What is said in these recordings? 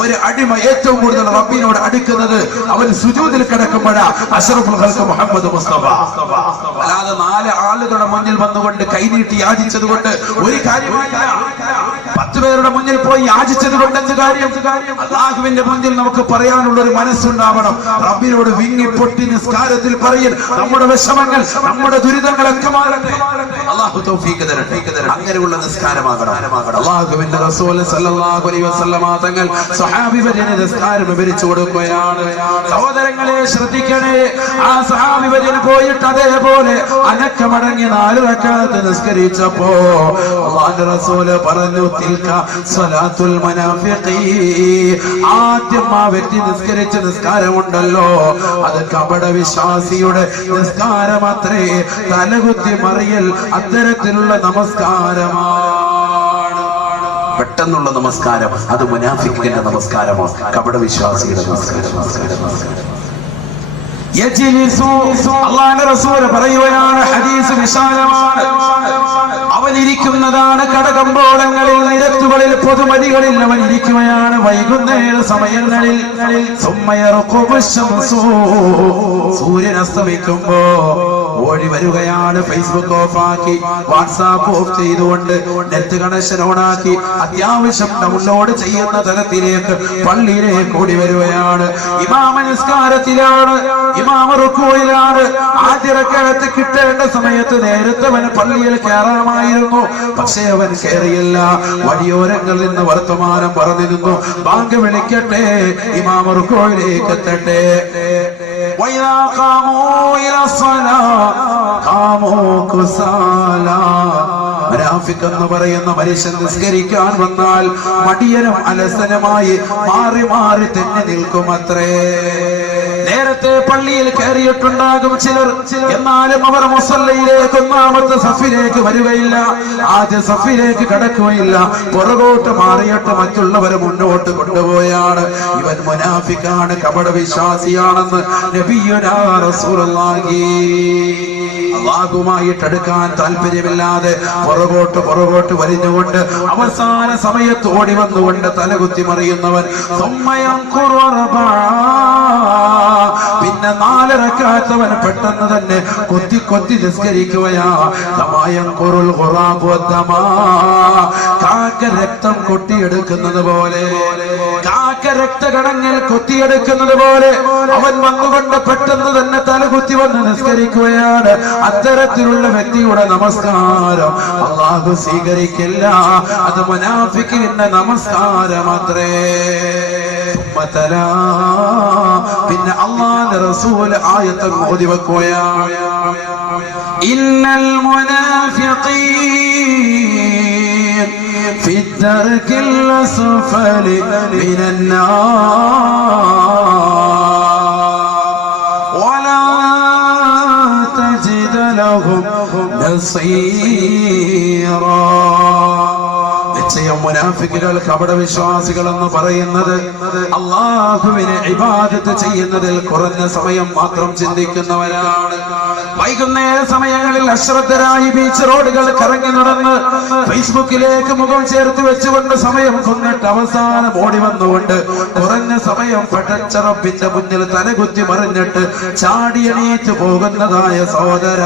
ഒരു അടിമ ഏറ്റവും കൂടുതൽ റബ്ബിനോട് അടുക്കുന്നത് അവൻ സുജൂദിൽ കിടക്കുമ്പോഴാണ്. അഷ്റഫുൽ ഖൽഖ് മുഹമ്മദ് മുസ്തഫ. അല്ലാതെ 4 ആളുകളുടെ മുന്നിൽ വന്നുകൊണ്ട് കൈനീട്ടി യാചിച്ചത് കൊണ്ട് ഒരു കാര്യമില്ല. 10 പേരുടെ മുന്നിൽ പോയി യാചിച്ചത് കൊണ്ട് എന്ത് കാര്യം? അല്ലാഹുവിന്റെ മുന്നിൽ നമുക്ക് പറയാനുള്ള ഒരു മനസ്സുണ്ടാവണം. റബ്ബിനോട് വിങ്ങി പൊട്ടി നിസ്കാരത്തിൽ പറയും നമ്മുടെ വിഷമങ്ങൾ, നമ്മുടെ ദുരിതങ്ങളൊക്കെ മാറട്ടെ. അല്ലാഹു തൗഫീഖ് തരട്ടെ. അങ്ങനെയുള്ള നിസ്കാരമാകണം. അല്ലാഹുവിന്റെ റസൂൽ സല്ലല്ലാഹു അലൈഹി വസല്ലമ തങ്ങൾ സ്വഹാബിവര്യന് നിസ്കാരം വിവരിച്ചു കൊടുക്കുകയാണ്. സഹോദരങ്ങളെ ശ്രദ്ധിക്കണേ. ആ സ്വഹാബിവര്യന് പോയിട്ട് അതേപോലെ അനക്കമടങ്ങി 4 റക്അത്ത് നിസ്കരിച്ചപ്പോ അല്ലാഹുവിന്റെ റസൂൽ പറഞ്ഞു തിൽക സ്വലാത്തുൽ മുനാഫിഖീൻ. ആദ്യം ആ വ്യക്തി നിസ്കരിച്ച നിസ്കാരമുണ്ടല്ലോ അത് കപട വിശ്വാസിയുടെ നിസ്കാരമത്രേ. തലകുത്തി മറിയൽ അത്തരത്തിലുള്ള നമസ്കാരമാണ്. പെട്ടെന്നുള്ള നമസ്കാരം അത് മുനാഫിക്കിന്റെ നമസ്കാരമാണ്, കപട വിശ്വാസിയുടെ നമസ്കാരം. അല്ലാഹുവിന്റെ റസൂൽ പറയുകയാണ്, ഹദീസ് വിശാലമാണ്. അവൻ ഇരിക്കുന്നതാണ് കടകമ്പോളങ്ങളിൽ, നിരത്തുകളിൽ, പൊതുമതികളിൽ അവൻ ഇരിക്കുകയാണ്. വൈകുന്നേര സമയങ്ങളിൽ സൂര്യൻ അസ്തമിക്കുമ്പോ ഓടി വരികയാണ്. ഫേസ്ബുക്ക് ഓഫാക്കി, വാട്സാപ്പ് ഓഫ് ചെയ്തുകൊണ്ട്, നെറ്റ് കണക്ഷൻ ഓണാക്കി അത്യാവശ്യം ഡൗൺലോഡ് ചെയ്യുന്ന തലത്തിലേക്ക് പള്ളിയിലേക്ക് ഓടി വരികയാണ്. ഇമാമ നിസ്കാരത്തിലാണ്, ഇമാമ റുക്കൂയിലാണ്. ആദ്യ റക്അത്ത് കിട്ടേണ്ട സമയത്ത് നേരത്തെ അവൻ പള്ളിയിൽ കയറാമായിരുന്നു. പക്ഷേ അവൻ കയറിയില്ല. വഴിയോരങ്ങളിൽ നിന്ന് വർത്തമാനം പറഞ്ഞിരുന്നു. ബാങ്ക് വിളിക്കട്ടെ, ഇമാമ റുക്കൂയിലേക്ക് എത്തട്ടെ. മുനാഫിഖ് എന്ന് പറയുന്ന മനുഷ്യൻ നിസ്കരിക്കാൻ വന്നാൽ മടിയനും അലസനുമായി മാറി മാറി തന്നെ നിൽക്കുമത്രേ. നേരത്തെ പള്ളിയിൽ കയറിയിട്ടുണ്ടാകും ചിലർ, എന്നാലും അവർ മുസല്ലയിലേക്ക് 1ാമത്തെ സഫിലേക്ക് വരികയില്ല, ആദ്യ സഫിലേക്ക് കടക്കുകയില്ല. പുറകോട്ട് മാറിയിട്ട് മറ്റുള്ളവരെ മുന്നോട്ട് കൊണ്ടുപോയാണ്. ഇവൻ മുനാഫിഖാണ്, കപട വിശ്വാസിയാണെന്ന് നബിയുനാ റസൂലുള്ളാഹി. അല്ലാഹുവുമായിട്ട് അടുക്കാൻ താല്പര്യമില്ലാതെ പുറകോട്ട് വലിഞ്ഞുകൊണ്ട് അവസാന സമയത്ത് ഓടി വന്നുകൊണ്ട് തലകുത്തി മറിയുന്നവൻ. പിന്നെ 4 റക്അത്തവൻ പെട്ടെന്ന് തന്നെ കൊത്തി നിസ്കരിക്കുകയാ. കാക്ക രക്തം കൊട്ടിയെടുക്കുന്നത് പോലെ, കാക്ക രക്തകണങ്ങൾ കൊത്തിയെടുക്കുന്നത് പോലെ അവൻ വന്നുകൊണ്ട് പെട്ടെന്ന് തന്നെ തലകുത്തി വന്ന് നിസ്കരിക്കുകയാണ്. അത്തരത്തിലുള്ള വ്യക്തിയുടെ നമസ്കാരം അല്ലാഹു സ്വീകരിക്കില്ല. അത് മുനാഫിഖിന്റെ നമസ്കാരമത്രേ. പിന്നെ അല്ലാഹുവിന്റെ റസൂൽ ആയത്ത് ഓതി വെക്കുകയാണ്, ഇന്നൽ മുനാഫിഖീൻ ഫി ദർകിൽ അസ്ഫലി മിനൻ നാർ വലാ തജിദ ലഹും നസീറാ. മുനാഫിക്കുകൾ, കപട വിശ്വാസികൾ എന്ന് പറയുന്നത് അല്ലാഹുവിനെ ഇബാദത്ത് ചെയ്യുന്നതിൽ കുറഞ്ഞ സമയം മാത്രം ചിന്തിക്കുന്നവരാണ്. വൈകുന്നേര സമയങ്ങളിൽ അശ്രദ്ധരായി ബീച്ച് റോഡുകൾ കറങ്ങി നടന്ന് ഫേസ്ബുക്കിലേക്ക് മുഖം ചേർത്ത് വെച്ചുകൊണ്ട് സമയം കൊന്നിട്ട് അവസാനം ഓടി വന്നുകൊണ്ട് കുറഞ്ഞ സമയം പടച്ച റബ്ബിന്റെ മുന്നിൽ തലകുത്തി മറിഞ്ഞിട്ട് ചാടിയണീറ്റ് പോകുന്നതായ സഹോദര,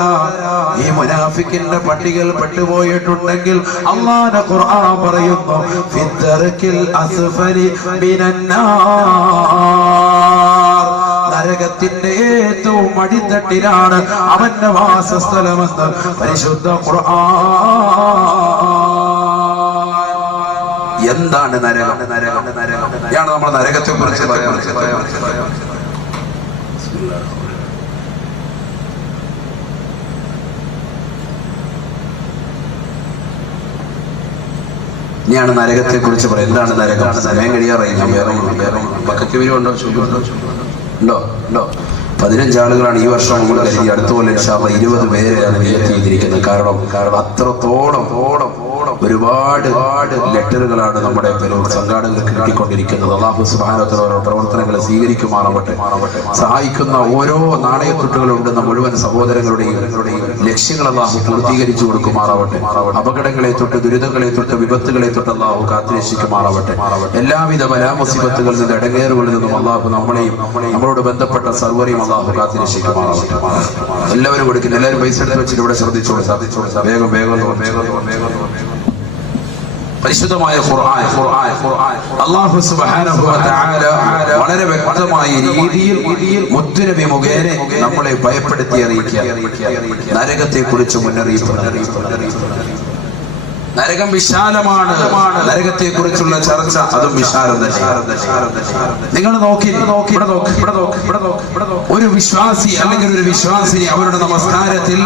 ഈ മുനാഫിക്കിന്റെ പട്ടികയിൽ പെട്ടുപോയിട്ടുണ്ടെങ്കിൽ അല്ലാഹുവിന്റെ ഖുർആൻ പറയുന്നു, ഫിദ്ദർകിൽ അസ്ഫലി മിനൻ നാർ. നരകത്തിന്റെ ഏറ്റവും അടിത്തട്ടിലാണ് അവന്റെ വാസസ്ഥലമെന്ന് പരിശുദ്ധ ഖുർആൻ. എന്താണ് നരകം? ഇതാണ് നമ്മൾ നരകത്തെ കുറിച്ച് ഇനിയാണ് നരകത്തെ കുറിച്ച് പറയാം. എന്താണ് നരകം? സമയം കഴിയാറായി. ഞാൻ വേറെ മക്കൾക്ക് ഉണ്ടോ? ഉണ്ടോ? 15 ആളുകളാണ് ഈ വർഷം നമ്മൾ കരുതി. അടുത്ത പോലെ 20 പേരെയാണ് നിയത്ത് ചെയ്തിരിക്കുന്നത്. കാരണം അത്രത്തോളം ഒരുപാട് ലെറ്ററുകളാണ് നമ്മുടെ സംഘാടകർക്ക് കിട്ടിക്കൊണ്ടിരിക്കുന്നത്. അല്ലാഹു സുബ്ഹാനഹു വ തആല പ്രവർത്തനങ്ങളെ സ്വീകരിക്കുമാറാവട്ടെ. സഹായിക്കുന്ന ഓരോ നാണയത്തുട്ടുകളുണ്ടെന്ന മുഴുവൻ സഹോദരങ്ങളുടെയും ലക്ഷ്യങ്ങൾ അല്ലാഹു പൂർത്തീകരിച്ചു കൊടുക്കുമാറാവട്ടെ. അപകടങ്ങളെ തൊട്ട്, ദുരിതങ്ങളെ തൊട്ട്, വിപത്തുകളെ തൊട്ട് അല്ലാഹു കാത്തുരക്ഷിക്കുമാറാവട്ടെ. എല്ലാവിധ ബലാമുസീബത്തുകളിൽ നിന്ന്, ഇടങ്ങേറുകളിൽ നിന്നും അല്ലാഹു നമ്മളെയും നമ്മളോട് ബന്ധപ്പെട്ട സർവ്വരെയും അല്ലാഹു കാത്തുരക്ഷിക്കുമാറാവട്ടെ. എല്ലാവരും കൊടുക്കുന്ന എല്ലാവരും പൈസ എടുത്ത് വെച്ചിട്ട് ഇവിടെ ശ്രദ്ധിച്ചോളൂ. വേഗം പരിശുദ്ധമായ ഖുർആൻ അല്ലാഹു സുബ്ഹാനഹു വ തആല വളരെ വ്യക്തമായ രീതിയിൽ മുത്തുനബി മുഖേന നമ്മളെ ഭയപ്പെടുത്തി അറിയിക്കുക. നരകത്തെ കുറിച്ച് മുന്നറിയിപ്പ്. നരകം വിശാലമാണ്. നരകത്തെ കുറിച്ചുള്ള ചർച്ച അതും വിശാലം തന്നെ. നിങ്ങൾ നോക്കി ഒരു വിശ്വാസി അല്ലെങ്കിൽ ഒരു വിശ്വാസിനി അവരുടെ നമസ്കാരത്തിൽ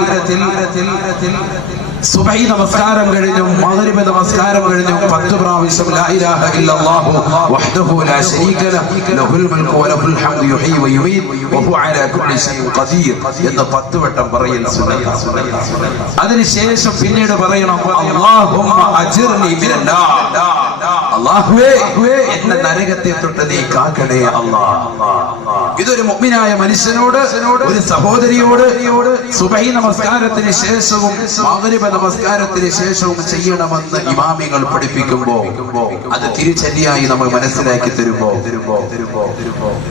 സുബഹി നമസ്കാരം കഴിഞ്ഞും മഗ്രിബ് നമസ്കാരം കഴിഞ്ഞും 10 പ്രാവശ്യം ലാ ഇലാഹ ഇല്ലല്ലാഹു വഹ്ദഹു ലാ ശരീക ലഹു ലഹുൽ മുൽക്കു വലഹുൽ ഹംദു യുഹ്യി വയുമീത് വഹു അലാ കുല്ലി ഷൈഇൻ ഖദീർ എന്ന് 10 വട്ടം പറയൽ സുന്നത്താണ്. അതിനുശേഷം പിന്നീട് പറയണം അല്ലാഹുമ്മ അജിർനി മിനന്നാർ. അല്ലാഹുവേ എന്നെ നരകത്തെ തൊട്ട് നീ കാക്കണേ അല്ലാഹ്. ഇതൊരു മുഅ്മിനായ മനുഷ്യനോട്, ഒരു സഹോദരിയോട് സുബഹി നമസ്കാരത്തിന് ശേഷവും മഗ്രിബ് നമസ്കാരത്തിന് ശേഷവും ചെയ്യണമെന്ന് ഇമാമികൾ പഠിപ്പിക്കുമ്പോൾ അത് തിരിച്ചടിയായി നമ്മൾ മനസ്സിലാക്കി തരുമ്പോ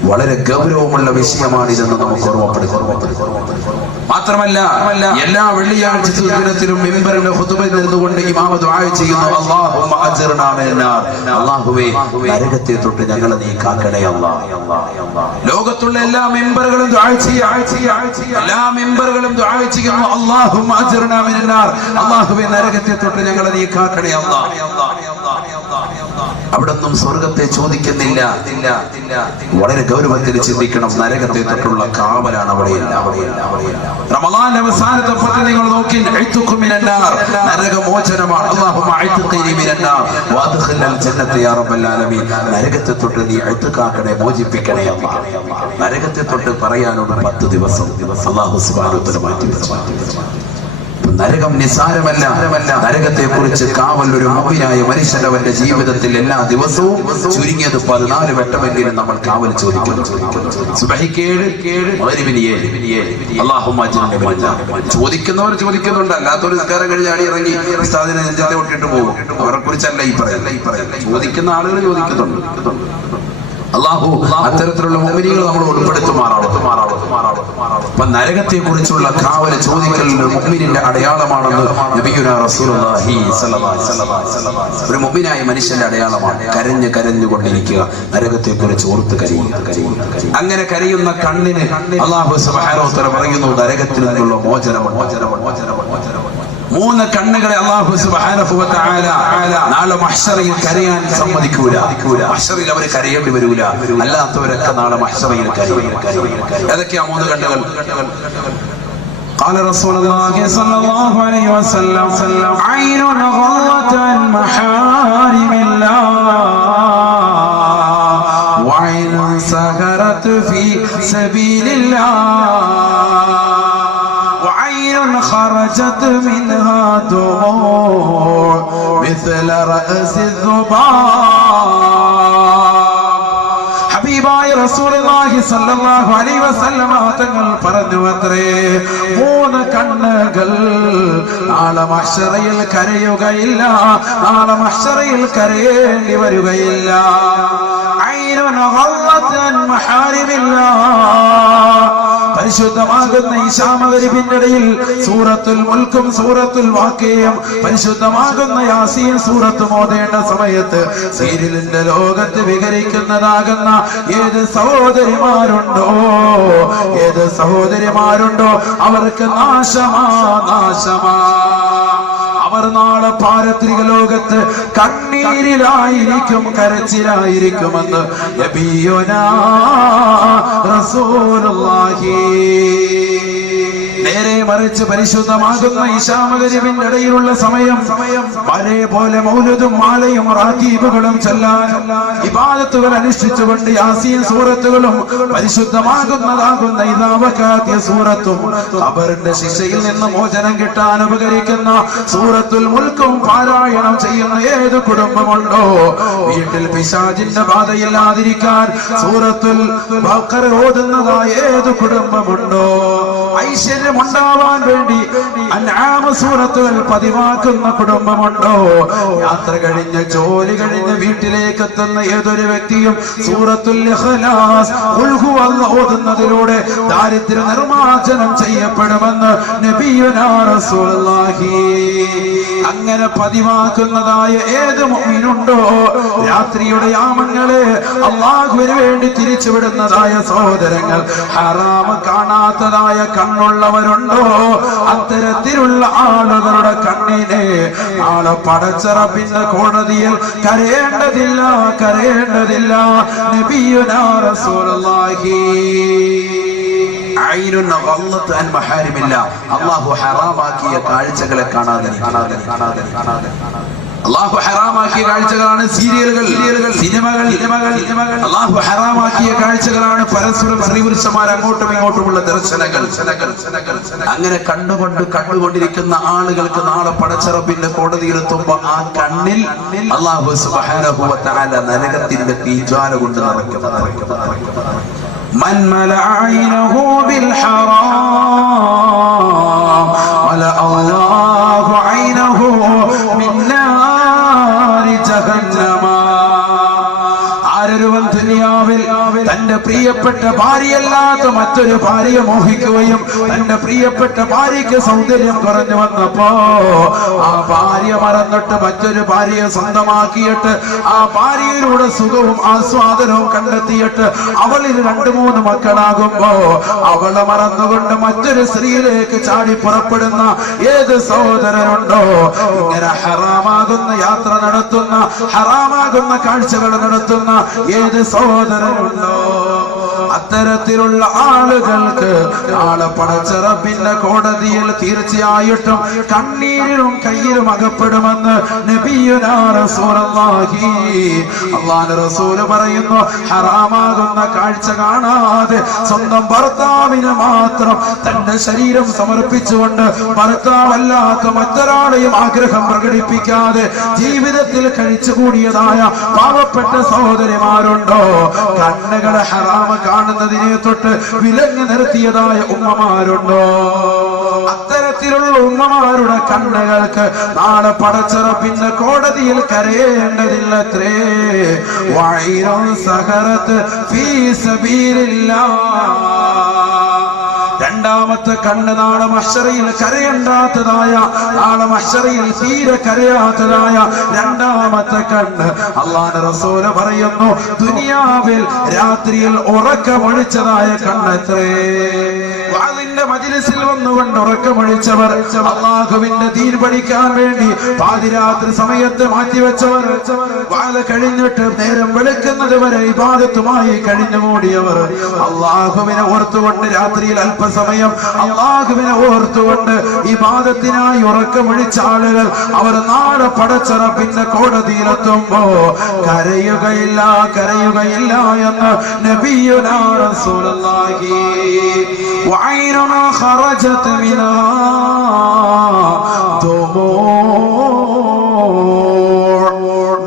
വളരെ ഗൗരവമുള്ള വിഷയമാണിതെന്ന് നമുക്ക് ഓർമ്മപ്പെടുത്തും. മാത്രമല്ല എല്ലാ വെള്ളിയാഴ്ച ദിനത്തിലും മിമ്പറിന്റെ ഖുതുബയിൽ നിന്നുകൊണ്ട് ഇമാം ദുആ ചെയ്യുന്നു അല്ലാഹുമ്മ അജിർനാ മിനന്നാർ. അല്ലാഹുവേ നരകത്തെ തൊട്ട് ഞങ്ങളെ നീ കാക്കണേ അല്ലാഹ്. ലോകത്തുള്ള എല്ലാ മിമ്പറുകളും ദുആ ചെയ്യുന്നു അല്ലാഹുമ്മ അജിർനാ മിനന്നാർ. അല്ലാഹുവേ നരകത്തെ തൊട്ട് ഞങ്ങളെ നീ കാക്കണേ അല്ലാഹ്. അവിടൊന്നും സ്വർഗത്തെ ചോദിക്കുന്നില്ല. വളരെ ഗൗരവത്തിൽ ചിന്തിക്കണം. നരകത്തെ തൊട്ടുള്ള കാവലാണ് അവിടെയില്ല. റമളാന്റെ അവസാനത്തെ പത്ത് നിങ്ങൾ നോക്കി നരകമോചനമാണ്. അല്ലാഹുമ്മ അഅ്തിഖ്നി മിനന്നാർ വഅദ്ഖിൽനൽ ജന്നത യാ റബ്ബൽ ആലമീൻ. നരകത്തെ തൊട്ട് നീ അഅ്തിഖാക്കണേ, മോചിപ്പിക്കണേ അല്ലാഹ്. നരകത്തെ തൊട്ട് പറയാനുള്ള 10 ദിവസം അല്ലാഹു സുബ്ഹാനഹു വ തആല മാറ്റി വെച്ചു. നരകം നിസാരമല്ല. നരകത്തെ കുറിച്ച് കാവൽ ഒരു മുഅ്മിനായ മനുഷ്യൻ അവന്റെ ജീവിതത്തിൽ എല്ലാ ദിവസവും ചുരുങ്ങിയത് 14 വട്ടമെങ്കിലും നമ്മൾ കാവൽ ചോദിക്കണം. സുബ്ഹിക്ക് 7, മഗ്രിബിന് 7. അല്ലാഹുമ്മ അജിർനി മിനന്നാർ. ചോദിക്കുന്നവർ ചോദിക്കുന്നുണ്ട്, അല്ലാത്തവർ നിസ്കാരം കഴിഞ്ഞ് ആടി ഇറങ്ങി ഉസ്താദിനെ നെഞ്ചത്തെ ഒട്ടിട്ട് പോകും. അവരെ കുറിച്ചല്ല ഈ പറയുന്നത്. ചോദിക്കുന്ന ആളുകൾ ചോദിക്കുന്നുണ്ട്. അല്ലാഹു അത്തരത്തിലുള്ള മുഅ്മിനീകളെ നമ്മൾ ഉൾപ്പെടുത്തുമാറാവട്ടെ. അപ്പൊ നരകത്തെ കുറിച്ചുള്ള കാവൽ ചോദിക്കൽ മുഅ്മിനിന്റെ അടയാളമാണെന്ന് നബിയുനാ റസൂലുള്ളാഹി സ്വല്ലല്ലാഹു അലൈഹി വസല്ലം. ഒരു മുഅ്മിനായ മനുഷ്യന്റെ അടയാളമാണ് കരഞ്ഞുകൊണ്ടിരിക്കുക, നരകത്തെ കുറിച്ച് ഓർത്ത് കരയുക. അങ്ങനെ കരയുന്ന കണ്ണിന് അല്ലാഹു സുബ്ഹാനഹു വ തആല പറയുന്നു നരകത്തിൽ നിന്നുള്ള മോചനം. 3 കണ്ണുകളെ അല്ലാഹു സുബ്ഹാനഹു വ തആല നാളെ മഹ്ശറിൽ കരയാൻ സമ്മതിക്കൂല. മഹ്ശറിൽ അവർ കരയേണ്ടി വരൂല. അല്ലാത്തവരൊക്കെ നാളെ മഹ്ശറിൽ കരയും. ഏതൊക്കെയാ 3 കണ്ണുകൾ? قال رسول الله صلى الله عليه وسلم عين غضت عن محارم الله وعين سهرت في سبيل الله خرجت منها دموع مثل رأس الذباب. ഹബീബായ റസൂലുള്ളാഹി സ്വല്ലല്ലാഹു അലൈഹി വസല്ലം തങ്ങൾ പറഞ്ഞു അത്രേ 3 കണ്ണുകൾ നാളെ മഹ്ശറയിൽ കരയുകയില്ല. നാളെ മഹ്ശറയിൽ കരയേണ്ടി വരികയില്ല. ഐനുൻ ഗളത്ത് അൻ മഹാരിമില്ലാഹ്. പരിശുദ്ധമാകുന്ന ഇശാ മഗ്രിബിന്റെ ഇടയിൽ സൂറത്തുൽ മുൽക്കും സൂറത്തുൽ വാഖിയയും പരിശുദ്ധമാകുന്ന യാസീൻ സൂറത്തും ഓതേണ്ട സമയത്ത് സീരിയലിന്റെ ലോകത്ത് വിഹരിക്കുന്നതാകുന്ന ഏത് സഹോദരിമാരുണ്ടോ അവർക്ക് നാശമാ. അവർ നാളെ പാരത്രിക ലോകത്ത് കണ്ണീരിലായിരിക്കും, കരച്ചിലായിരിക്കുമെന്ന് നബിയുനാ റസൂലുള്ളാഹി. നേരെ മറിച്ച് പരിശുദ്ധമാകുന്ന ഇശാ മഗ്‌രിബിന്റെ ഇടയിലുള്ള സമയം പഴയപോലെ മൗലിദും മാലയും റാത്തീബുകളും ചൊല്ലാൻ ഇബാദത്തുകൾ അനുഷ്ഠിച്ചുകൊണ്ട് യാസീൻ സൂറത്തുകളും പരിശുദ്ധമാകുന്നതാകുന്ന ഇദാ വഖഅത്തി സൂറത്തും ഖബറിന്റെ ശിക്ഷയിൽ നിന്ന് മോചനം കിട്ടാൻ ഉപകരിക്കുന്ന സൂറത്തുൽ മുൽക്കും പാരായണം ചെയ്യുന്ന ഏത് കുടുംബമുണ്ടോ, വീട്ടിൽ പിശാചിന്റെ ബാധയില്ലാതിരിക്കാൻ സൂറത്തുൽ ബഖറ ഓതുന്നതായ ഏത് കുടുംബമുണ്ടോ, ഐശ്വര്യമുണ്ടാവാൻ വേണ്ടി അൻആം സൂറത്തുകൾ പതിവാക്കുന്ന കുടുംബമുണ്ടോ, യാത്ര കഴിഞ്ഞ് ജോലി കഴിഞ്ഞ് വീട്ടിലേക്ക് എത്തുന്ന ഏതൊരു വ്യക്തിയും സൂറത്തുൽ ഇഖ്ലാസ് ഖുൽ ഹുവല്ലാഹു ഓതുന്നതിലൂടെ ദാരിദ്ര്യ നിർമ്മാർജ്ജനം ചെയ്യപ്പെടുമെന്ന് നബിയുനാ റസൂലുള്ളാഹി. അങ്ങനെ പതിവാക്കുന്നതായ ഏത് മുഅ്മിനുണ്ടോ, രാത്രിയുടെ യാമങ്ങളെ അല്ലാഹുവിന് വേണ്ടി തിരിച്ചുവിടുന്നതായ സഹോദരങ്ങൾ, ഹറാം കാണാത്തതായ കണ്ണുള്ളവരുണ്ടോ, അത്തരത്തിലുള്ള ആളുകളുടെ കണ്ണിനെ നാളെ പടച്ച റബ്ബിന്റെ കോടതിയിൽ കരയേണ്ടതില്ല, കരയേണ്ടതില്ല. നബിയുനാ റസൂലുള്ളാഹി അല്ലാഹു ഹറാമാക്കിയ കാഴ്ചകളെ കാണാതെ അല്ലാഹു ഹറാമാക്കിയ കാഴ്ചകളാണ് സീരിയലുകൾ, സിനിമകൾ. അല്ലാഹു ഹറാമാക്കിയ കാഴ്ചകളാണ് പരസ്പരം സ്ത്രീപുരുഷന്മാർ അങ്ങോട്ടും ഇങ്ങോട്ടുമുള്ള ദർശനങ്ങൾ. അങ്ങനെ കണ്ടുകൊണ്ടിരിക്കുന്ന ആളുകൾക്ക് നാളെ പടച്ച റബ്ബിന്റെ കോടതിയിലെത്തുമ്പോ ആ കണ്ണിൽ അല്ലാഹു സുബ്ഹാനഹു വ തആല നരകത്തിന്റെ തീജ്വാല കൊണ്ട് നിറയ്ക്കും. من ملأ عينه بالحرام ملأ الله عينه من نار جهنم. ആരൊരുവൻ ദുനിയാവിൽ തന്റെ പ്രിയപ്പെട്ട ഭാര്യയല്ലാത്ത മറ്റൊരു ഭാര്യയെ മോഹിക്കുകയും തന്റെ പ്രിയപ്പെട്ട ഭാര്യയ്ക്ക് സൗന്ദര്യം കുറഞ്ഞു വന്നപ്പോ ആ ഭാര്യ മറന്നിട്ട് മറ്റൊരു ഭാര്യയെ സ്വന്തമാക്കിയിട്ട് ആ ഭാര്യയിലൂടെ സുഖവും ആസ്വാദനവും കണ്ടെത്തിയിട്ട് അവളിൽ 2-3 മക്കളാകുമ്പോ അവളെ മറന്നുകൊണ്ട് മറ്റൊരു സ്ത്രീയിലേക്ക് ചാടി പുറപ്പെടുന്ന ഏത് സഹോദരനുണ്ടോ, ഇങ്ങനെ ഹറാമാകുന്ന യാത്ര നടത്തുന്ന, ഹറാമാകുന്ന കാഴ്ചകൾ നടത്തുന്ന ഏത് സഹോദരനുണ്ടോ, അത്തരത്തിലുള്ള ആളുകൾക്ക് നാളെ പടച്ച റബ്ബിന്റെ കോടതിയിൽ തീർച്ചയായിട്ടും കണ്ണീരിലും കയ്യിലും അകപ്പെടുമെന്ന് നബിയുനാ റസൂലുള്ളാഹി. അല്ലാഹുവിന്റെ റസൂൽ പറയുന്നു, ഹറാമാകുന്ന കാഴ്ച കാണാതെ സ്വന്തം ഭർത്താവിന് മാത്രം തന്റെ ശരീരം സമർപ്പിച്ചുകൊണ്ട് ഭർത്താവല്ലാത്ത മറ്റൊരാളെയും ആഗ്രഹം പ്രകടിപ്പിക്കാതെ ജീവിതത്തിൽ കഴിച്ചുകൂടിയതായ പാവപ്പെട്ട സഹോദരിമാരുണ്ടോ, കണ്ണുകളെ ഹറാമ കാണുന്നതിനെ തൊട്ട് വിലങ്ങ് നിർത്തിയതായ ഉമ്മമാരുണ്ടോ, അത്തരത്തിലുള്ള ഉമ്മമാരുടെ കണ്ണുകൾക്ക് നാളെ പടച്ച റബ്ബിന്റെ കോടതിയിൽ കരയേണ്ടതില്ലത്രേ. വൈറൻ സഹറത്ത് ഫീ സബീലില്ലാഹ്. രണ്ടാമത്തെ കണ്ണ് നാളെ മഹ്ശറയിൽ കരയണ്ടാത്തതായ, നാളെ മഹ്ശറയിൽ തീരെ കരയാത്തതായ രണ്ടാമത്തെ കണ്ണ് അല്ലാഹുവിന്റെ റസൂൽ പറയുന്നു, ദുനിയാവിൽ രാത്രിയിൽ ഉറക്കമൊഴിച്ചതായ കണ്ണെത്രേ. വാളിന്റെ മജ്‌ലിസിൽ വന്നുകൊണ്ട് ഉറക്കമൊഴിച്ചവർ, അല്ലാഹുവിന്റെ ദീൻ പഠിക്കാൻ വേണ്ടി പാതിരാത്രി സമയത്ത് മാറ്റിവെച്ചവർ, വാള് കഴിഞ്ഞിട്ട് നേരം വെളുക്കുന്നത് വരെ ഇബാദത്തുമായി കഴിഞ്ഞുകൂടിയവർ, അല്ലാഹുവിനെ ഓർത്തുകൊണ്ട് രാത്രിയിൽ അല്പസമയം അല്ലാഹുവിനെ ഓർത്തുകൊണ്ട് ഇബാദത്തിനായി ഉറക്കമൊഴിച്ച ആളുകൾ അവർ നാളെ പടച്ച റബ്ബിന്റെ കോടതിയിലെത്തുമ്പോ കരയുകയില്ല, കരയുകയില്ല എന്ന് നബിയുനാ റസൂലുള്ളാഹി. വഅയ്നുന ഖറജത മിനാ ദുമൂഅ്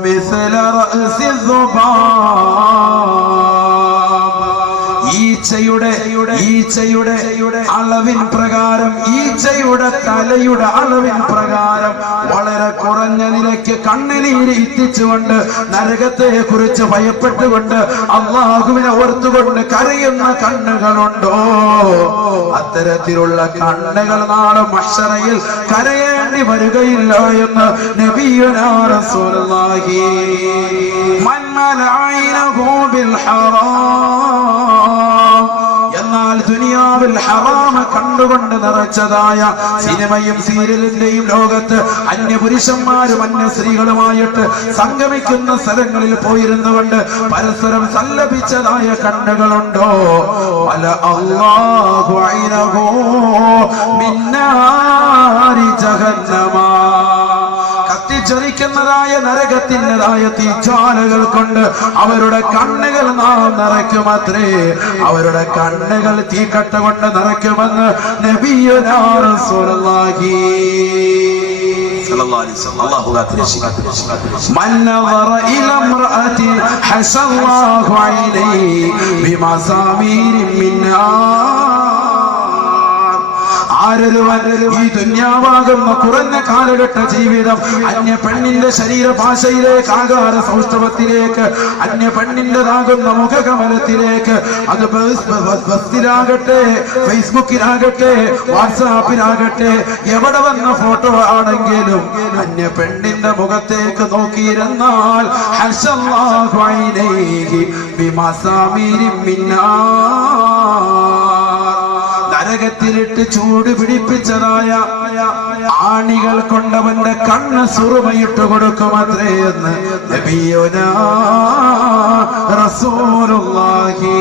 മിസ്ല റഅസി ഈച്ചയുടെ അളവിൻ പ്രകാരം, ഈച്ചയുടെ തലയുടെ അളവിൻ പ്രകാരം വളരെ കുറഞ്ഞ നിലയ്ക്ക് കണ്ണുനീര് എത്തിച്ചുകൊണ്ട് നരകത്തെ കുറിച്ച് ഭയപ്പെട്ടുകൊണ്ട് അല്ലാഹുവിനെ ഓർത്തുകൊണ്ട് കരയുന്ന കണ്ണുകളുണ്ടോ, അത്തരത്തിലുള്ള കണ്ണുകൾ നാളെ മഹ്ശറയിൽ കരയേണ്ടി വരികയില്ല എന്ന് നബിയുനാ റസൂലുള്ളാഹി. മൻ മലഅ ഐനഹു ബിൽ ഹറാം. എന്നാൽ ദുനിയാ ദുനിയാവിൽ ഹറാമ കണ്ടുകൊണ്ട് നിറച്ചതായ സിനിമയും സീരിയലിന്റെയും ലോകത്ത് അന്യപുരുഷന്മാരും അന്യ സ്ത്രീകളുമായിട്ട് സംഗമിക്കുന്ന സ്ഥലങ്ങളിൽ പോയിരുന്നുകൊണ്ട് പരസ്പരം സല്ലപിച്ചതായ കണ്ണുകളുണ്ടോ? വല അല്ലാഹു ഐനഹു മിന്നാരി ജഹന്നമ, കത്തിച്ചൊരിക്കുന്നതായ നരകത്തിൻ്റെതായ തീജ്വാലകൾ കൊണ്ട് അവരുടെ കണ്ണുകൾ നാം നിറയ്ക്കുമത്രേ. അവരുടെ കണ്ണുകൾ തീക്കട്ട കൊണ്ട് നിറയ്ക്കുമെന്ന് നബിയുനാ റസൂലുള്ളാഹി സല്ലല്ലാഹു അലൈഹി വസല്ലം. അല്ലാഹു കാത്തിരക്ഷിക്കട്ടെ. മൻ നദറ ഇലാ ഇംറഅത്തിൻ ഹസല്ലാഹു അലൈഹി ബിമസാമീരിൻ മിന്നാ, ആരൊരുവൻ ഈ ദുന്യാവാകുന്ന കുറഞ്ഞ കാലഘട്ട ജീവിതം അന്യ പെണ്ണിന്റെ ശരീരഭാഷയിലേക്ക്, ആകാര സൗഷ്ഠവത്തിലേക്ക്, അന്യ പെണ്ണിൻ്റെതാകുന്ന മുഖകമലത്തിലേക്ക്, അത് ബസ്സിലാകട്ടെ, ഫേസ്ബുക്കിലാകട്ടെ, വാട്സാപ്പിലാകട്ടെ, എവിടെ വന്ന ഫോട്ടോ ആണെങ്കിലും അന്യ പെണ്ണിന്റെ മുഖത്തേക്ക് നോക്കിയിരുന്നാൽ ഹസല്ലാഹു അലൈഹി ബിമസാമീരിൻ മിന്നാർ, നരകത്തിലിട്ട് ചൂട് പിടിപ്പിച്ചതായ ആണികൾ കൊണ്ടവന്റെ കണ്ണ് സുറുമയിട്ട് കൊടുക്കുമത്രേ എന്ന് നബിയുനാ റസൂലുള്ളാഹി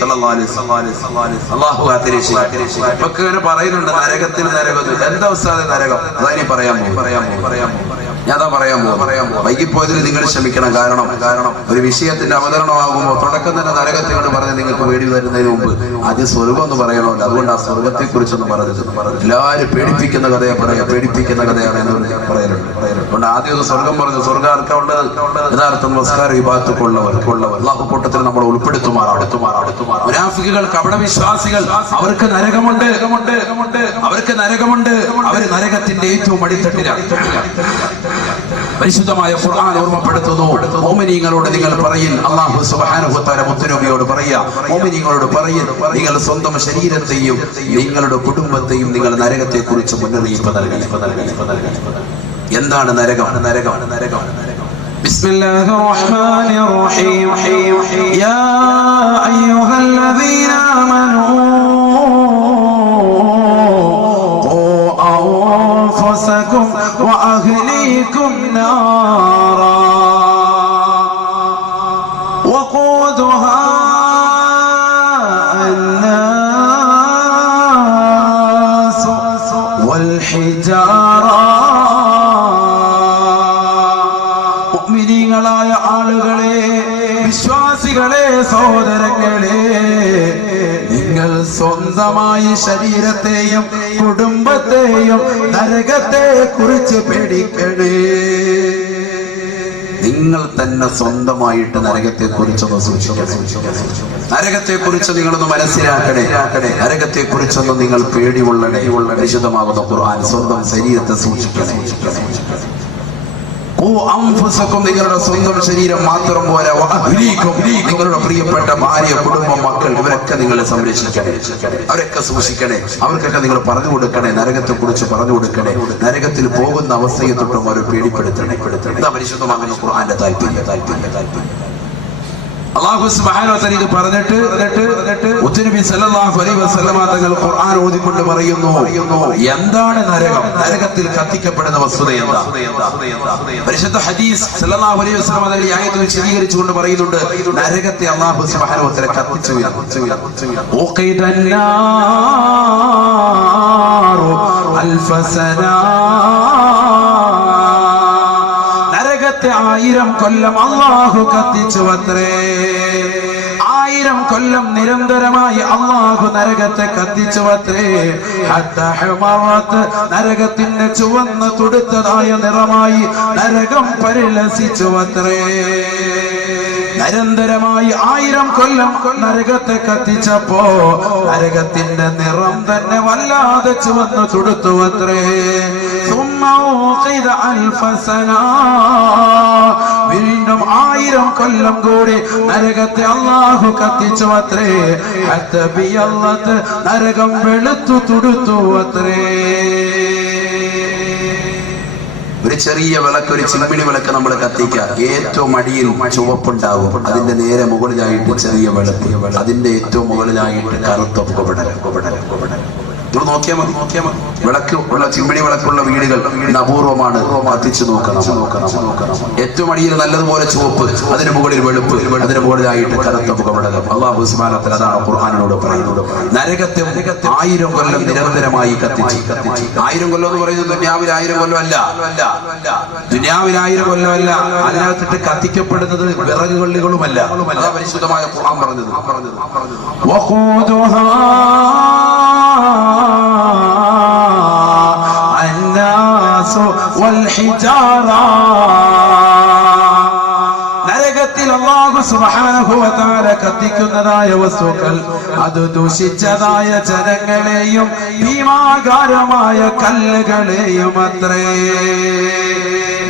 സല്ലല്ലാഹു അലൈഹി വസല്ലം. അല്ലാഹു കാത്തിരക്ഷിക്കട്ടെ. ഇപ്പൊക്കെ പറയുന്നുണ്ട് നരകത്തിൽ നരകം. എന്താ ഉസ്താദേ നരകം? അതാ പറയാൻ പോകും. ഞാൻ പറയാൻ പോകും. വൈകിപ്പോയതിൽ നിങ്ങൾ ക്ഷമിക്കണം. കാരണം ഒരു വിഷയത്തിന്റെ അവതരണമാകുമ്പോൾ തുടക്കം തന്നെ നരകത്തിനോട് പറഞ്ഞ് നിങ്ങൾക്ക് പേടി വരുന്നതിന് മുമ്പ് ആദ്യം സ്വർഗം എന്ന് പറയണമല്ലോ. അതുകൊണ്ട് ആ സ്വർഗത്തെ കുറിച്ചൊന്നും പറഞ്ഞത് എല്ലാവരും പേടിപ്പിക്കുന്ന കഥയെ പേടിപ്പിക്കുന്ന കഥയാണ് എന്ന് പറയലുണ്ട്. അതുകൊണ്ട് ആദ്യം ഒന്ന് സ്വർഗം പറഞ്ഞു. സ്വർഗം ആർക്കുള്ളത്? യഥാർത്ഥ നമസ്കാരം വിഭാഗത്തുള്ളവർ അല്ലാഹു കൂട്ടത്തിൽ നമ്മൾ ഉൾപ്പെടുത്തുമാറാണ്. മുനാഫിക്കുകൾ, കപടവിശ്വാസികൾ, അവർക്ക് നരകമുണ്ട്. അവർ നരകത്തിന്റെ ഏറ്റവും അടിത്തട്ടിലാണ്. പരിശുദ്ധമായ ഖുർആൻ ഓർമ്മപ്പെടുത്തുന്നു, മുഅ്മിനീങ്ങളോട് നിങ്ങൾ പറയിൻ, അല്ലാഹു സുബ്ഹാനഹു വ തആല മുത്തനബിയോട് പറയാ, മുഅ്മിനീങ്ങളോട് പറയിൻ, നിങ്ങൾ സ്വന്തം ശരീരത്തെയും നിങ്ങളുടെ കുടുംബത്തെയും നിങ്ങൾ നരകത്തെ കുറിച്ച് മുന്നറിയിപ്പ് നൽകി. എന്താണ് നരകം? ബിസ്മില്ലാഹിർ റഹ്മാനിർ റഹീം. യാ അയ്യുഹല്ലദീന ആമനൂ أنفسكم وأهليكم نارا وقودها الناس والحجارة. മുഅ്മിനീങ്ങളായ ആളുകളെ, വിശ്വാസികളെ, സഹോദരങ്ങളെ, നിങ്ങൾ സ്വന്തമായി ശരീരത്തെയും കുടുംബത്തെയും നരകത്തെ കുറിച്ച് പേടിക്കണേ. നിങ്ങൾ തന്നെ സ്വന്തമായിട്ട് നരകത്തെ കുറിച്ചൊന്ന് സൂക്ഷിക്കണം. നരകത്തെ കുറിച്ച് നിങ്ങളൊന്ന് മനസ്സിലാക്കണേ. നരകത്തെ കുറിച്ചൊന്ന് നിങ്ങൾ പേടിയുള്ളണേ. വിശുദ്ധമാകുന്ന ഖുർആൻ സ്വന്തം ശരീരത്തെ സൂക്ഷിക്കണേ. നിങ്ങളുടെ സ്വന്തം ശരീരം മാത്രം പോരാ, നിങ്ങളുടെ പ്രിയപ്പെട്ട ഭാര്യ, കുടുംബം, മക്കൾ, ഇവരൊക്കെ നിങ്ങൾ സംരക്ഷിക്കണേ. അവരൊക്കെ സൂക്ഷിക്കണേ. അവർക്കൊക്കെ നിങ്ങൾ പറഞ്ഞു കൊടുക്കണേ. നരകത്തെ കുറിച്ച് പറഞ്ഞു കൊടുക്കണേ. നരകത്തിൽ പോകുന്ന അവസ്ഥയെ തൊട്ടും അവർ പേടിപ്പെടുത്തണേ. ഇതാ പരിശുദ്ധമാകുന്ന ഖുർആന്റെ താല്പര്യം. അല്ലാഹു സുബ്ഹാനഹു വ തആല ഇത് പറഞ്ഞിട്ട് മുത്തുനബി സല്ലല്ലാഹു അലൈഹി വസല്ലമ തങ്ങൾ ഖുർആൻ ഓതിക്കൊണ്ട് പറയുന്നു, എന്താണ് നരകം? നരകത്തിൽ കത്തിക്കപ്പെടുന്ന വസ്തുത എന്താ? പരിശുദ്ധ ഹദീസ് സല്ലല്ലാഹു അലൈഹി വസല്ലമ തങ്ങൾ ഈ ആയത്ത് വിശദീകരിച്ചുകൊണ്ട് പറയുന്നുണ്ട്, നരകത്തെ അല്ലാഹു സുബ്ഹാനഹു വ തആല കത്തിച്ചു. ഉഖിദന്നാറു അൽഫസനാ, 1000 കൊല്ലം അല്ലാഹു കത്തിച്ചുവത്രേ. 1000 കൊല്ലം നിരന്തരമായി അല്ലാഹു നരകത്തെ കത്തിച്ചുവത്രേ. നരകത്തിന്റെ ചുവന്ന് തുടുത്തതായ നിറമായി നരകം പരിലസിച്ചുവത്രേ. നിരന്തരമായി 1000 കൊല്ലം നരകത്തെ കത്തിച്ചപ്പോ നരകത്തിന്റെ നിറം തന്നെ വല്ലാതെ ചുവന്ന് തുടുത്തുവത്രേ. വീണ്ടും 1000 കൊല്ലം കൂടി നരകത്തെ അല്ലാഹു കത്തിച്ചു അത്രേ. നരകം വെളുത്തു തുടുത്തു അത്രേ. ഒരു ചെറിയ വിളക്ക്, ഒരു ചിമ്മിണി വിളക്ക് നമ്മൾ കത്തിക്കുക, ഏറ്റവും അടിയിൽ ചുവപ്പുണ്ടാവും, അതിന്റെ നേരെ മുകളിലായിട്ട് ചെറിയ വിളക്ക്, അതിന്റെ ഏറ്റവും മുകളിലായിട്ട് കറുത്ത പുകപടൽ. നിങ്ങൾ നോക്കിയാൽ മതി. വിളക്ക് ഉള്ള ചിമ്മിണി വിളക്കുള്ള വീടുകൾ അപൂർവമാണ്. കത്തിച്ചു നോക്കണം. ഏറ്റവും അടിയിൽ നല്ലതുപോലെ ചുവപ്പ്, അതിന് മുകളിൽ വെളുപ്പ്, അതിന് മുകളിലായിട്ട് കറുത്ത പുകപടലം. അല്ലാഹു സുബ്ഹാനഹു വ തആല അതാണ് ഖുർആനിലൂടെ പറയുന്നത്. നരകത്തെ 1000 കൊല്ലം നിരന്തരമായി കത്തിച്ച് 1000 കൊല്ലം എന്ന് പറയുന്നത് ദുനിയാവിൽ 1000 കൊല്ലമല്ല. ദുനിയാവിൽ 1000 കൊല്ലമല്ല. അതിനകത്തിട്ട് കത്തിക്കപ്പെടുന്നത് വിറകുകൊള്ളികളുമല്ല. അതാ പരിശുദ്ധമായ ഖുർആൻ പറഞ്ഞത്. നരകത്തിൽ അല്ലാഹു സുബ്ഹാനഹു വ തആല കത്തിക്കുന്നതായ വസ്തുക്കൾ അത് ദൂഷിച്ചതായ ജനങ്ങളെയും ഭീമാകാരമായ കല്ലുകളെയും അത്രേ.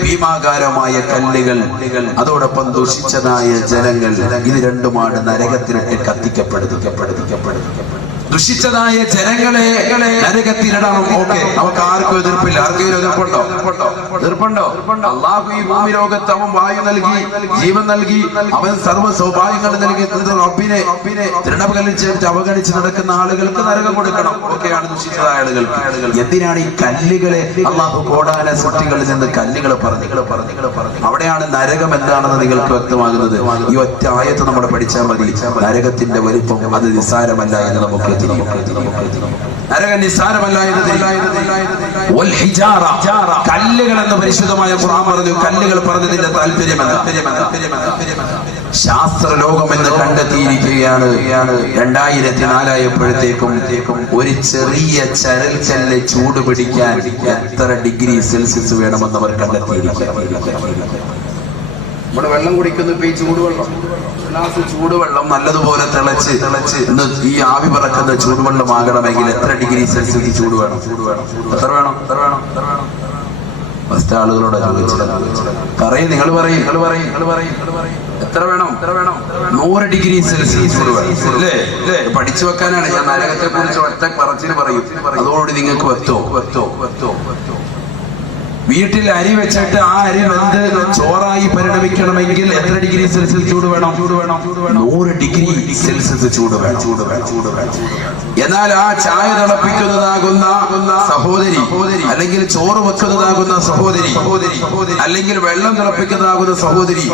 ഭീമാകാരമായ കല്ലുകൾ, അതോടൊപ്പം ദൂഷിച്ചതായ ജനങ്ങൾ, ഇത് രണ്ടുമാണ് നരകത്തിലിട്ട് കത്തിക്കപ്പെടുന്നത്. ദുഷിച്ചതായ ജനങ്ങളെ നരകത്തിലിടണം. ഓക്കെ, നമുക്ക് ആർക്കും എതിർപ്പില്ല. ആർക്കെങ്കിലും എതിർപ്പുണ്ടോ? അല്ലാഹു ഈ ഭൂമി ലോകത്ത് അവൻ വായു നൽകി, ജീവൻ നൽകി, അവൻ സർവ്വ സൗഭാഗ്യങ്ങൾ നൽകി. റബ്ബിനെ തൃണകലിച്ച് അവഗണിച്ച് നടക്കുന്ന ആളുകൾക്ക് നരകം കൊടുക്കണം. ഒക്കെയാണ് ദുഷിച്ചതായ ആളുകൾ. എന്തിനാണ് ഈ കല്ലുകളെ അല്ലാഹു കോടാന സൃഷ്ടികളിൽ നിന്ന് കല്ലുകൾ പറഞ്ഞു? അവിടെയാണ് നരകം എന്താണെന്ന് നിങ്ങൾക്ക് വ്യക്തമാകുന്നത്. ഈ ഒറ്റ ആയത്ത് നമ്മൾ പഠിച്ചാൽ മതി. നരകത്തിന്റെ വലിപ്പം അത് നിസ്സാരമല്ല എന്ന് നമുക്ക് നരകം നിസ്സാരമല്ല എന്ന്. കല്ലുകൾ എന്ന് പരിശുദ്ധമായ ഖുർആൻ പറഞ്ഞു. കല്ലുകൾ പറഞ്ഞതിന്റെ താല്പര്യമെന്താ? ശാസ്ത്ര ലോകം എന്ന് കണ്ടെത്തിയിരിക്കുകയാണ്. 2004 ആയപ്പോഴത്തേക്കും ഒരു ചെറിയ ചരൽക്കല്ല് ചൂട് പിടിക്കാൻ എത്ര ഡിഗ്രി സെൽഷ്യസ് വേണമെന്ന് അവർ കണ്ടെത്തിയിരിക്കുകയാണ്. നമ്മുടെ വെള്ളം കുടിക്കുന്നു ഇപ്പൊ ഈ ചൂടുവെള്ളം, ചൂടുവെള്ളം നല്ലതുപോലെ തിളച്ച് ഈ ആവി പറക്കുന്ന ചൂടുവെള്ളമാകണമെങ്കിൽ എത്ര ഡിഗ്രി സെൽഷ്യസ് ചൂട് വേണം? എത്ര വേണം? ഫസ്റ്റ് ആളുകളോട് പറയും. നിങ്ങൾ പറയും എത്ര വേണം? 100 ഡിഗ്രി സെൽഷ്യസ് ചൂട് വേണം. അല്ലേ? പഠിച്ചു വെക്കാനാണ് ഞാൻ നരകത്തെ കുറിച്ച് ഒറ്റ പറച്ചിൽ പറയും. അതോടുകൂടി നിങ്ങൾക്ക് വെത്തോ. വീട്ടിൽ അരി വെച്ചിട്ട് ആ അരി വെന്ത് ചോറായി പരിണമിക്കണമെങ്കിൽ എത്ര ഡിഗ്രി സെൽഷ്യസ് ചൂട് വേണം? 100 ഡിഗ്രി സെൽഷ്യസ് ചൂട് വേണം. എന്നാൽ ആ ചായ തിളപ്പിക്കുന്നതാകുന്ന സഹോദരി, അല്ലെങ്കിൽ ചോറ് വെക്കുന്നതാകുന്ന സഹോദരി, അല്ലെങ്കിൽ വെള്ളം തിളപ്പിക്കുന്നതാകുന്ന സഹോദരി,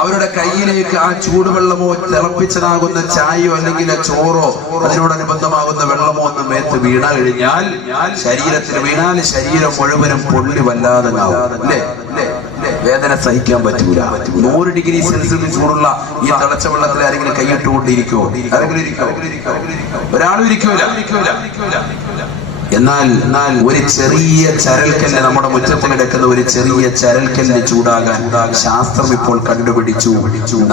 അവരുടെ കയ്യിലേക്ക് ആ ചൂടുവെള്ളമോ തിളപ്പിച്ചതാകുന്ന ചായയോ അല്ലെങ്കിൽ ചോറോ അതിനോടനുബന്ധമാകുന്ന വെള്ളമോ ഒന്ന് മേത്ത് വീണ കഴിഞ്ഞാൽ, ശരീരത്തിൽ വീണാൽ ശരീരം മുഴുവനും പൊള്ളി വല്ലാതെ വേദന സഹിക്കാൻ പറ്റൂല. 100 ഡിഗ്രി സെൽഷ്യസ് ചൂടുള്ള ഈ തിളച്ച വെള്ളത്തിൽ ആരെങ്കിലും കൈയിട്ടുകൊണ്ടിരിക്കുമോ? ഒരാളും ഇരിക്കൂല. എന്നാൽ ഒരു ചെറിയ ചരൽക്കല്ല്, നമ്മുടെ മുറ്റത്തിൽ കിടക്കുന്ന ഒരു ചെറിയ ചരൽക്കല്ല് ചൂടാകാൻ ശാസ്ത്രം ഇപ്പോൾ കണ്ടുപിടിച്ചു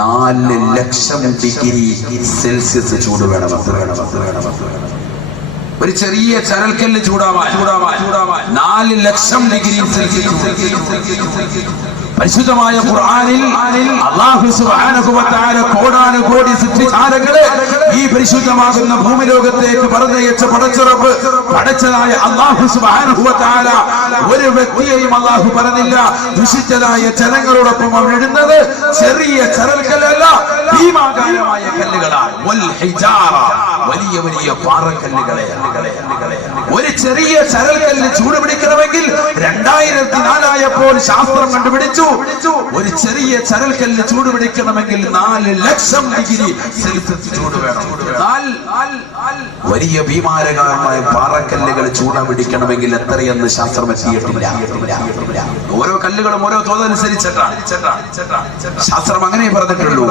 4 ലക്ഷം ഡിഗ്രി സെൽഷ്യസ് ചൂട് വേണം. ഒരു ചെറിയ ചരൽക്കല്ല് ചൂടാവാൻ 4 ലക്ഷം ഡിഗ്രി സെൽഷ്യസ്. പരിശുദ്ധമായ ഖുർആനിൽ അല്ലാഹു സുബ്ഹാനഹു വ തആല കോടാനുകോടി സൃഷ്ടിജാലങ്ങളെ ഈ പരിശുദ്ധമാകുന്ന ഭൂമി ലോകത്തേക്ക് പറഞ്ഞയച്ച പടച്ചറബ് പടച്ചതായ അല്ലാഹു സുബ്ഹാനഹു വ തആല ഒരു വ്യക്തിയെയും അല്ലാഹു പറഞ്ഞില്ല. ദുഷിച്ചതായ ജനങ്ങളോടൊപ്പം അവൻ ഇടുന്നത് ചെറിയ ചരൽക്കല്ലല്ല, ഭീമാകാരമായ കല്ലുകളാണ്. വൽ ഹിജാറ, വലിയ പാറക്കല്ലുകളെ. ഒരു ചെറിയ ചരൽക്കല്ല് ചൂട് പിടിക്കണമെങ്കിൽ 2004 ആയപ്പോൾ ശാസ്ത്രം കണ്ടുപിടിച്ചു, ഒരു ചെറിയ ചരൽക്കല്ല് ചൂട് പിടിക്കണമെങ്കിൽ 4 ലക്ഷം ഡിഗ്രി സെൽഷ്യസ് ചൂട് വേണം. വലിയ ഭീമാരകമായ പാറക്കല്ലുകൾ ചൂട് പിടിക്കണമെങ്കിൽ എത്രയെന്ന് ശാസ്ത്രം എത്തിയിട്ടില്ല. ഓരോ കല്ലുകളും ഓരോ തോതനുസരിച്ചിട്ടാണ് ശാസ്ത്രം അങ്ങനെ പറഞ്ഞിട്ടുള്ളൂ.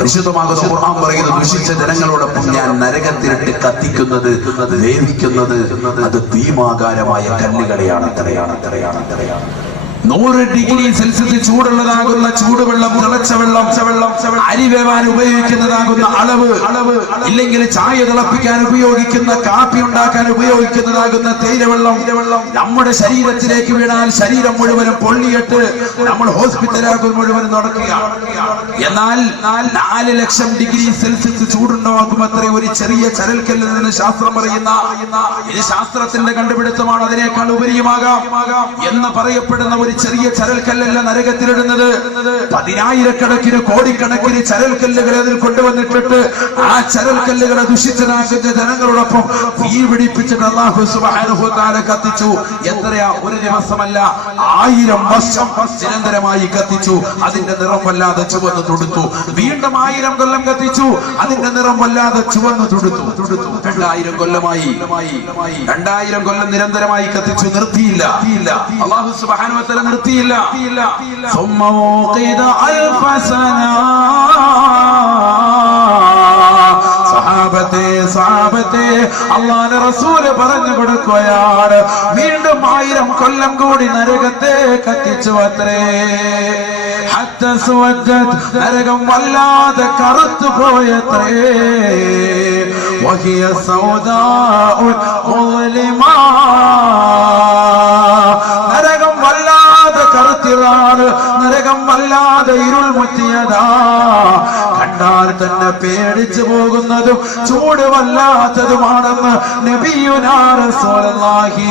പരിശുദ്ധമാകുന്ന ഖുർആൻ പറയുന്നു, ദുഷിച്ച ജനങ്ങളോടൊപ്പം ഞാൻ നരകത്തിലിട്ട് കത്തിക്കുന്നത്, വേവിക്കുന്നത് അത് ഭീമാകാരമായ കല്ലുകളെയാണ്. 100 ഡിഗ്രി സെൽഷ്യസ് ചൂടുള്ളതാകുന്ന ചൂടുവെള്ളം, തിളച്ച വെള്ളം, അരി വേവാൻ ഉപയോഗിക്കുന്നതാകുന്ന അളവ്, ഇല്ലെങ്കിൽ ചായ തിളപ്പിക്കാൻ ഉപയോഗിക്കുന്ന, കാപ്പി ഉണ്ടാക്കാൻ ഉപയോഗിക്കുന്നതാകുന്ന തേയിലവെള്ളം നമ്മുടെ ശരീരത്തിലേക്ക് വീണാൽ ശരീരം മുഴുവനും പൊള്ളിയിട്ട് നമ്മൾ ഹോസ്പിറ്റലാകും മുഴുവനും നടക്കുക. എന്നാൽ 4 ലക്ഷം ഡിഗ്രി സെൽഷ്യസ് ചൂടുണ്ടാകും അത്ര ഒരു ചെറിയ ചരൽക്കല്ലിൽ നിന്ന് ശാസ്ത്രം പറയുന്ന, ഇത് ശാസ്ത്രത്തിന്റെ കണ്ടുപിടുത്തമാണ്, അതിനേക്കാൾ ഉപരിയുമാകാം എന്ന് പറയപ്പെടുന്ന ഒരു ചെറിയ ചരൽക്കല്ലല്ല നരകത്തിലിടുന്നത്. 10,000-കണക്കിന് കോടിക്കണക്കിന് ചരൽക്കല്ലുകളെ അതിൽ കൊണ്ടുവന്നിട്ടിട്ട് ആ ചരൽക്കല്ലുകളെ ദുഷിച്ചതാക്കുന്ന ജനങ്ങളോടൊപ്പം തീ പിടിപ്പിച്ചിട്ട് അല്ലാഹു സുബ്ഹാനഹു വ തആല കത്തിച്ചു. എത്രയാ? ഒരു ദിവസമല്ല, 1000 വർഷം നിരന്തരമായി കത്തിച്ചു. അതിന്റെ നിറം വല്ലാതെ ചുവന്നു തുടുത്തു. വീണ്ടും 1000 കൊല്ലം കത്തിച്ചു. അതിന്റെ നിറം വല്ലാതെ ചുവന്നു തുടുത്തു. 2000 കൊല്ലമായി. 2000 കൊല്ലം നിരന്തരമായി കത്തിച്ചു. നിർത്തിയില്ല. അല്ലാഹു സുബ്ഹാനഹു വ തആല നിർത്തിയില്ല. സഹാബത്തെ അല്ലാഹുവിന്റെ റസൂല് പറഞ്ഞു കൊടുക്കുകയാണ്, വീണ്ടും 1000 കൊല്ലം കൂടി നരകത്തെ കത്തിച്ചു അത്രേ. നരകം വല്ലാതെ കറുത്തു പോയത്രേ. നരകം വല്ലാതെ കറുത്തിയതാണ്. നരകം വല്ലാതെ ഇരുൾ മുറ്റിയതാ. കണ്ടാൽ തന്നെ പേടിച്ചു പോകുന്നതും ചൂട് വല്ലാത്തതുമാണെന്ന് നബിയുനാ റസൂലുള്ളാഹി.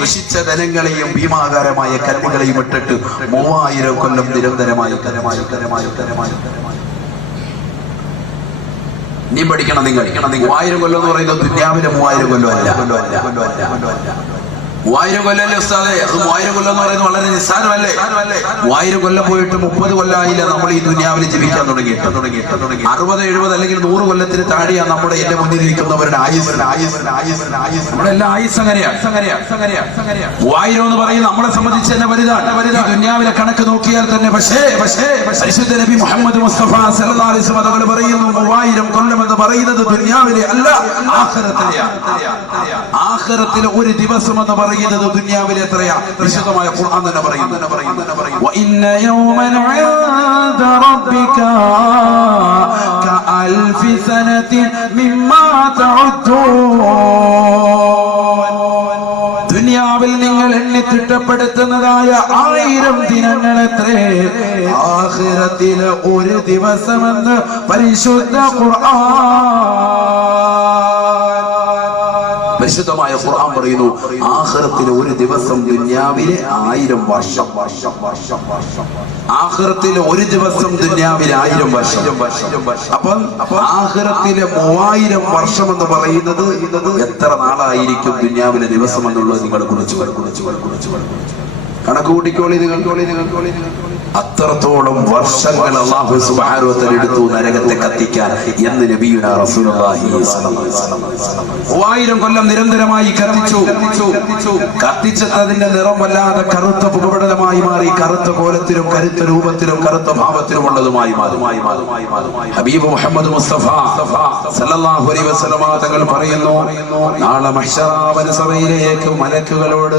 ദുഷിച്ച ധനങ്ങളെയും ഭീമാകാരമായ കല്ലുകളെയും ഇട്ടിട്ട് 3000 കൊല്ലം നിരന്തരമായി നീ പഠിക്കണം. നിങ്ങൾ 3000 കൊല്ലം എന്ന് പറയുന്നത് ദുനിയാവിലെ 3000 കൊല്ലം അല്ല. 3000 കൊല്ലല്ലേ ഉസ്താദേ? അത് 3000 കൊല്ലം എന്ന് പറയുന്നത് വളരെ നിസ്സാരമല്ലേ? 3000 കൊല്ലം പോയിട്ട് 30 കൊല്ലമായില്ല നമ്മൾ ഈ ദുനിയാവിൽ ജീവിക്കാൻ തുടങ്ങിയിട്ട്. 60, 70 അല്ലെങ്കിൽ 100 കൊല്ലത്തിന് താഴെയാണ് നമ്മുടെ എന്റെ മുന്നിൽ ഇരിക്കുന്നവരുടെ ആയുസ്. നമ്മുടെ എല്ലാ ആയുസ് അങ്ങനെയാ. 3000 എന്ന് പറയുന്നത് നമ്മളെ സംബന്ധിച്ച് തന്നെ വലുതാണ്. ദുനിയാവിലെ കണക്ക് നോക്കിയാൽ തന്നെ. പക്ഷേ പരിശുദ്ധ നബി മുഹമ്മദ് മുസ്തഫ സല്ലല്ലാഹു അലൈഹി വസല്ലം തങ്ങൾ പറയുന്നു, 3000 കൊല്ലം എന്ന് പറയുന്നത് ദുനിയാവിലെ അല്ല, ആഖിറത്തിലെയാണ്. ആഖിറത്തിലെ ഒരു ദിവസം എന്ന് പറയുന്നത് ദുനിയാവിലെ എത്രയാ? വിശുദ്ധമായ ഖുർആൻ തന്നെ പറയുന്നു, വഇന്ന യൗമൻ ഇൻദ റബ്ബിക കഅൽഫി സനതിൻ മിമ്മാ തഉദ്ദൂൻ. ദുനിയാവിൽ നിങ്ങൾ എണ്ണി തിട്ടപ്പെടുത്തുന്നതായ 1000 ദിനങ്ങളെത്രേ ആഖിറത്തിലെ ഒരു ദിവസമെന്ന് പരിശുദ്ധ പരിശുദ്ധമായ ഖുർആൻ പറയുന്നു, ആഖിറത്തിലെ ഒരു ദിവസം ദുനിയാവിലെ 1000 വർഷം. ആഖിറത്തിലെ ഒരു ദിവസം ദുനിയാവിലെ 1000 വർഷം. അപ്പം ആഖിറത്തിലെ 3000 വർഷം എന്ന് പറയുന്നത് എത്ര നാളായിരിക്കും ദുനിയാവിലെ ദിവസം എന്നുള്ളത് നിങ്ങൾ കുറിച്ച് കണക്ക് കൂട്ടിക്കോളി. അത്രത്തോളം വർഷങ്ങൾ അല്ലാഹു സുബ്ഹാനഹു വ തആല എടുത്തു നരകത്തെ കത്തിക്കാൻ എന്ന് നബിയുനാ റസൂലുള്ളാഹി സ്വല്ലല്ലാഹു അലൈഹി വസല്ലം. 3000 കൊല്ലം നിരന്തരമായി കത്തിച്ചതിന്റെ നിറം വല്ലാതെ കറുത്ത പുകപടലമായി മാറി. കറുത്ത കോലത്തിലും കരുത്ത രൂപത്തിലും കറുത്ത ഭാവത്തിലും ഉള്ളതുമായി മാറി. ഹബീബ് മുഹമ്മദ് മുസ്തഫ സല്ലല്ലാഹു അലൈഹി വസല്ലം തങ്ങൾ പറയുന്നു, നാളെ മഹ്ശറ സഭയിലേക്ക് മലക്കുകളോട്,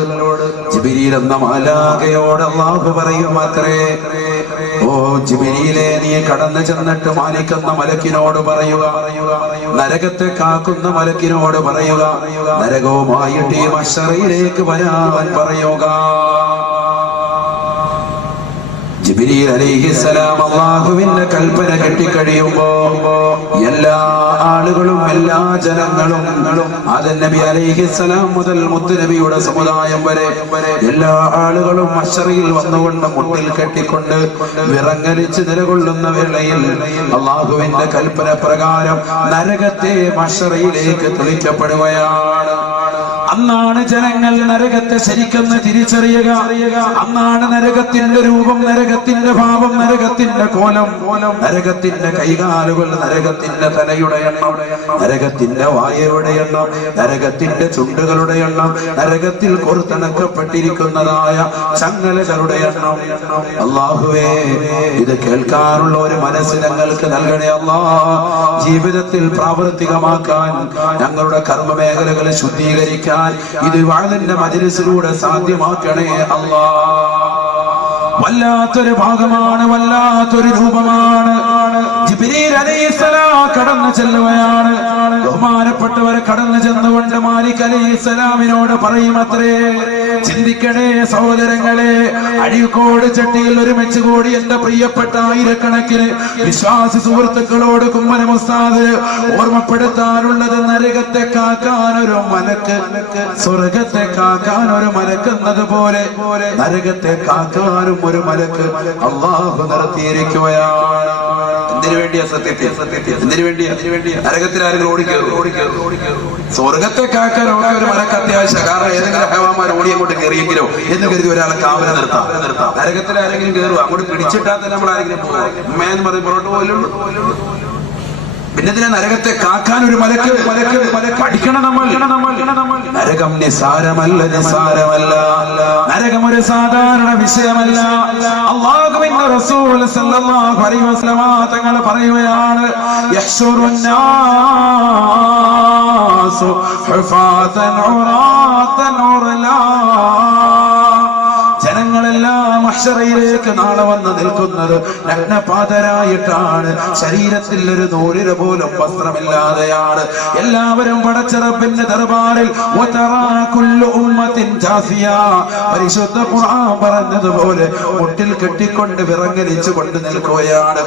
ജിബ്രീൽ എന്ന മാലാഖയോട് അല്ലാഹു പറയും അത്രേ, ഓ ജിബ്രീലേ, നീ കടന്നു ചെന്നിട്ട് മാലിക് എന്ന മലക്കിനോട് പറയുക, നരകത്തെ കാക്കുന്ന മലക്കിനോട് പറയുക, നരകവുമായിട്ട് ഈ മഹ്ശറയിലേക്ക് വരാൻ പറയുക. ജിബ്രീൽ അലൈഹിസ്സലാം അല്ലാഹുവിന്റെ കൽപ്പന കെട്ടിക്കഴിയുമ്പോ എല്ലാ ആളുകളും എല്ലാ ജനങ്ങളും ആദം നബി അലൈഹിസ്സലാം മുതൽ മുത്ത് നബിയുടെ സമുദായം വരെ എല്ലാ ആളുകളും മഹ്ശറയിൽ വന്നുകൊണ്ട് മുട്ടിൽ കെട്ടിക്കൊണ്ട് വിറങ്ങലിച്ച് നിലകൊള്ളുന്ന വേളയിൽ അല്ലാഹുവിന്റെ കൽപ്പന പ്രകാരം നരകത്തെ മഹ്ശറയിലേക്ക് തുളിക്കപ്പെടുകയാണ്. അന്നാണ് ജനങ്ങൾ നരകത്തെ ശരിക്കെന്ന് തിരിച്ചറിയുക. അന്നാണ് നരകത്തിന്റെ രൂപം, നരകത്തിന്റെ ഭാവം, നരകത്തിന്റെ കോലം, നരകത്തിന്റെ കൈകാലുകൾ, നരകത്തിന്റെ തലയുടെ എണ്ണം, നരകത്തിന്റെ വായയുടെ എണ്ണം, നരകത്തിന്റെ ചുണ്ടുകളുടെ എണ്ണം, നരകത്തിൽ കൊറുത്തണക്കപ്പെട്ടിരിക്കുന്നതായ ചങ്ങലകളുടെ എണ്ണം. അല്ലാഹുവേ, ഇത് കേൾക്കാനുള്ള ഒരു മനസ്സ് ഞങ്ങൾക്ക് നൽകണേ അല്ലാഹ്. ജീവിതത്തിൽ പ്രാവർത്തികമാക്കാൻ, ഞങ്ങളുടെ കർമ്മമേഖലകളെ ശുദ്ധീകരിക്കാൻ ഇത് വഅദിന്റെ മജ്‌ലിസിലൂടെ സാധ്യമാക്കണേ അല്ലാഹ്. വല്ലാത്തൊരു ഭാഗമാണ്, വല്ലാത്തൊരു രൂപമാണ്. ജിബ്രീൽ അലൈഹിസ്സലാം കടന്നു ചെല്ലുകയാണ്. ബഹുമാനപ്പെട്ടവരെ കടന്നു ചെന്നുകൊണ്ട് മാലിക് അലൈഹിസ്സലാമിനോട് പറയുമത്രേ, ചിന്തിക്കണേ സഹോദരങ്ങളെ. അഴീക്കോട് ചട്ടിയിൽ ഒരുമിച്ച് കൂടി എന്റെ പ്രിയപ്പെട്ട ആയിരക്കണക്കിന് വിശ്വാസി സുഹൃത്തുക്കളോട് കുമ്മനം ഉസ്താദ് ഓർമ്മപ്പെടുത്താറുള്ളത്, നരകത്തെ കാക്കാൻ ഒരു മലക്ക്, സ്വർഗത്തെ കാക്കാൻ ഒരു മലക്ക് എന്നതുപോലെ നരകത്തെ കാക്കാനും ഒരു മലക്ക് അള്ളാഹു നിർത്തിയിരിക്കുകയാണ്. എന്തിനു വേണ്ടിയാ സത്യത്തെ? എന്തിനു വേണ്ടിയാ? നരകത്തിൽ ആരെങ്കിലും ഓടിക്കയറും. സ്വർഗത്തെ കാക്കാൻ ഒരു മലക്ക് അത്യാവശ്യം. കാരണം ഏതെങ്കിലും ഹൈവാന്മാർ ഓടി അങ്ങോട്ട് കയറിയെങ്കിലോ എന്ന് കരുതി ഒരാളെ കാവല നിർത്താം. നരകത്തിൽ ആരെങ്കിലും കയറുക, അങ്ങോട്ട് പിടിച്ചിട്ടാൽ തന്നെ നമ്മൾ ആരെങ്കിലും പോകും. ഉമ്മയെന്ന് പറഞ്ഞ് പുറത്തു പോലുള്ളൂ. പിന്നെ നരകത്തെ കാക്കാൻ ഒരു മലക്ക് പഠിക്കണം നമ്മൾ. നരകം നിസാരമല്ല, നരകം ഒരു സാധാരണ വിഷയമല്ല. അല്ലാഹുവിന്റെ റസൂൽ സല്ലല്ലാഹു അലൈഹി വസല്ലം തങ്ങൾ പറയുകയാണ്, യഹ്ശുറുന്നാസു ഹുഫാതൻ ഉറാതൻ ഉർലാ. ജനങ്ങളെല്ലാം മഹ്ശറയിലേക്ക് നാളെ വന്ന് നിൽക്കുന്നത് നഗ്നപാതരായിട്ടാണ്. ശരീരത്തിൽ ഒരു നൂലിര പോലും വസ്ത്രമില്ലാതെയാണ്. എല്ലാവരും പടച്ച റബ്ബിന്റെ ദർബാറിൽ പരിശുദ്ധ ഖുർആൻ പറഞ്ഞതുപോലെ മുട്ടിൽ കെട്ടിക്കൊണ്ട് വിറങ്ങലിച്ചു കൊണ്ട് നിൽക്കുകയാണ്.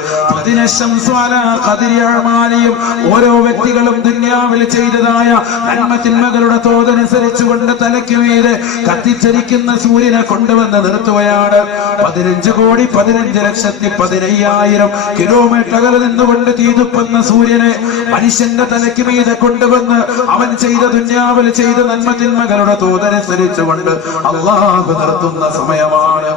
ഓരോ വ്യക്തികളും ദുനിയാവിൽ ചെയ്തതായ നന്മതിന്മകളുടെ തോതനുസരിച്ചുകൊണ്ട് തലയ്ക്ക് മീതെ കത്തിച്ചരിക്കുന്ന സൂര്യനെ കൊണ്ടുവന്ന് നിർത്തുകയാണ്. 15,15,15,000 കിലോമീറ്റർ അകലെ നിന്നുകൊണ്ട് തീതുപ്പുന്ന സൂര്യനെ മനുഷ്യന്റെ തലയ്ക്ക് മീതെ കൊണ്ടുവന്ന് അവൻ ചെയ്ത ദുനിയാവിൽ ചെയ്ത നന്മതിന്മകളുടെ തോതനുസരിച്ചുകൊണ്ട് അല്ലാഹു നിർത്തുന്ന സമയമാണ്.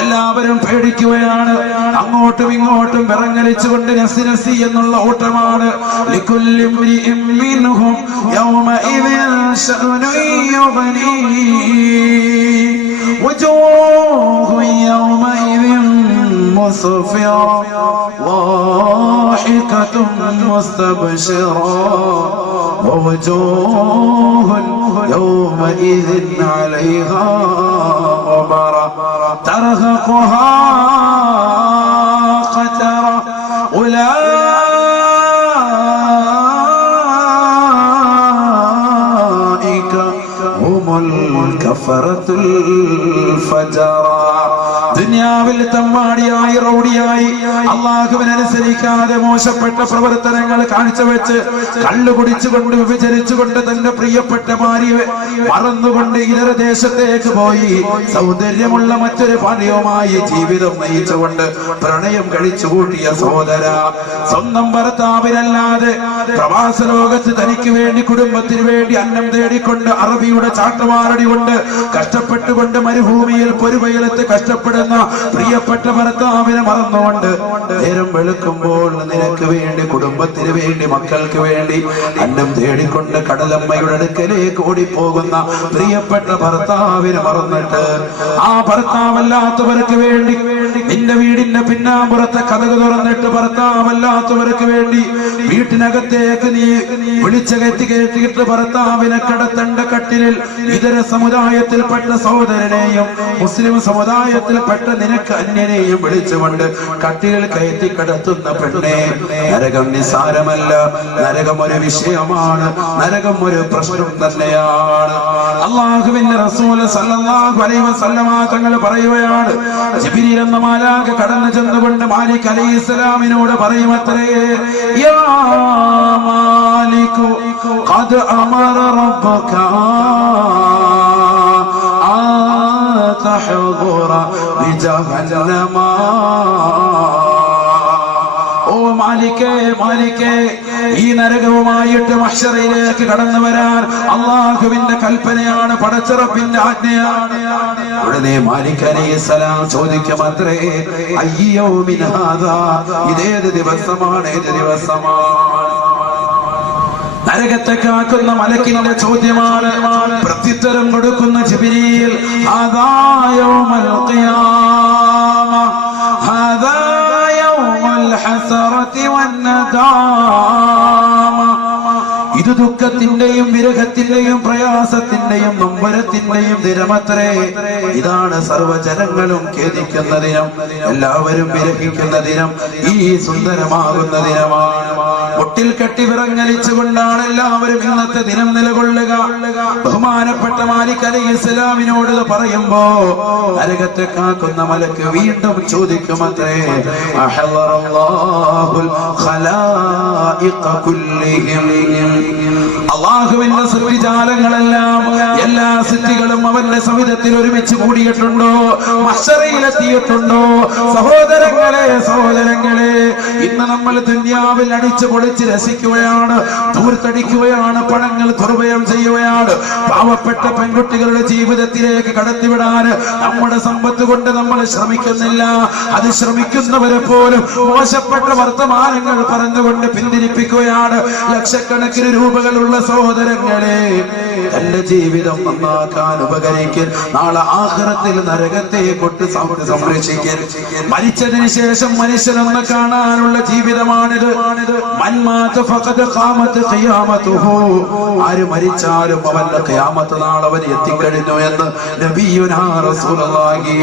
എല്ലാവരും പേടിക്കുകയാണ്. അങ്ങോട്ടും ഇങ്ങോട്ടും വിറങ്ങലിച്ചുകൊണ്ട് നസി നസി എന്നുള്ള ഓട്ടമാണ്. ലികുല്ലി ഇംരിഇൻ മിൻഹും യൗമഇദിൻ ശഅ്നുൻ യുഗ്നീ وجوه يومئذ مسفرة ضاحكة مستبشرة ووجوه يومئذ عليها غبرة ترهقها قترة أولئك هم الكفرة الفجرة. ദുനിയാവിൽ തമ്മാടിയായി റൗഡിയായി അല്ലാഹുവിനനുസരിക്കാതെ മോശപ്പെട്ട പ്രവർത്തനങ്ങൾ കാഴ്ചവെച്ച് കള്ളു കുടിച്ചുകൊണ്ട് വ്യഭിചരിച്ചുകൊണ്ട് തന്റെ പ്രിയപ്പെട്ട ഭാര്യയെ മറന്നുകൊണ്ട് ഇതര ദേശത്തേക്ക് പോയി സൗന്ദര്യമുള്ള മറ്റൊരു ഭാര്യയുമായി ജീവിതം നയിച്ചുകൊണ്ട് പ്രണയം കഴിച്ചുകൂട്ടിയ സഹോദര, സ്വന്തം ഭർത്താവിനല്ലാതെ പ്രവാസ ലോകത്ത് തനിക്ക് വേണ്ടി കുടുംബത്തിന് വേണ്ടി അന്നം തേടിക്കൊണ്ട് അറബിയുടെ ചാട്ടവാറടി കൊണ്ട് കഷ്ടപ്പെട്ടുകൊണ്ട് മരുഭൂമിയിൽ പൊരുവയലത്ത് കഷ്ടപ്പെടുന്ന പ്രിയപ്പെട്ട ഭർത്താവിനെ മറന്നുകൊണ്ട് നേരം വെളുക്കുമ്പോൾ നിനക്ക് വേണ്ടി കുടുംബത്തിന് വേണ്ടി മക്കൾക്ക് വേണ്ടി അന്നം തേടിക്കൊണ്ട് കടലമ്മയുടെ അടുക്കലേക്ക് ഓടിപ്പോകുന്ന പ്രിയപ്പെട്ട ഭർത്താവിനെ മറന്നിട്ട് ആ ഭർത്താവല്ലാത്തവർക്ക് വേണ്ടി നിന്റെ വീടിന്റെ പിന്നാമ്പുറത്തെ കതക് തുറന്നിട്ട് ഭർത്താവല്ലാത്തവർക്ക് വേണ്ടി വീട്ടിനകത്തേക്ക് നീ വിളിച്ചകറ്റി കയറ്റിയിട്ട് ഭർത്താവിനെ കടത്തണ്ട കട്ടിലിൽ ഇതര സമുദായത്തിൽപ്പെട്ട സഹോദരനെയും മുസ്ലിം സമുദായത്തിൽപ്പെട്ട നിനക്ക് അന്യനെയും വിളിച്ചുകൊണ്ട് കട്ടിലിൽ കയറ്റി കടത്തുന്ന പെണ്ണെ, നരകം നിസാരമല്ല, നരകം ഒരു വിഷയമാണ്, നരകം ഒരു പ്രശ്നം തന്നെയാണ്. അല്ലാഹുവിന്റെ റസൂൽ സല്ലല്ലാഹു അലൈഹി വസല്ലം തങ്ങൾ പറയുകയാണ്, ജിബ്രീൽ എന്ന മാലാഖ കടന്നു ചെന്നുകൊണ്ട് മാലിക് അലൈഹിസ്സലാമിനോട് പറയുമത്രേ, യാ മാലികു ഖദ് അമറ റബ്ബക തഹദുറ ബിജഹന്നമ. ഓ മാലിക്കേ, മാലിക്കേ, ഈ നരകവുമായിട്ട് മഹ്ശറയിലേക്ക് കടന്നു വരാൻ അല്ലാഹുവിന്റെ കൽപ്പനയാണ്, പടച്ചറപ്പിന്റെ ആജ്ഞയാണ്. ഉടനെ മാലിക് അലൈഹിസ്സലാം ചോദിക്കുമത്രേ, അയ്യൗമിൻ ഹാദാ, ഇതേത് ദിവസമാണ്, ഏത് ദിവസമാണ്? നരകത്തെ കാക്കുന്ന മലക്കിന്റെ ചോദ്യമാണ്. പ്രത്യുത്തരം കൊടുക്കുന്ന ജിബ്രീൽ, ഹാദാ യൗമുൽ ഖിയാമ, ഹാദാ യൗമുൽ ഹസറതി വന്നദാമ. ഇത് ദുഃഖത്തിന്റെയും വിരഹത്തിന്റെയും പ്രയാസത്തിന്റെയും നൊമ്പരത്തിന്റെയും ദിനമത്രേ. ഇതാണ് സർവ്വജനങ്ങളും ഖേദിക്കുന്ന ദിനം, എല്ലാവരും വിരഹിക്കുന്ന ദിനം, ഈ സുന്ദരമാകുന്ന ദിനമാണ്. ഒട്ടിൽ കെട്ടി വിറങ്ങലിച്ചുകൊണ്ടാണ് എല്ലാവരും ഇന്നത്തെ ദിനം നിലകൊള്ളുക. ബഹുമാനപ്പെട്ട മാലിക് അലൈഹിസ്സലാമിനോട് പറയുമ്പോ നരകത്തെ കാക്കുന്ന മലക്ക് വീണ്ടും ചോദിക്കുമത്രേ, അല്ലാഹുവിന്റെ സൃഷ്ടിജാലങ്ങളെല്ലാം എല്ലാ സൃഷ്ടികളും അവന്റെ സവിധത്തിൽ ഒരുമിച്ച് കൂടിയിട്ടുണ്ടോ, മഹ്ശറയിലെത്തിയിട്ടുണ്ടോ? സഹോദരങ്ങളെ, ഇന്ന് നമ്മൾ ദുനിയാവിൽ അടിച്ചു പൊളിച്ച് രസിക്കുകയാണ്, ധൂർത്തടിക്കുകയാണ്, പണങ്ങൾ ദുർവ്യയം ചെയ്യുകയാണ്. പാവപ്പെട്ട പെൺകുട്ടികളുടെ ജീവിതത്തിലേക്ക് കടത്തിവിടാൻ നമ്മുടെ സമ്പത്ത് കൊണ്ട് നമ്മൾ ശ്രമിക്കുന്നില്ല. അത് ശ്രമിക്കുന്നവരെ പോലും മോശപ്പെട്ട വർത്തമാനങ്ങൾ പറഞ്ഞുകൊണ്ട് പിന്തിരിപ്പിക്കുകയാണ്. ലക്ഷക്കണക്കിന് രൂപകളുള്ള സഹോദരങ്ങളെ, തന്റെ ജീവിതം നന്നാക്കാൻ ഉപകരിക്കാൻ, നാളെ ആഖിറത്തിൽ നരകത്തെ കൊണ്ട് സംരക്ഷിക്കാൻ, മരിച്ചതിന് ശേഷം മനുഷ്യനൊന്ന് കാണാനുള്ള ജീവിതമാണിത്. ആര് മരിച്ചാലും അവന്റെ ഖിയാമത്ത് നാൾ അവൻ എത്തിക്കഴിഞ്ഞു എന്ന് നബിയുനാ റസൂലുള്ളാഹി.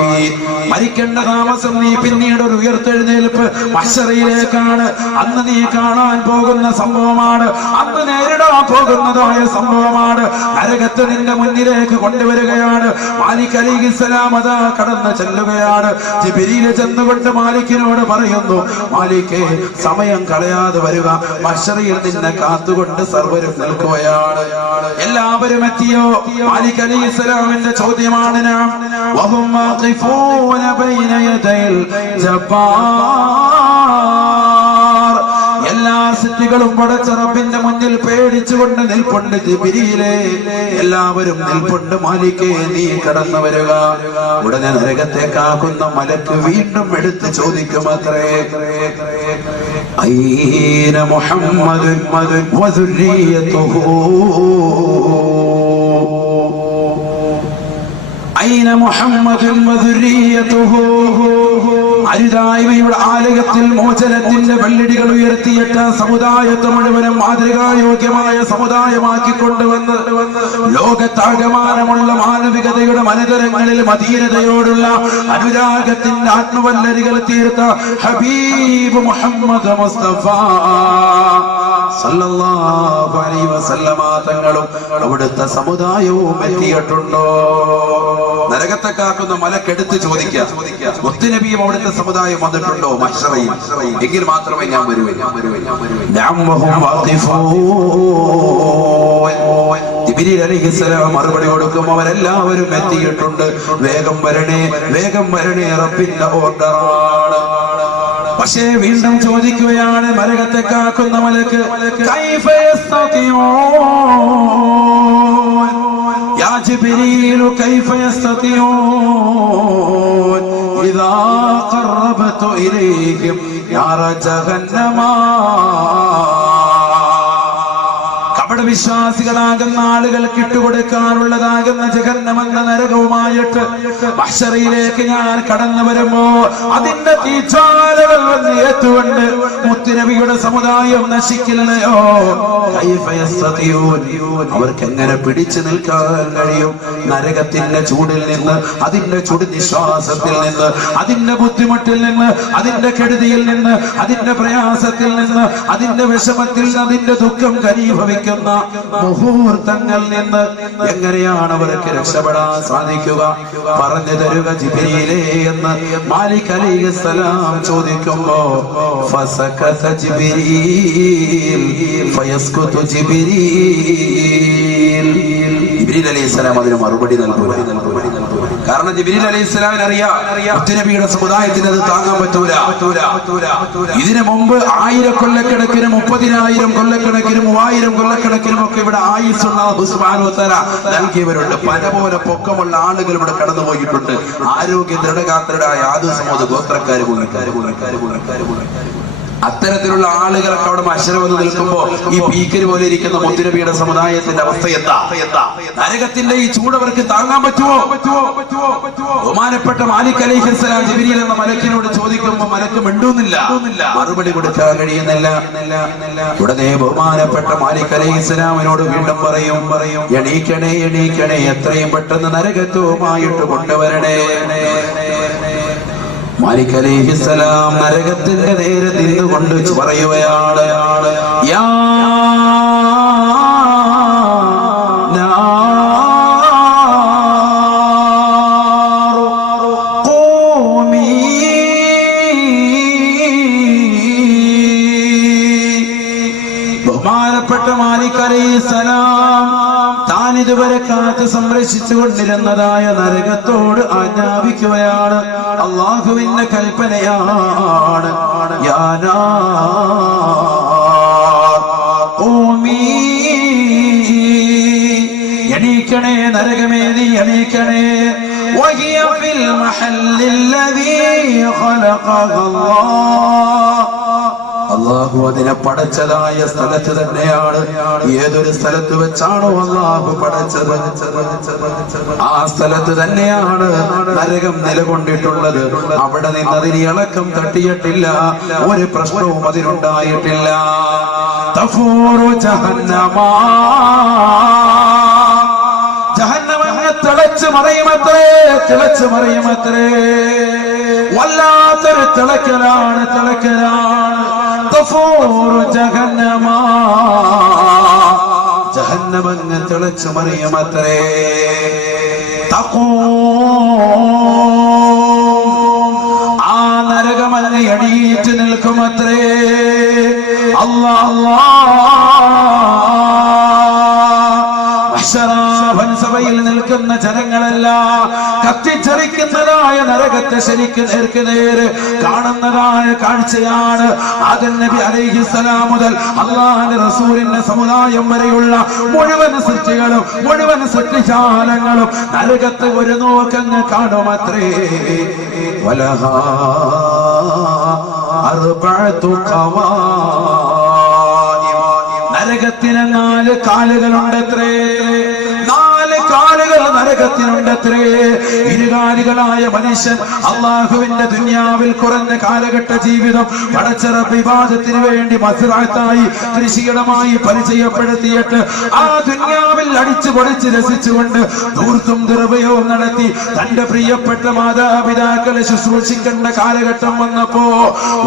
മരിക്കേണ്ട താമസം നീ പിന്നീട് ഒരു ഉയർത്തെഴുന്നേൽപ്പ് മഹ്ശറയിലേക്കാണ്. അന്ന് നീ കാണാൻ പോകുന്ന സംഭവമാണ്, അന്ന് നേരിടാൻ പോകുന്നതായ സംഭവമാണ്. നരകത്ത് നിന്റെ മുന്നിലേക്ക് കൊണ്ടുവരികയാണ്. മാലിക് അലൈഹിസ്സലാം അതാ കടന്നു ചെല്ലുകയാണ്. ജിബ്രീൽ ചെന്നുകൊണ്ട് മാലിക്കിനോട് പറയുന്നു, മാലിക്കേ, സമയം കളയാതെ വരിക, മഹ്ശറയിൽ നിന്നെ കാത്തുകൊണ്ട് സർവരും നിൽക്കുകയാണ്. എല്ലാവരും എത്തിയോ? മാലിക് അലൈഹിസ്സലാമിന്റെ ചോദ്യമാണ്, വഹും വാഖിഫൂന ബൈന യദൈൽ ജബ്ബാർ. എല്ലാ സൃഷ്ടികളും പടച്ച റബ്ബിന്റെ മുന്നിൽ പേടിച്ചുകൊണ്ട് നിൽപ്പുണ്ട്. ജിബ്രീലേ, എല്ലാവരും നിൽപ്പുണ്ട്. മാലിക്കേ, നീ കടന്നു വരിക. ഉടനെ നരകത്തെ കാക്കുന്ന മലക്ക് വീണ്ടും എടുത്ത് ചോദിക്കുമത്രേ, ഐന മുഹമ്മദുൻ വസുരിയതുഹു, ഐന മുഹമ്മദുൻ വസുരിയതുഹു. അരുതായ്മയുടെ ആലയത്തിൽ മോചനത്തിന്റെ വെള്ളിടികൾ ഉയർത്തിയിട്ട് സമുദായത്തെ മുഴുവനും മാതൃകായോഗ്യമായ സമുദായമാക്കി കൊണ്ടുവന്ന് ലോകത്താകമാനമുള്ള മാനവികതയുടെ മനതരങ്ങളിൽ മദീനതയോടുള്ള അനുരാഗത്തിന്റെ ആത്മവല്ലരികൾ തീർത്ത ഹബീബ് മുഹമ്മദ് മുസ്തഫ സല്ലല്ലാഹു അലൈഹി വസല്ലമ തങ്ങളും അവിടുത്തെ സമുദായവും എത്തിയിട്ടുണ്ടോ? നരകത്തെ കാക്കുന്ന മലക്കെടുത്ത് ചോദിക്കുക, മുത്തുനബിയും അവിടുത്തെ സമുദായം വന്നിട്ടുണ്ടോ മഹ്ശറയിൽ? എങ്കിൽ മാത്രമേ ഞാൻ വരൂ. ജിബ്രീൽ അലൈഹിസ്സലാം മറുപടി കൊടുക്കും, അവരെല്ലാവരും എത്തിയിട്ടുണ്ട്. വേഗം വരണേ, വേഗം വരണേ, റബ്ബിന്റെ ഓർഡറാണ്. പക്ഷേ വീണ്ടും ചോദിക്കുകയാണ് നരകത്തെ കാക്കുന്ന മലക്ക്, കൈഫ യസ്തതിഊൻ യാ ജിബ്രീൽ, കൈഫ യസ്തതിഊൻ ഇദാ ഖറബതു ഇലൈഹിം നാറ ജഹന്നമ. വിശ്വാസികളാകുന്ന ആളുകൾക്ക് ഇട്ടുകൊടുക്കാനുള്ളതാകുന്ന ജഹന്നമെന്ന നരകവുമായിട്ട് മഹ്ശറയിലേക്ക് ഞാൻ കടന്നു വരുമ്പോ അതിന്റെ തീജ്വാലകൾ വന്ന് ഏറ്റുകൊണ്ട് മുത്തുനബിയുടെ സമുദായം നശിക്കില്ലയോ? അവർക്ക് എങ്ങനെ പിടിച്ചു നിൽക്കാൻ കഴിയും? നരകത്തിന്റെ ചൂടിൽ നിന്ന്, അതിന്റെ ചുടു നിശ്വാസത്തിൽ നിന്ന്, അതിന്റെ ബുദ്ധിമുട്ടിൽ നിന്ന്, അതിന്റെ കെടുതിയിൽ നിന്ന്, അതിന്റെ പ്രയാസത്തിൽ നിന്ന്, അതിന്റെ വിഷമത്തിൽ നിന്ന്, അതിന്റെ ദുഃഖം കരീഭവിക്കുന്ന മുഹൂർത്തങ്ങൾ നിന്ന് എങ്ങനെയാണ് അവർക്ക് രക്ഷപ്പെടാൻ സാധിക്കുക? പറഞ്ഞു തരുക ജിബ്രീലേ എന്ന് മാലിക് അലൈഹിസ്സലാം ചോദിക്കുമ്പോ, ഫസകത ജിബ്രീൽ ഫയസ്കുതു ജിബ്രീൽ. ജിബ്രീൽ അലൈഹിസ്സലാം അതിന് മറുപടി നൽകുക. കാരണം ജിബ്രീൽ അലൈഹിസ്സലാമിന് അറിയാം മുത്തുനബിയുടെ സമുദായത്തിന് അത് താങ്ങാൻ പറ്റൂല. ഇതിനു മുമ്പ് 1000 കൊല്ലക്കണക്കിന്, 30,000 കൊല്ലക്കണക്കിന്, 3000 കൊല്ലക്കണക്കിനും ഒക്കെ ഇവിടെ ആയുസ്സുള്ള അല്ലാഹു സുബ്ഹാനഹു വ തആല നൽകിയവരുണ്ട്. പല പോലെ പൊക്കമുള്ള ആളുകൾ ഇവിടെ കടന്നുപോയിട്ടുണ്ട്. ആരോഗ്യ ദൃഢഗാത്രരായ ആദു സമൂഹ ഗോത്രക്കാര്. അത്തരത്തിലുള്ള ആളുകളൊക്കെ അവിടെ മശര വന്ന് നിൽക്കുമ്പോ ഈ പീക്കര് പോലെ ഇരിക്കുന്ന മുത്തുനബിയുടെ സമുദായത്തിന്റെ അവസ്ഥ എന്താ? നരകത്തിന്റെ ഈ ചൂട് അവർക്ക് താങ്ങാൻ പറ്റുമോ? ബഹുമാനപ്പെട്ട മാലിക് അലൈഹിസ്സലാം ജിബ്രീൽ എന്ന മലക്കിനോട് ചോദിക്കുമ്പോൾ മലക്ക് മിണ്ടുന്നില്ല, മറുപടി കൊടുക്കാൻ കഴിയുന്നില്ല. ഉടനെ ബഹുമാനപ്പെട്ട മാലിക് അലൈഹിസ്സലാമിനോട് വീണ്ടും പറയും, എണീക്കണേ എണീക്കണേ, എത്രയും പെട്ടെന്ന് നരകത്വമായിട്ട് കൊണ്ടുവരണേ. മാലിക് അലൈഹിസ്സലാം നരകത്തിന്റെ നേരെ നിന്നുകൊണ്ട് പറയുകയാണ്, യാ ബഹുമാനപ്പെട്ട മാലിക് അലൈഹിസ്സലാം താൻ ഇതുവരെ കാത്ത് സംരക്ഷിച്ചു കൊണ്ടിരുന്നതായ നരകത്തോട് ആജ്ഞാപിക്കുകയാണ്. അള്ളാഹുവിന്റെ കൽപ്പനയാണ്, യാ നാർ ഖൂമി, എണീക്കണേ നരകമേ നീ എണീക്കണേ. വഹിയ ഫിൽ മഹല്ലില്ലദീ ഖലഖഹ അല്ലാഹു അതിനെ പടച്ചതായ സ്ഥലത്ത് തന്നെയാണ്. ഏതൊരു സ്ഥലത്ത് വെച്ചാണോ അല്ലാഹു പടച്ചത്, ആ സ്ഥലത്ത് തന്നെയാണ് നരകം നിലകൊണ്ടിട്ടുള്ളത്. അവിടെ നിന്ന് അതിന് ഇളക്കം തട്ടിയിട്ടില്ല, ഒരു പ്രശ്നവും അതിനുണ്ടായിട്ടില്ല. തഫൂറു ജഹന്നമാ, ജഹന്നമങ്ങ് തിളച്ചു മറിയുമത്രേ, തിളച്ചു മറിയുമത്രേ. വല്ലാത്തൊരു തിളക്കലാണ്, തിളക്കലാണ്. തഫൂറു ജഹന്നമ, ജഹന്നമങ്ങ് തിളച്ചു മറിയുമത്രേ. ആ നരകമങ്ങ് എണീറ്റ് നിൽക്കുമത്രേ. അല്ലാഹ് സഭയിൽ നിൽക്കുന്ന ജനങ്ങളല്ല, കത്തിച്ചറിക്കുന്നതായ നരകത്തെ ശരിക്ക് നേർക്ക് നേര് കാണുന്നതായ കാഴ്ചയാണ്. ആദം നബി അലൈഹിസ്സലാം മുതൽ അല്ലാഹുവിന്റെ റസൂലിന്റെ സമുദായം വരെയുള്ള മുഴുവൻ സൃഷ്ടികളും മുഴുവൻ സൃഷ്ടിജാലങ്ങളും നരകത്തെ ഒരു നോക്കങ്ങ് കാണുമത്രേ. വലഹാ അർബഅതു ഖവാഇം, നരകത്തിന് 4 കാലുകളുണ്ടത്രേ. 4 കാലുകൾ നരകത്തിനുണ്ടത്രേ. ഇരുകാലികളായ മനുഷ്യൻ അള്ളാഹുവിന്റെ ദുനിയാവിൽ കുറഞ്ഞ കാലഘട്ട ജീവിതം പടച്ചറബ് ഇബാദത്തിന് വേണ്ടി മസ്റഅത്തായി കൃഷിയിടമായി പരിചയപ്പെടുത്തിയിട്ട് ആ ദുനിയാവിൽ അടിച്ചു പൊളിച്ച് രസിച്ചുകൊണ്ട് ധൂർത്തും ദുരുപയോഗം നടത്തി തന്റെ പ്രിയപ്പെട്ട മാതാപിതാക്കളെ ശുശ്രൂഷിക്കേണ്ട കാലഘട്ടം വന്നപ്പോ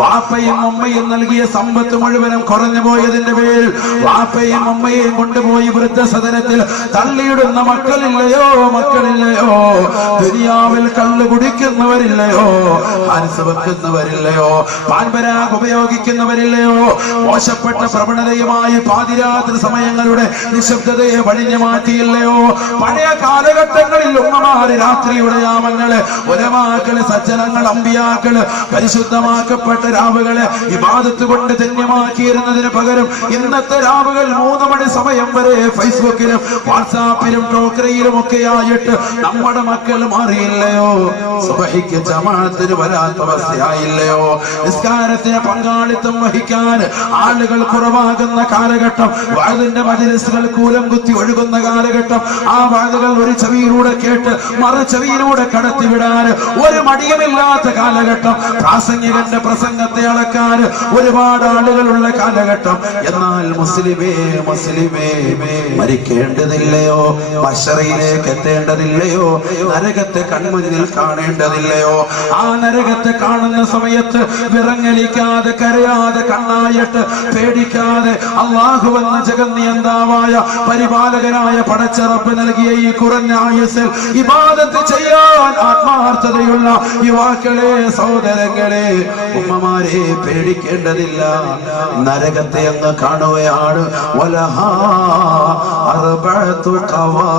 വാപ്പയും ഉമ്മയും നൽകിയ സമ്പത്ത് മുഴുവനും കുറഞ്ഞു പോയതിന്റെ പേരിൽ വാപ്പയും ഉമ്മയെയും കൊണ്ടുപോയി വൃദ്ധസദനത്തിൽ തള്ളിയിടുന്ന മക്കളില്ലയോ, മക്കളില്ലയോ? ദുനിയാവിൽ കള്ളു കുടിക്കുന്നവരില്ലയോ, ഹാൻസ് വെക്കുന്നവരില്ലയോ, പാൻപരാഗ് ഉപയോഗിക്കുന്നവരില്ലയോ? മോശപ്പെട്ട പ്രവണതയുമായി പാതിരാത്രി സമയങ്ങളുടെ നിശബ്ദതയെ വഴിഞ്ഞു മാറ്റിയില്ലയോ? പഴയ കാലഘട്ടങ്ങളിൽ ഉമ്മമാര് രാത്രിയുടെ യാമങ്ങള്, ഉലമാക്കള്, സജ്ജനങ്ങൾ, അമ്പിയാക്കള് പരിശുദ്ധമാക്കപ്പെട്ട രാവുകളെ ഇബാദത്ത് കൊണ്ട് ധന്യമാക്കിയിരുന്നതിന് പകരം ഇന്നത്തെ രാവുകൾ 3 മണി സമയം വരെ ഫേസ്ബുക്കിലും വാട്സാപ്പിലും ടോക്കറയിലും ഒക്കെ ആയിട്ട് നമ്മുടെ മക്കൾ മാറിയില്ലയോ? സുബഹിക്ക് ജമാഅത്തിന് വരാത്ത അവസ്ഥയായില്ലയോ? നിസ്കാരത്തിന് പങ്കാളിത്തം വഹിക്കാൻ ആളുകൾ കുറവാകുന്ന കാലഘട്ടം, വഅദിന്റെ മജ്‌ലിസുകൾ കൂലം കുത്തി ഒഴുകുന്ന കാലഘട്ടം, ആ വഅദുകൾ ഒരു ചെവിയിലൂടെ കേട്ട് മറു ചെവിയിലൂടെ കടത്തിവിടാൻ ഒരു മടിയുമില്ലാത്ത കാലഘട്ടം, പ്രാസംഗികന്റെ പ്രസംഗത്തെ അളക്കാൻ ഒരുപാട് ആളുകളുള്ള കാലഘട്ടം. എന്നാൽ മുസ്ലിമേ, മുസ്ലിമേ, മരിക്കേണ്ടതില്ലയോ? മശറയിലേക്ക് എത്തേണ്ടതില്ലയോ? നരകത്തെ കൺമുന്നിൽ കാണേണ്ടതില്ലയോ? ആ നരകത്തെ കാണുന്ന സമയത്ത് വിറങ്ങലിക്കാതെ, കരയാതെ, കണ്ണായിട്ട് പേടിക്കാതെ അല്ലാഹു എന്ന ജഗന്നിയന്താവായ പരിപാലകനായ പടച്ച റബ്ബ് നൽകിയ ഈ കുറഞ്ഞ ആയുസ്സിൽ ഇബാദത്ത് ചെയ്യാൻ ആത്മാർത്ഥതയുള്ള യുവാക്കളെ, സഹോദരങ്ങളെ, ഉമ്മമാരെ, പേടിക്കേണ്ടതില്ല. നരകത്തെ അങ്ങ് കാണുകയാണ്. വലഹാ അർബഅതു ഖവാഇം,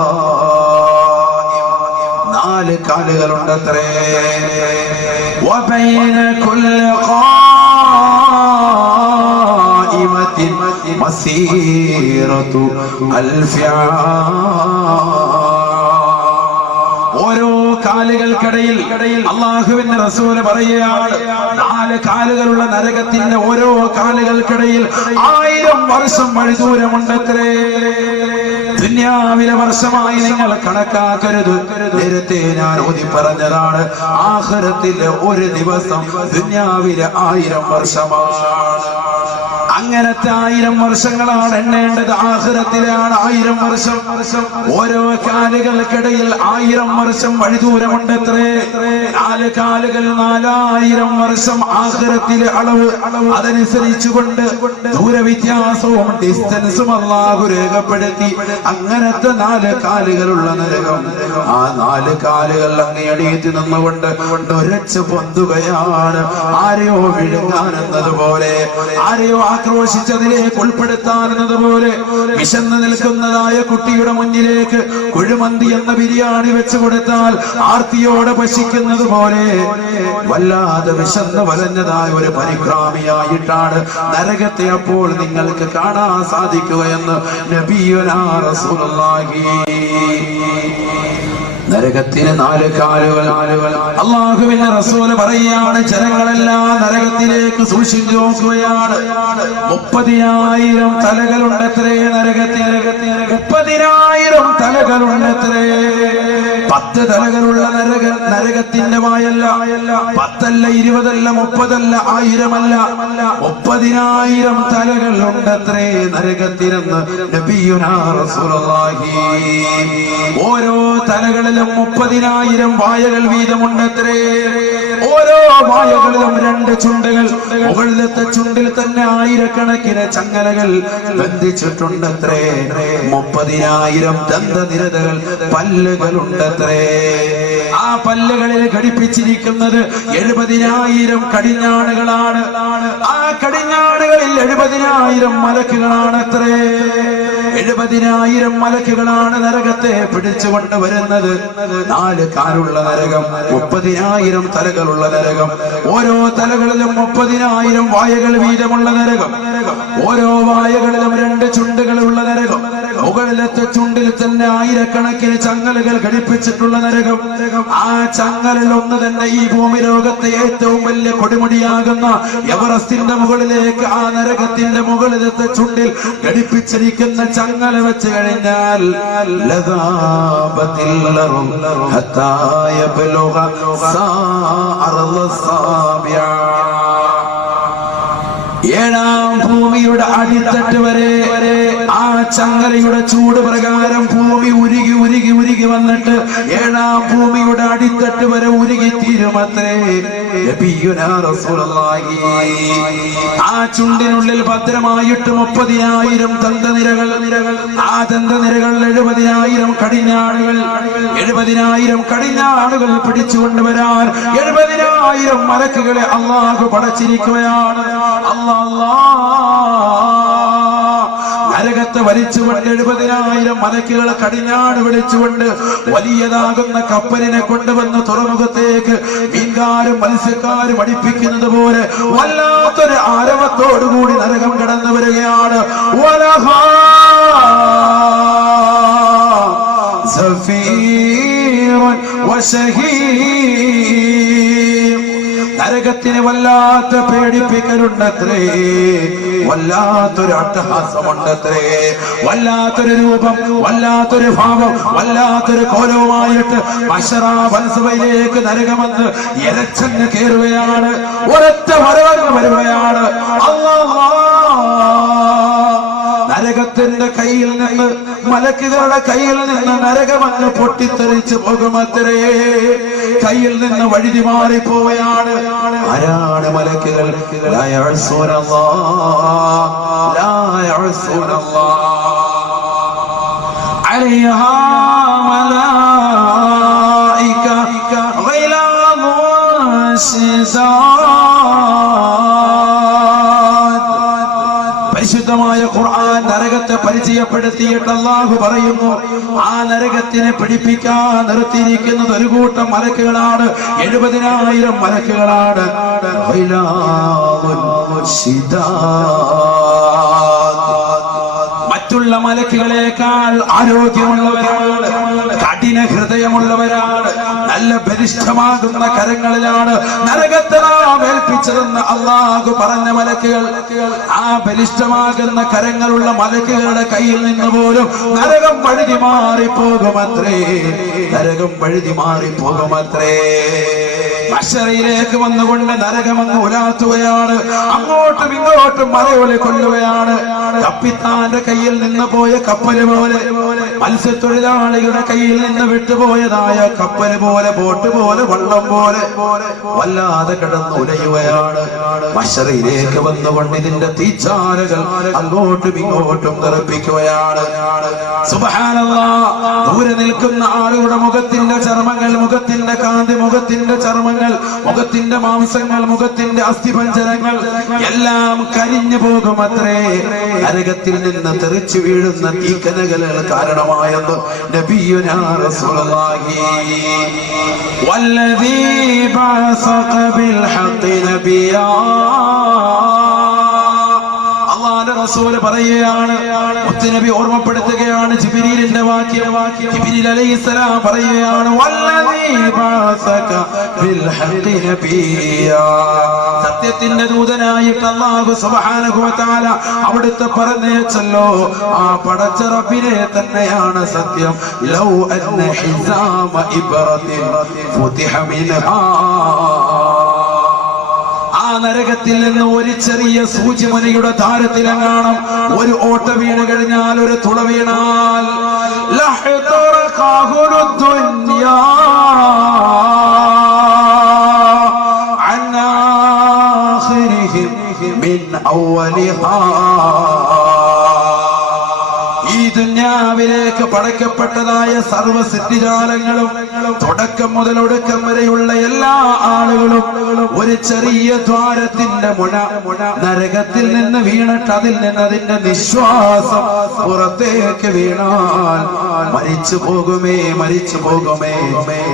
4 കാലുകളുണ്ടത്രേ. വബൈന കുല്ലി ഖായിമത്തിൻ മസീറതു അൽഫി ആം, ഓരോ കാലുകൾക്കിടയിൽ അല്ലാഹുവിന്റെ റസൂല് പറയുകയാണ്, 4 കാലുകളുള്ള നരകത്തിന്റെ ഓരോ കാലുകൾക്കിടയിൽ 1000 വർഷം വഴി ദൂരമുണ്ടത്രേ. ദുനിയാവിലെ വർഷമായി നിങ്ങൾ കണക്കാക്കരുത്. നേരത്തെ ഞാൻ ഓതി പറഞ്ഞതാണ്, ആഖിറത്തിലെ ഒരു ദിവസം ദുനിയാവിലെ 1000 വർഷമാണ്. അങ്ങനത്തെ 1000 വർഷങ്ങളാണ് എണ്ണേണ്ടത്. ആഖിറത്തിലാണ് 1000 വർഷം. ഓരോ കാലുകൾക്കിടയിൽ 1000 വർഷം വഴി ദൂരമുണ്ടത്രേ. 4 കാലുകൾ 4000 വർഷം ആഖിറത്തിലെ അളവ്. അതനുസരിച്ചുകൊണ്ട് ദൂരവ്യത്യാസവും ഡിസ്റ്റൻസും അല്ലാഹു രേഖപ്പെടുത്തി. അങ്ങനത്തെ 4 കാലുകളുള്ള നരകം. ആ 4 കാലുകൾ അങ്ങയടിയത്തിൽ നിന്നുകൊണ്ട് നൊരച്ച് പൊന്തുകയാണ്. ആരെയോ വിഴുങ്ങാനെന്നതുപോലെ, ആരെയോ ആക്രോശിച്ചതിലേക്ക് ഉൾപ്പെടുത്താനെന്നതുപോലെ, വിശന്ന് നിൽക്കുന്നതായ കുട്ടിയുടെ മുന്നിലേക്ക് കുഴിമന്തി എന്ന ബിരിയാണി വെച്ച് കൊടുത്താൽ ആർത്തിയോടെ ഭക്ഷിക്കുന്നത് പോലെ വല്ലാതെ വിശന്ന് വലഞ്ഞതായ ഒരു പരിക്രാമിയായിട്ടാണ് നരകത്തെ അപ്പോൾ നിങ്ങൾക്ക് കാണാൻ സാധിക്കുകയെന്ന് നബിയുനാ റസൂലുള്ളാഹി. നരകത്തിന് 4 കാലുകൾ. അല്ലാഹുവിന്റെ റസൂല് പറയുകയാണ്, ജനങ്ങളെല്ലാം നരകത്തിലേക്ക് സൂക്ഷിച്ചു നോക്കുകയാണ്. 30,000 തലകളുണ്ടത്രേ നരകത്തിന്. 30,000 തലകളുണ്ടത്രേ. 10 തലകളുള്ള നരകത്തിന്റെ വായല്ല. 10 അല്ല, 20 അല്ല, 30 അല്ല, 1000 അല്ല, 30,000 തലകൾ ഉണ്ടത്രേ നരകത്തിനെന്ന് നബിയുനാ റസൂലുള്ളാഹി. ഓരോ തലകളിലും 30,000 വായകൾ വീതമുണ്ടത്രേ. ഓരോ വായകളിലും 2 ചുണ്ടുകൾ. മുകളിലത്തെ ചുണ്ടിൽ തന്നെ 1000കണക്കിന് ചങ്ങലകൾ ബന്ധിച്ചിട്ടുണ്ടത്രേ. 30,000 ദന്തനിരതകൾ, പല്ലുകളുണ്ടത്രേ. ആ പല്ലുകളിൽ ഘടിപ്പിച്ചിരിക്കുന്നത് 70,000 കടിഞ്ഞാണുകളാണ്. ആ കടിഞ്ഞാണുകളിൽ 70,000 മലക്കുകളാണത്രേ. 70,000 മലക്കുകളാണ് നരകത്തെ പിടിച്ചുകൊണ്ട് വരുന്നത്. 4 കാലുള്ള നരകം, 30,000 തലകളുള്ള നരകം. ഓരോ തലകളിലും 30,000 വായകൾ വീതമുള്ള നരകം. ഓരോ വായകളിലും 2 ചുണ്ടുകളുള്ള നരകം. മുകളിലത്തെ ചുണ്ടിൽ തന്നെ 1000കണക്കിന് ചങ്ങലുകൾ ഘടിപ്പിച്ചിട്ടുള്ള നരകം. ആ ചങ്ങലിൽ ഒന്ന് തന്നെ ഈ ഭൂമി ലോകത്തെ ഏറ്റവും വലിയ കൊടുമുടിയാകുന്ന എവറസ്റ്റിന്റെ മുകളിലേക്ക് ആ നരകത്തിന്റെ മുകളിലത്തെ ചുണ്ടിൽ ഘടിപ്പിച്ചിരിക്കുന്ന ചങ്ങല വെച്ച് കഴിഞ്ഞാൽ ഏഴാം ഭൂമിയുടെ അടിത്തട്ട് വരെ ആ ചങ്ങലയുടെ ചൂട് പ്രകാരം ഭൂമി ഉരുകി ഉരുകി ഉരുകി വന്നിട്ട് 7ആം ഭൂമിയുടെ അടിത്തട്ട് വരെ ഉരുകി തീരുമത്രേ. ആ ചുണ്ടിനുള്ളിൽ ഭദ്രമായിട്ട് 30,000 ദന്തനിരകൾ. ആ ദന്തനിരകളിൽ 70,000 കടിഞ്ഞാണുകൾ. 70,000 കടിഞ്ഞാണുകൾ പിടിച്ചുകൊണ്ടുവരാൻ 70,000 മലക്കുകളെ അല്ലാഹു പടച്ചിരിക്കുകയാണ്. നരകത്തെ വലിച്ചുകൊണ്ട് 70,000 മലക്കുകളെ കടിഞ്ഞാണ് വിളിച്ചുകൊണ്ട് വലിയതാകുന്ന കപ്പലിനെ കൊണ്ടുവന്ന് തുറമുഖത്തേക്ക് മീൻകാരും മത്സ്യക്കാരും അടിപ്പിക്കുന്നത് പോലെ വല്ലാത്തൊരു ആരവത്തോടുകൂടി നരകം കടന്നു വരികയാണ്. നരകത്തിന് വല്ലാത്ത പേടിപ്പിക്കലുണ്ടത്രേ. വല്ലാത്തൊരു അട്ടഹാസമുണ്ടത്രേ. വല്ലാത്തൊരു രൂപം, വല്ലാത്തൊരു ഭാവം, വല്ലാത്തൊരു കോലവുമായിട്ട് മശറാബൻസഭയിലേക്ക് നരകമെന്ന് ഇരച്ചങ്ങ് കയറുകയാണ്. ഒരൊറ്റ വരവങ്ങ് വരുകയാണ്. നരകത്തിന്റെ കയ്യിൽ നിന്ന്, മലക്കുകളുടെ കയ്യിൽ നിന്ന് നരകമങ്ങ് പൊട്ടിത്തെറിച്ച് പോകുമത്രേ. കയ്യിൽ നിന്ന് വഴുതി മാറിപ്പോവുകയാണ്. ആരാണ് മലക്കുകൾ? ലാ യഅ്സൂനല്ലാഹ് അലൈഹാ മലായിക ഗൈലാദുൻ ശിസാദ്. പരിശുദ്ധമായ ഖുർആൻ നരകത്തെ പരിചയപ്പെടുത്തിയിട്ട് അല്ലാഹു പറയുന്നു, ആ നരകത്തിനെ പിടിപ്പിക്കാൻ നിർത്തിയിരിക്കുന്നത് ഒരു കൂട്ടം മലക്കുകളാണ്. 70,000 മലക്കുകളാണ്. മറ്റുള്ള മലക്കുകളെക്കാൾ ആരോഗ്യമുള്ളവരാണ്, കഠിന ഹൃദയമുള്ളവരാണ്. നല്ല ബലിഷ്ഠമാകുന്ന കരങ്ങളിലാണ് നരകത്തെ നാം ഏൽപ്പിച്ചതെന്ന് അല്ലാഹു പറഞ്ഞ മലക്കുകൾ. ആ ബലിഷ്ഠമാകുന്ന കരങ്ങളുള്ള മലക്കുകളുടെ കയ്യിൽ നിന്ന് പോലും നരകം വഴുതി മാറിപ്പോകുമത്രേ. നരകം വഴുതി മാറിപ്പോകുമത്രേ. മശറയിലേക്ക് വന്നുകൊണ്ട് നരകമങ്ങ് ഉലാത്തുകയാണ്. അങ്ങോട്ടും ഇങ്ങോട്ടും മലയോലെ കൊല്ലുകയാണ്. കപ്പിത്താന്റെ കയ്യിൽ നിന്ന് പോയ കപ്പല് പോലെ, മത്സ്യത്തൊഴിലാളികളുടെ കയ്യിൽ നിന്ന് വിട്ടുപോയതായ കപ്പല് പോലെ, ബോട്ട് പോലെ, വള്ളം പോലെ വല്ലാതെ കിടന്ന് ഉലയുകയാണ്. മശറയിലേക്ക് വന്നുകൊണ്ട് ഇതിന്റെ തീച്ചാലുകൾ അങ്ങോട്ടും ഇങ്ങോട്ടും തെറിപ്പിക്കുകയാണ്. സുബ്ഹാനല്ലാഹ്. ദൂരെ നിൽക്കുന്ന ആളുകളുടെ മുഖത്തിന്റെ ചർമ്മങ്ങൾ, മുഖത്തിന്റെ കാന്തി, മുഖത്തിന്റെ ചർമ്മങ്ങൾ, മുഖത്തിന്റെ മാംസങ്ങൾ, മുഖത്തിന്റെ അസ്ഥിപഞ്ജരങ്ങൾ എല്ലാം കരിഞ്ഞു പോകുമത്രേ. നരകത്തിൽ നിന്ന് തെറിച്ചു വീഴുന്ന തീക്കനകൾ കാരണമായെന്ന് നബിയുനാ റസൂലുള്ളാഹി. വല്ലദീ ബഅസക ബിൽ ഹഖ് നബിയാ. അല്ലാഹുവിന്റെ റസൂൽ പറയുകയാണ്, മുത്തുനബി ഓർമ്മപ്പെടുത്തുകയാണ് ജിബ്രീലിന്റെ വാക്യം. ജിബ്രീൽ അലൈഹിസ്സലാം പറയുകയാണ്, വല്ലദീ ബഅസക ബിൽ ഹഖ് നബിയാ. സത്യത്തിന്റെ ദൂതനായിട്ട് അല്ലാഹു സുബ്ഹാനഹു വ തആല അവിടുത്തെ പറഞ്ഞയച്ചല്ലോ. ആ പടച്ച റബ്ബിനെ തന്നെയാണ് സത്യം. ലൗ അന്ന ഹിസാമ ഇബ്റതിൻ ഫുതിഹ മിൻഹാ. നരകത്തിൽ നിന്ന് ഒരു ചെറിയ സൂചിമണിയുടെ താരത്തിലെങ്ങാണം ഒരു ഓട്ട വീണ് കഴിഞ്ഞാൽ, ഒരു തുള വീണാൽ ഈ ദുനിയാവിലേക്ക് പടക്കപ്പെട്ടതായ സർവ്വ സൃഷ്ടിജാലങ്ങളും തുടക്കം മുതൽ ഒടുക്കം വരെയുള്ള എല്ലാ ആളുകളും ഒരു ചെറിയ ദ്വാരത്തിന്റെ മുന നരകത്തിൽ നിന്ന് വീണിട്ട് അതിൽ നിന്ന് അതിന്റെ നിശ്വാസം പുറത്തേക്ക് വീണാൽ മരിച്ചു പോകുമേ, മരിച്ചു പോകുമേ.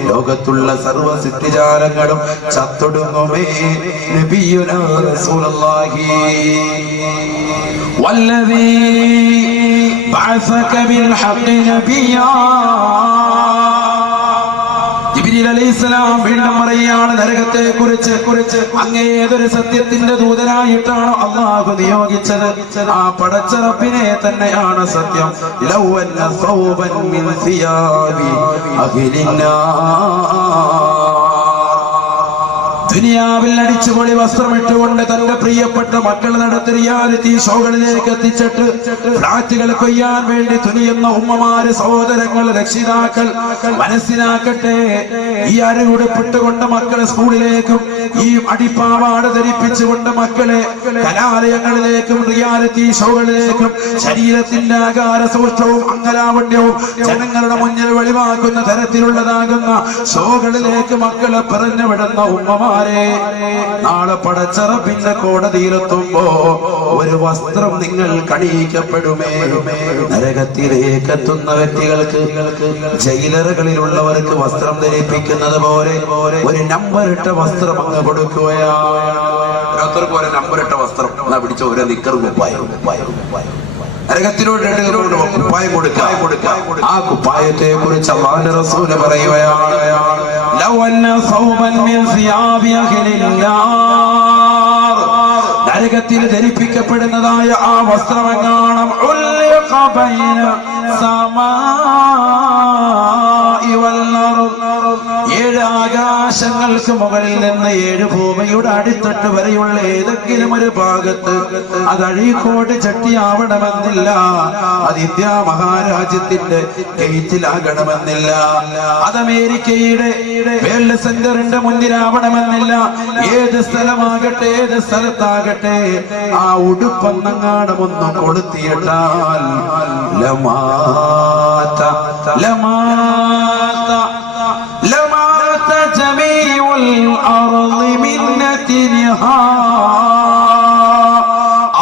ലോകത്തുള്ള സർവ്വ സൃഷ്ടിജാലങ്ങളും ചത്തൊടുങ്ങുമേ. നബിയുനാ റസൂലുള്ളാഹി. വല്ലദീ ബഅസക ബിൽ ഹഖ് നബിയാ. ജിബ്രീൽ അലൈഹിസ്സലാം വീണ്ടും പറയുകയാണ് നരകത്തെ കുറിച്ച്, അങ്ങേതൊരു സത്യത്തിന്റെ ദൂതനായിട്ടാണ് അല്ലാഹു നിയോഗിച്ചത്. ആ പടച്ച റബ്ബിനെ തന്നെയാണ് സത്യം. ലൗ അന്ന സൗബൻ മിൻ സിയാബി അഹ്ലിന്നാ. ദുനിയാവിൽ അടിച്ചുപൊളി വസ്ത്രമിട്ടുകൊണ്ട് തന്റെ പ്രിയപ്പെട്ട മക്കൾ നടത്തി റിയാലിറ്റി ഷോകളിലേക്ക് എത്തിച്ചിട്ട് ഫ്ലാറ്റുകൾ കൊയ്യാൻ വേണ്ടി തുനിയുന്ന ഉമ്മമാര്, സഹോദരങ്ങൾ, രക്ഷിതാക്കൾ മനസ്സിലാക്കട്ടെ. ഈ അരയുടുപ്പിട്ടുകൊണ്ട് മക്കളെ സ്കൂളിലേക്കും ഈ അടിപ്പാവാട ധരിപ്പിച്ചുകൊണ്ട് മക്കളെ കലാലയങ്ങളിലേക്കും റിയാലിറ്റി ഷോകളിലേക്കും ശരീരത്തിന്റെ ആകാര സൂക്ഷ്മവും അംഗലാവണ്യവും ജനങ്ങളുടെ മുന്നിൽ വെളിവാക്കുന്ന തരത്തിലുള്ളതാകുന്ന ഷോകളിലേക്ക് മക്കളെ പറഞ്ഞു വിടുന്ന ഉമ്മമാർ, നാളെ പടച്ച റബ്ബിന്റെ കോടതിയിലെത്തുമ്പോ ഒരു വസ്ത്രം നിങ്ങൾ കണിയിക്കപ്പെടുമേ. നരകത്തിലേക്ക് എത്തുന്ന വ്യക്തികൾക്ക് ജയിലറുകളിലുള്ളവർക്ക് വസ്ത്രം ധരിപ്പിക്കുന്നത് പോലെ ഒരു നമ്പറിട്ട വസ്ത്രം അങ്ങ് കൊടുക്കുകയാണ്. ഓരോരുത്തർക്കും ഒരു നമ്പറിട്ട വസ്ത്രം എന്നാ പിടിച്ച ഒരു നിക്കർ കുപ്പായം. നരകത്തിനോട് കുപ്പായം കൊടുക്കുക. ആ കുപ്പായത്തെ കുറിച്ച് അല്ലാഹുവിന്റെ റസൂൽ പറയുകയാണ്, ലൗ അന്ന സൗബൻ മിൻ സിയാബി അഹ്ലിന്നാർ. നരകത്തിൽ ധരിപ്പിക്കപ്പെടുന്നതായ ആ വസ്ത്രമെങ്ങാണം ഉല്ലിഖ ബൈന സമാഇ വൽ അർദ്. 7 ആകാശങ്ങൾക്ക് മുകളിൽ നിന്ന് 7 ഭൂമിയുടെ അടിത്തട്ട് വരെയുള്ള ഏതെങ്കിലും ഒരു ഭാഗത്ത് അത് അഴീക്കോട് ചട്ടിയാവണമെന്നില്ല, അത് ഇന്ത്യ മഹാരാജ്യത്തിന്റെ ഗേറ്റിലാകണമെന്നില്ല, അത് അമേരിക്കയുടെ വേൾഡ് സെന്ററിന്റെ മുന്നിലാവണമെന്നില്ല. ഏത് സ്ഥലമാകട്ടെ, ഏത് സ്ഥലത്താകട്ടെ, ആ ഉടുപ്പന്നങ്ങാടും ഒന്ന് കൊളുത്തിയിട്ടാൽ ലമാത ലമാത ലമാത ജമീഉൽ അർളി മിൻ നതിനിഹാ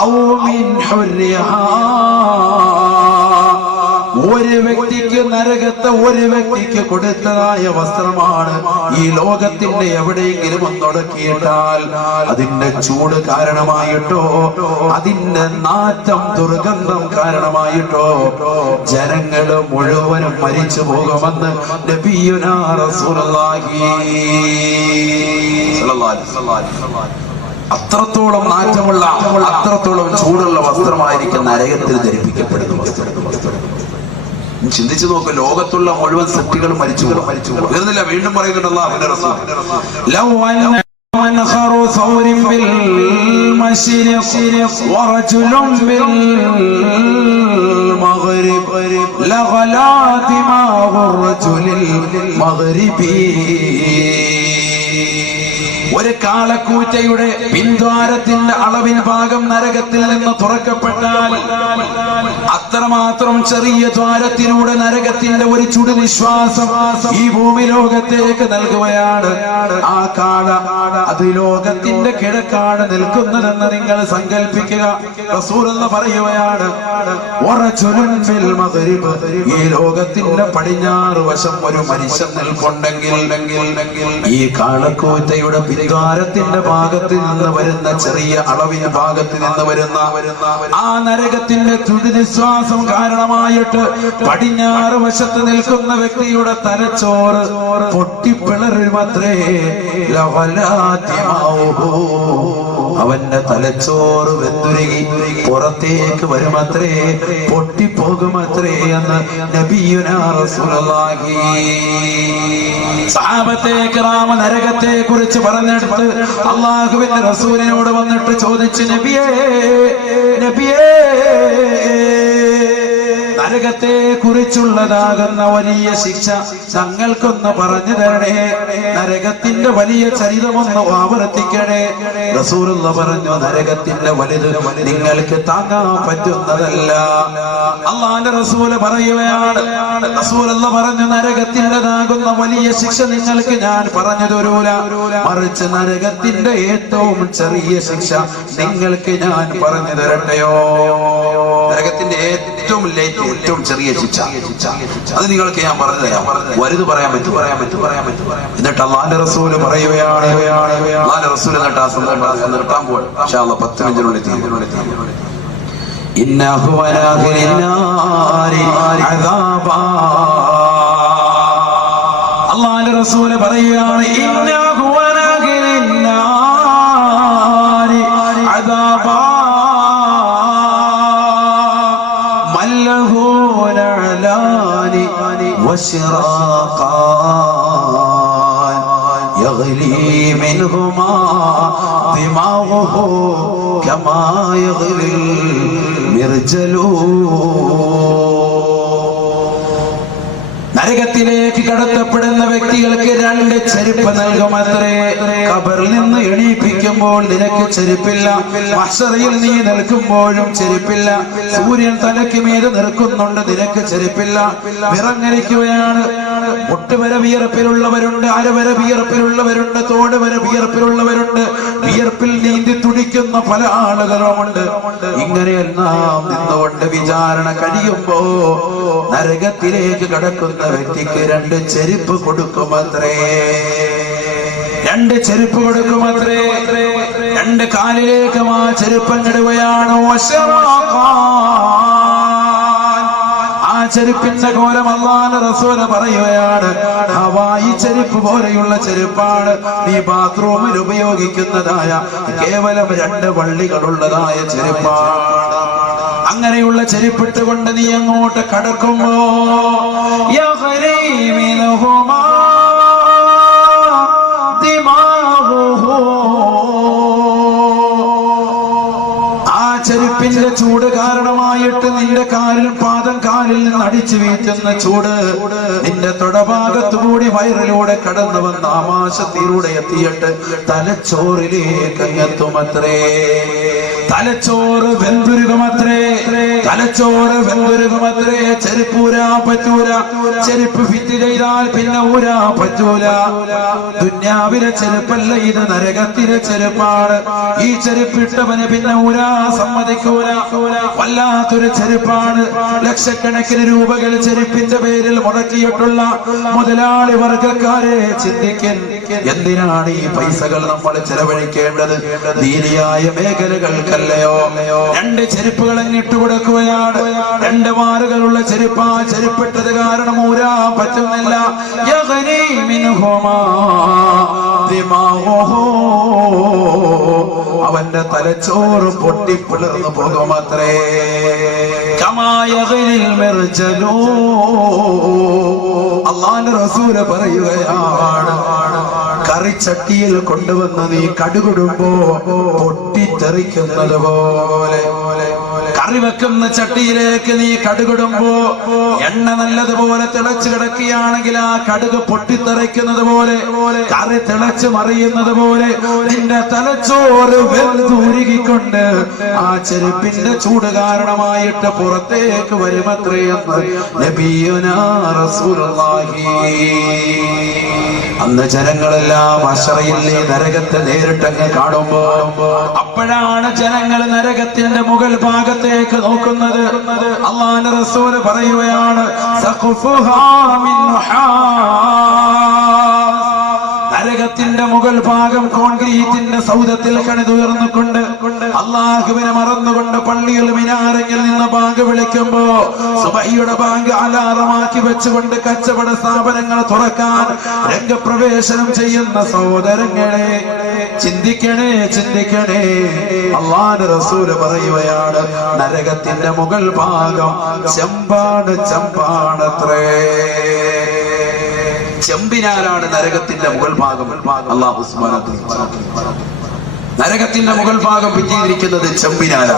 ഔ മിൻ ഹുർരിഹാ. ഒരു വ്യക്തിക്ക് നരകത്തെ ഒരു വ്യക്തിക്ക് കൊടുത്തതായ വസ്ത്രമാണ് ഈ ലോകത്തിന്റെ എവിടെയെങ്കിലും ഒന്നൊടുക്കിയിട്ടാൽ അതിന്റെ ചൂട് കാരണമായിട്ടോ അതിന്റെ നാറ്റം ദുർഗന്ധം കാരണമായിട്ടോ ജനങ്ങള് മുഴുവനും മരിച്ചു പോകുമെന്ന് നബിയുനാ റസൂലുള്ളാഹി സ്വല്ലല്ലാഹു അലൈഹി വസല്ലം. അത്രത്തോളം നാറ്റമുള്ള അത്രത്തോളം ചൂടുള്ള വസ്ത്രമായിരിക്കും നരകത്തിൽ ധരിപ്പിക്കപ്പെടുന്ന വസ്ത്രം. ചിന്തിച്ചു നോക്ക്, ലോകത്തുള്ള മുഴുവൻ സൃഷ്ടികളും മരിച്ചു തീർന്നില്ല. വീണ്ടും പറയുന്നുണ്ട് അല്ലാഹുവിന്റെ റസൂൽ, ലൗ منخر ثور بالمشرق ورجل بالمغرب لغلا دماغ الرجل المغربي. ഒരു കാളക്കൂറ്റയുടെ പിൻദ്വാരത്തിന്റെ അളവിൻ ഭാഗം നരകത്തിൽ നിന്ന് തുറക്കപ്പെട്ടാൽ അത്രമാത്രം ചെറിയ ദ്വാരത്തിലൂടെ നരകത്തിന്റെ ഒരു ചുടു നിശ്വാസം ഈ ഭൂമി ലോകത്തേക്ക് നൽകുകയാണ്. ആ കാള അത് ലോകത്തിന്റെ കിഴക്കാണ് നിൽക്കുന്നതെന്ന് നിങ്ങൾ സങ്കല്പിക്കുക. റസൂൽ എന്ന് പറയുകയാണ്, ഈ ലോകത്തിന്റെ പടിഞ്ഞാറ് വശം ഒരു മനുഷ്യൻ നിൽപ്പുണ്ടെങ്കിൽ ഈ കാളക്കൂറ്റയുടെ ദ്വാരത്തിന്റെ ഭാഗത്ത് നിന്ന് വരുന്ന ചെറിയ അളവിന്റെ ഭാഗത്ത് നിന്ന് വരുന്ന ആ നരകത്തിന്റെ ചുടുനിശ്വാസം കാരണമായിട്ട് പടിഞ്ഞാറ് വശത്ത് നിൽക്കുന്ന വ്യക്തിയുടെ തലച്ചോറ് പൊട്ടിപ്പിളരുമത്രേ. അവന്റെ തലച്ചോറ് വെന്തുരുകി പുറത്തേക്ക് വരുമത്രേ, പൊട്ടിപ്പോകുമത്രേ എന്ന് നബിയുനാ റസൂലുള്ളാഹി. സഹാബത്തെ കിറാം നരകത്തെ കുറിച്ച് പറഞ്ഞെടുത്ത് അല്ലാഹുവിന്റെ റസൂലിനോട് വന്നിട്ട് ചോദിച്ചു, നബിയേ നബിയേ, നരകത്തെ കുറിച്ചുള്ളതാകുന്ന വലിയ ശിക്ഷ ഞങ്ങൾക്കൊന്ന് പറഞ്ഞു തരണേ, നരകത്തിന്റെ വലിയ ചരിതമൊന്ന് ആവർത്തിക്കണേ. റസൂലുള്ള പറഞ്ഞു, നരകത്തിന്റെ വലുത് നിങ്ങൾക്ക് താങ്ങാൻ പറ്റുന്നതല്ല. അള്ളാന്റെ റസൂല് പറയുകയാണ്, റസൂലുള്ള പറഞ്ഞു, നരകത്തിൻ്റെതാകുന്ന വലിയ ശിക്ഷ നിങ്ങൾക്ക് ഞാൻ പറഞ്ഞു തരൂല, മറിച്ച് നരകത്തിന്റെ ഏറ്റവും ചെറിയ ശിക്ഷ നിങ്ങൾക്ക് ഞാൻ പറഞ്ഞു തരട്ടെയോ? നരകത്തിന്റെ ഏറ്റവും ചെറിയ ശിക്ഷ അത് നിങ്ങൾക്ക് ഞാൻ പറഞ്ഞു തരാം. വലുത് പറയാൻ പറ്റും. എന്നിട്ട് അള്ളാന്റെ റസൂല് പറയുകയാണ്, അള്ളാന്റെ റസൂൽ എന്നിട്ട് ആ സന്ദർഭം നിർത്താൻ പോവാൻ 10 മിനിറ്റിനുള്ളിൽ അള്ളാന്റെ റസൂല് പറയുകയാണ്, وشراقان يغلي منهما دماغه كما يغلي المرجل. നരകത്തിലേക്ക് കടത്തപ്പെടുന്ന വ്യക്തികൾക്ക് 2 ചെരുപ്പ് നൽകുമത്രേ. ഖബറിൽ നിന്ന് എണീപ്പിക്കുമ്പോൾ നിനക്ക് ചെരുപ്പില്ല, മഹ്ശറിൽ നീ നിൽക്കുമ്പോഴും ചെരുപ്പില്ല, സൂര്യൻ തലയ്ക്ക് മീതെ നിൽക്കുന്നുണ്ട്, നിനക്ക് ചെരുപ്പില്ല. വിറങ്ങലിക്കുകയാണ്. മുട്ടുവര വിയർപ്പിലുള്ളവരുണ്ട്, അരവര വിയർപ്പിലുള്ളവരുണ്ട്, തോട് വര വിയർപ്പിലുള്ളവരുണ്ട്, വിയർപ്പിൽ നീന്തി തുടിക്കുന്ന പല ആളുകളുമുണ്ട്. ഇങ്ങനെയെല്ലാം നിന്നുകൊണ്ട് വിചാരണ കഴിയുമ്പോ നരകത്തിലേക്ക് കടക്കുന്ന വ്യക്തിക്ക് 2 ചെരുപ്പ് കൊടുക്കുമത്രേ. 2 ചെരുപ്പ് കൊടുക്കുമത്രേ. 2 കാലിലേക്ക് ആ ചെരുപ്പങ്ങിടുകയാണ്. ആ ചെരുപ്പിന്റെ കോലം അല്ലാഹുവിന്റെ റസൂൽ പറയുകയാണ്, ഹവായി ചെരുപ്പ് പോലെയുള്ള ചെരുപ്പാണ്. നീ ബാത്റൂമിൽ ഉപയോഗിക്കുന്നതായ കേവലം 2 വള്ളികളുള്ളതായ ചെരുപ്പാണ്. അങ്ങനെയുള്ള ചെരുപ്പിട്ടുകൊണ്ട് നീ അങ്ങോട്ട് കടക്കുമ്പോ ആ ചെരുപ്പിന്റെ ചൂട് കാരണമായിട്ട് നിന്റെ കാലിൽ നിന്ന് അടിച്ചു വീഴ്ത്തുന്ന ചൂട് നിന്റെ തൊടഭാഗത്തുകൂടി വയറിലൂടെ കടന്നു വന്ന ആമാശത്തിലൂടെ എത്തിയിട്ട് തലച്ചോറിലേക്ക് എത്തുമത്രേ. തലച്ചോറ് വെന്തുരുകുമത്രേ. ചെരുപ്പൂരാ പറ്റൂര. ചെരുപ്പ് ഫിറ്റ് ചെയ്താൽ പിന്നെ ഊരാ പറ്റൂല. ദുന്യാവിലെ ചെരുപ്പല്ല ഇത്, നരകത്തിലെ ചെരുപ്പാണ്. ഈ ചെരുപ്പിട്ടവന് പിന്നെ ഊരാ സമ്മതിക്കൂല. വല്ലാത്തൊരു ചെരുപ്പാണ്. ലക്ഷക്കണക്കിന് രൂപകൾ ചെരുപ്പിന്റെ പേരിൽ മുടക്കിയിട്ടുള്ള മുതലാളി വർഗക്കാരെ ചിന്തിക്കൻ, എന്തിനാണ് ഈ പൈസകൾ നമ്മൾ ചെലവഴിക്കേണ്ടത്? ദീനിയായ മേഖലകൾക്കല്ലയോ? രണ്ട് ചെരുപ്പുകൾ അങ്ങിട്ട് കൊടുക്കുകയാണ്. രണ്ട് മാറുകളുള്ള ചെരുപ്പാ. ചെരുപ്പിട്ടത് കാരണം ഊരാ പറ്റുന്നില്ല. യഗ്നി മിൻഹുമാ ദിമാഉഹു, അവന്റെ തലച്ചോറ് പൊട്ടിപ്പിളർന്നു പോകുമത്രേ. കമാ യഗ്നിൽ മിർജലൂ, അല്ലാഹുവിന്റെ റസൂൽ പറയുകയാണ്, കറിച്ചട്ടിയിൽ കൊണ്ടുവന്ന് നീ കടുകിടുമ്പോ പൊട്ടിത്തെറിക്കുന്നത് പോലെ, കറി വെക്കുന്ന ചട്ടിയിലേക്ക് നീ കടുകിടുമ്പോ എണ്ണ നല്ലതുപോലെ തിളച്ചു കിടക്കുകയാണെങ്കിൽ ആ കടുക് പൊട്ടിത്തെറിക്കുന്നത് പോലെ, കറി തിളച്ചു മറിയുന്നത് പോലെ നിന്റെ തലച്ചോറ് വെന്തുരുകിക്കൊണ്ട് ആ ചെരുപ്പിന്റെ ചൂട് കാരണമായിട്ട് പുറത്തേക്ക് വരുമത്രയെന്ന് നബിയുനാ റസൂലുള്ളാഹി. അന്ന് ജനങ്ങളെല്ലാം അശറയിലെ നരകത്തെ നേരിട്ടങ്ങ് കാണുമ്പോ അപ്പോഴാണ് ജനങ്ങൾ നരകത്തിന്റെ മുകൾ ഭാഗത്തേക്ക് നോക്കുന്നത്. അല്ലാഹുവിന്റെ റസൂൽ പറയുകയാണ്, സഖഫുഹാ മിൻ നരകത്തിന്റെ മുകൾ ഭാഗം കോൺക്രീറ്റിന്റെ സൗധത്തിൽ കണിതുയർന്നുകൊണ്ട് അള്ളാഹുവിനെ മറന്നുകൊണ്ട് പള്ളിയിൽ മിനാരങ്ങളിൽ നിന്ന് ബാങ്ക് വിളിക്കുമ്പോ സുബഹിയുടെ ബാങ്ക് അലാറമാക്കി വെച്ചുകൊണ്ട് കച്ചവട സ്ഥാപനങ്ങൾ തുറക്കാൻ രംഗപ്രവേശനം ചെയ്യുന്ന സഹോദരങ്ങളെ, ചിന്തിക്കണേ ചിന്തിക്കണേ. അല്ലാഹുവിന്റെ റസൂല് പറയുകയാണ്, നരകത്തിന്റെ മുകൾ ഭാഗം ചെമ്പാണ്, ചെമ്പാണത്രേ. ചെമ്പിനാലാണ് നരകത്തിന്റെ മുകൾ ഭാഗം. അല്ലാഹു സുബ്ഹാനഹു വ തആല നരകത്തിന്റെ മുകൾ ഭാഗം പിന്നിയിരിക്കുന്നത് ചെമ്പിനാല.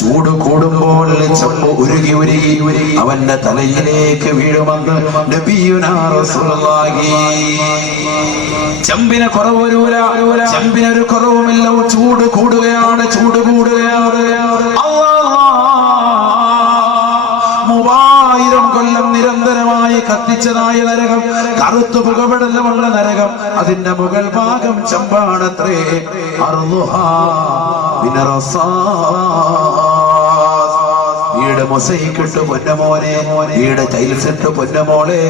ചൂട് കൂടുമ്പോൾ ചെമ്പ് ഉരുകി ഉരുകി അവന്റെ തലയിലേക്ക് വീഴുമെന്ന് നബിയുനാ റസൂലുള്ളാഹി. ചെമ്പിന് കുറവ് വരൂല, ചെമ്പിനൊരു കുറവുമില്ല. ചൂട് കൂടുകയാണ്, ചൂട് കൂടുകയാണ്. 3000 കൊല്ലം നിരന്തരമായി കത്തിച്ചതായ നരകം, കറുത്തു പുകപടലമുള്ള നരകം, അതിന്റെ മുകൾ ഭാഗം ചെമ്പാണത്രേ. അർളുഹാ വീട് മൊസൈക്കിട്ട് പൊന്നമോനെ, വീട് ടൈൽസിട്ട് പൊന്നമോളെ,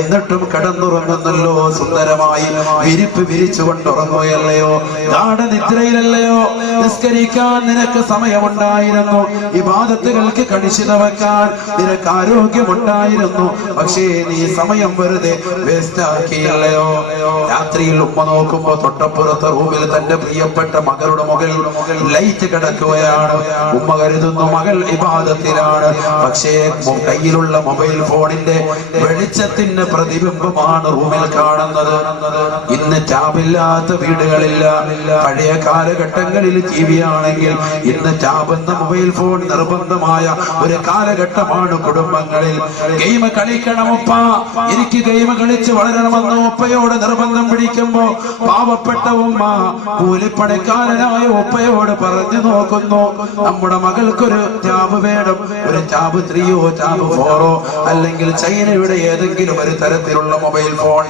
എന്നിട്ടും കിടന്നുറങ്ങുന്നല്ലോ സുന്ദരമായി. വിരിപ്പ് വിരിച്ചുകൊണ്ട് ഉറങ്ങുകയല്ലയോ? ഗാഢനിദ്രയിലല്ലയോ? നിസ്കരിക്കാൻ നിനക്ക് സമയമുണ്ടായിരുന്നു, ഇബാദത്തുകൾക്ക് കണിശത വെക്കാൻ നിനക്ക് ആരോഗ്യമുണ്ടായിരുന്നു. പക്ഷേ നീ സമയം വെറുതെ വേസ്റ്റ് ആക്കിയല്ലയോ? രാത്രിയിൽ ഉമ്മ നോക്കുമ്പോ തൊട്ടപ്പുറത്തെ റൂമിൽ തന്റെ പ്രിയപ്പെട്ട മകളുടെ മുകളിൽ ലൈറ്റ് കിടക്കുകയാണ്. ഉമ്മ കരുതുന്നു മകൾ ഇബാദത്തിൽ, പക്ഷേ കയ്യിലുള്ള മൊബൈൽ ഫോണിന്റെ വെളിച്ചത്തിന്റെ പ്രതിബിംബമാണ് റൂമിൽ കാണുന്നത്. ഇന്ന് ടാബില്ലാത്ത വീടുകളില്ല. പഴയ കാലഘട്ടങ്ങളിൽ ടി വി ആണെങ്കിൽ ഇന്ന് ടാബ് എന്ന മൊബൈൽ ഫോൺ നിർബന്ധമായ ഒരു കാലഘട്ടമാണ് കുടുംബങ്ങളിൽ. ഗെയിം കളിക്കണം ഉപ്പ, എനിക്ക് ഗെയിം കളിച്ച് വളരണമെന്ന് ഉപ്പയോട് നിർബന്ധം പിടിക്കുമ്പോ പാവപ്പെട്ട ഉമ്മ കൂലിപ്പണിക്കാരനായ ഉപ്പയോട് പറഞ്ഞു നോക്കുന്നു, നമ്മുടെ മകൾക്കൊരു ടാബ് വേണം, ഒരു ടാബ് 3ഓ ടാബ് 4ഓ അല്ലെങ്കിൽ ചൈനയുടെ ഏതെങ്കിലും ഒരു തരത്തിലുള്ള മൊബൈൽ ഫോൺ.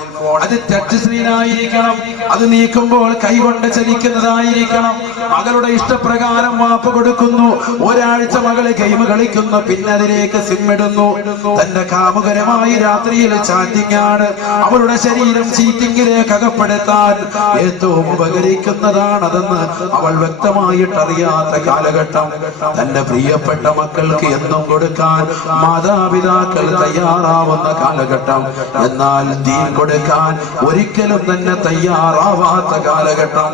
അത് ടച്ച് സ്ക്രീൻ ആയിരിക്കണം, അത് നീക്കുമ്പോൾ കൈകൊണ്ട് ചലിക്കുന്നതായിരിക്കണം. മകളുടെ ഇഷ്ടപ്രകാരം മാപ്പ് കൊടുക്കുന്നു. ഒരാഴ്ച മകള് ഗെയിം കളിക്കുന്നു, പിന്നെ അതിലേക്ക് സിം ഇടുന്നു. തന്റെ കാമുകരമായി രാത്രിയിൽ ചാറ്റിംഗ് ആണ്. അവളുടെ ശരീരം ചീറ്റിംഗിലേക്ക് അകപ്പെടുത്താൻ ഏറ്റവും ഉപകരിക്കുന്നതാണതെന്ന് അവൾ വ്യക്തമായിട്ട് അറിയാത്ത കാലഘട്ടം. തന്റെ പ്രിയപ്പെട്ട മക്കൾക്ക് എന്നും കൊടുക്കാൻ മാതാപിതാക്കൾ തയ്യാറാവുന്ന കാലഘട്ടം. എന്നാൽ ദീൻ കൊടുക്കാൻ ഒരിക്കലും തന്നെ തയ്യാറാവാത്ത കാലഘട്ടം.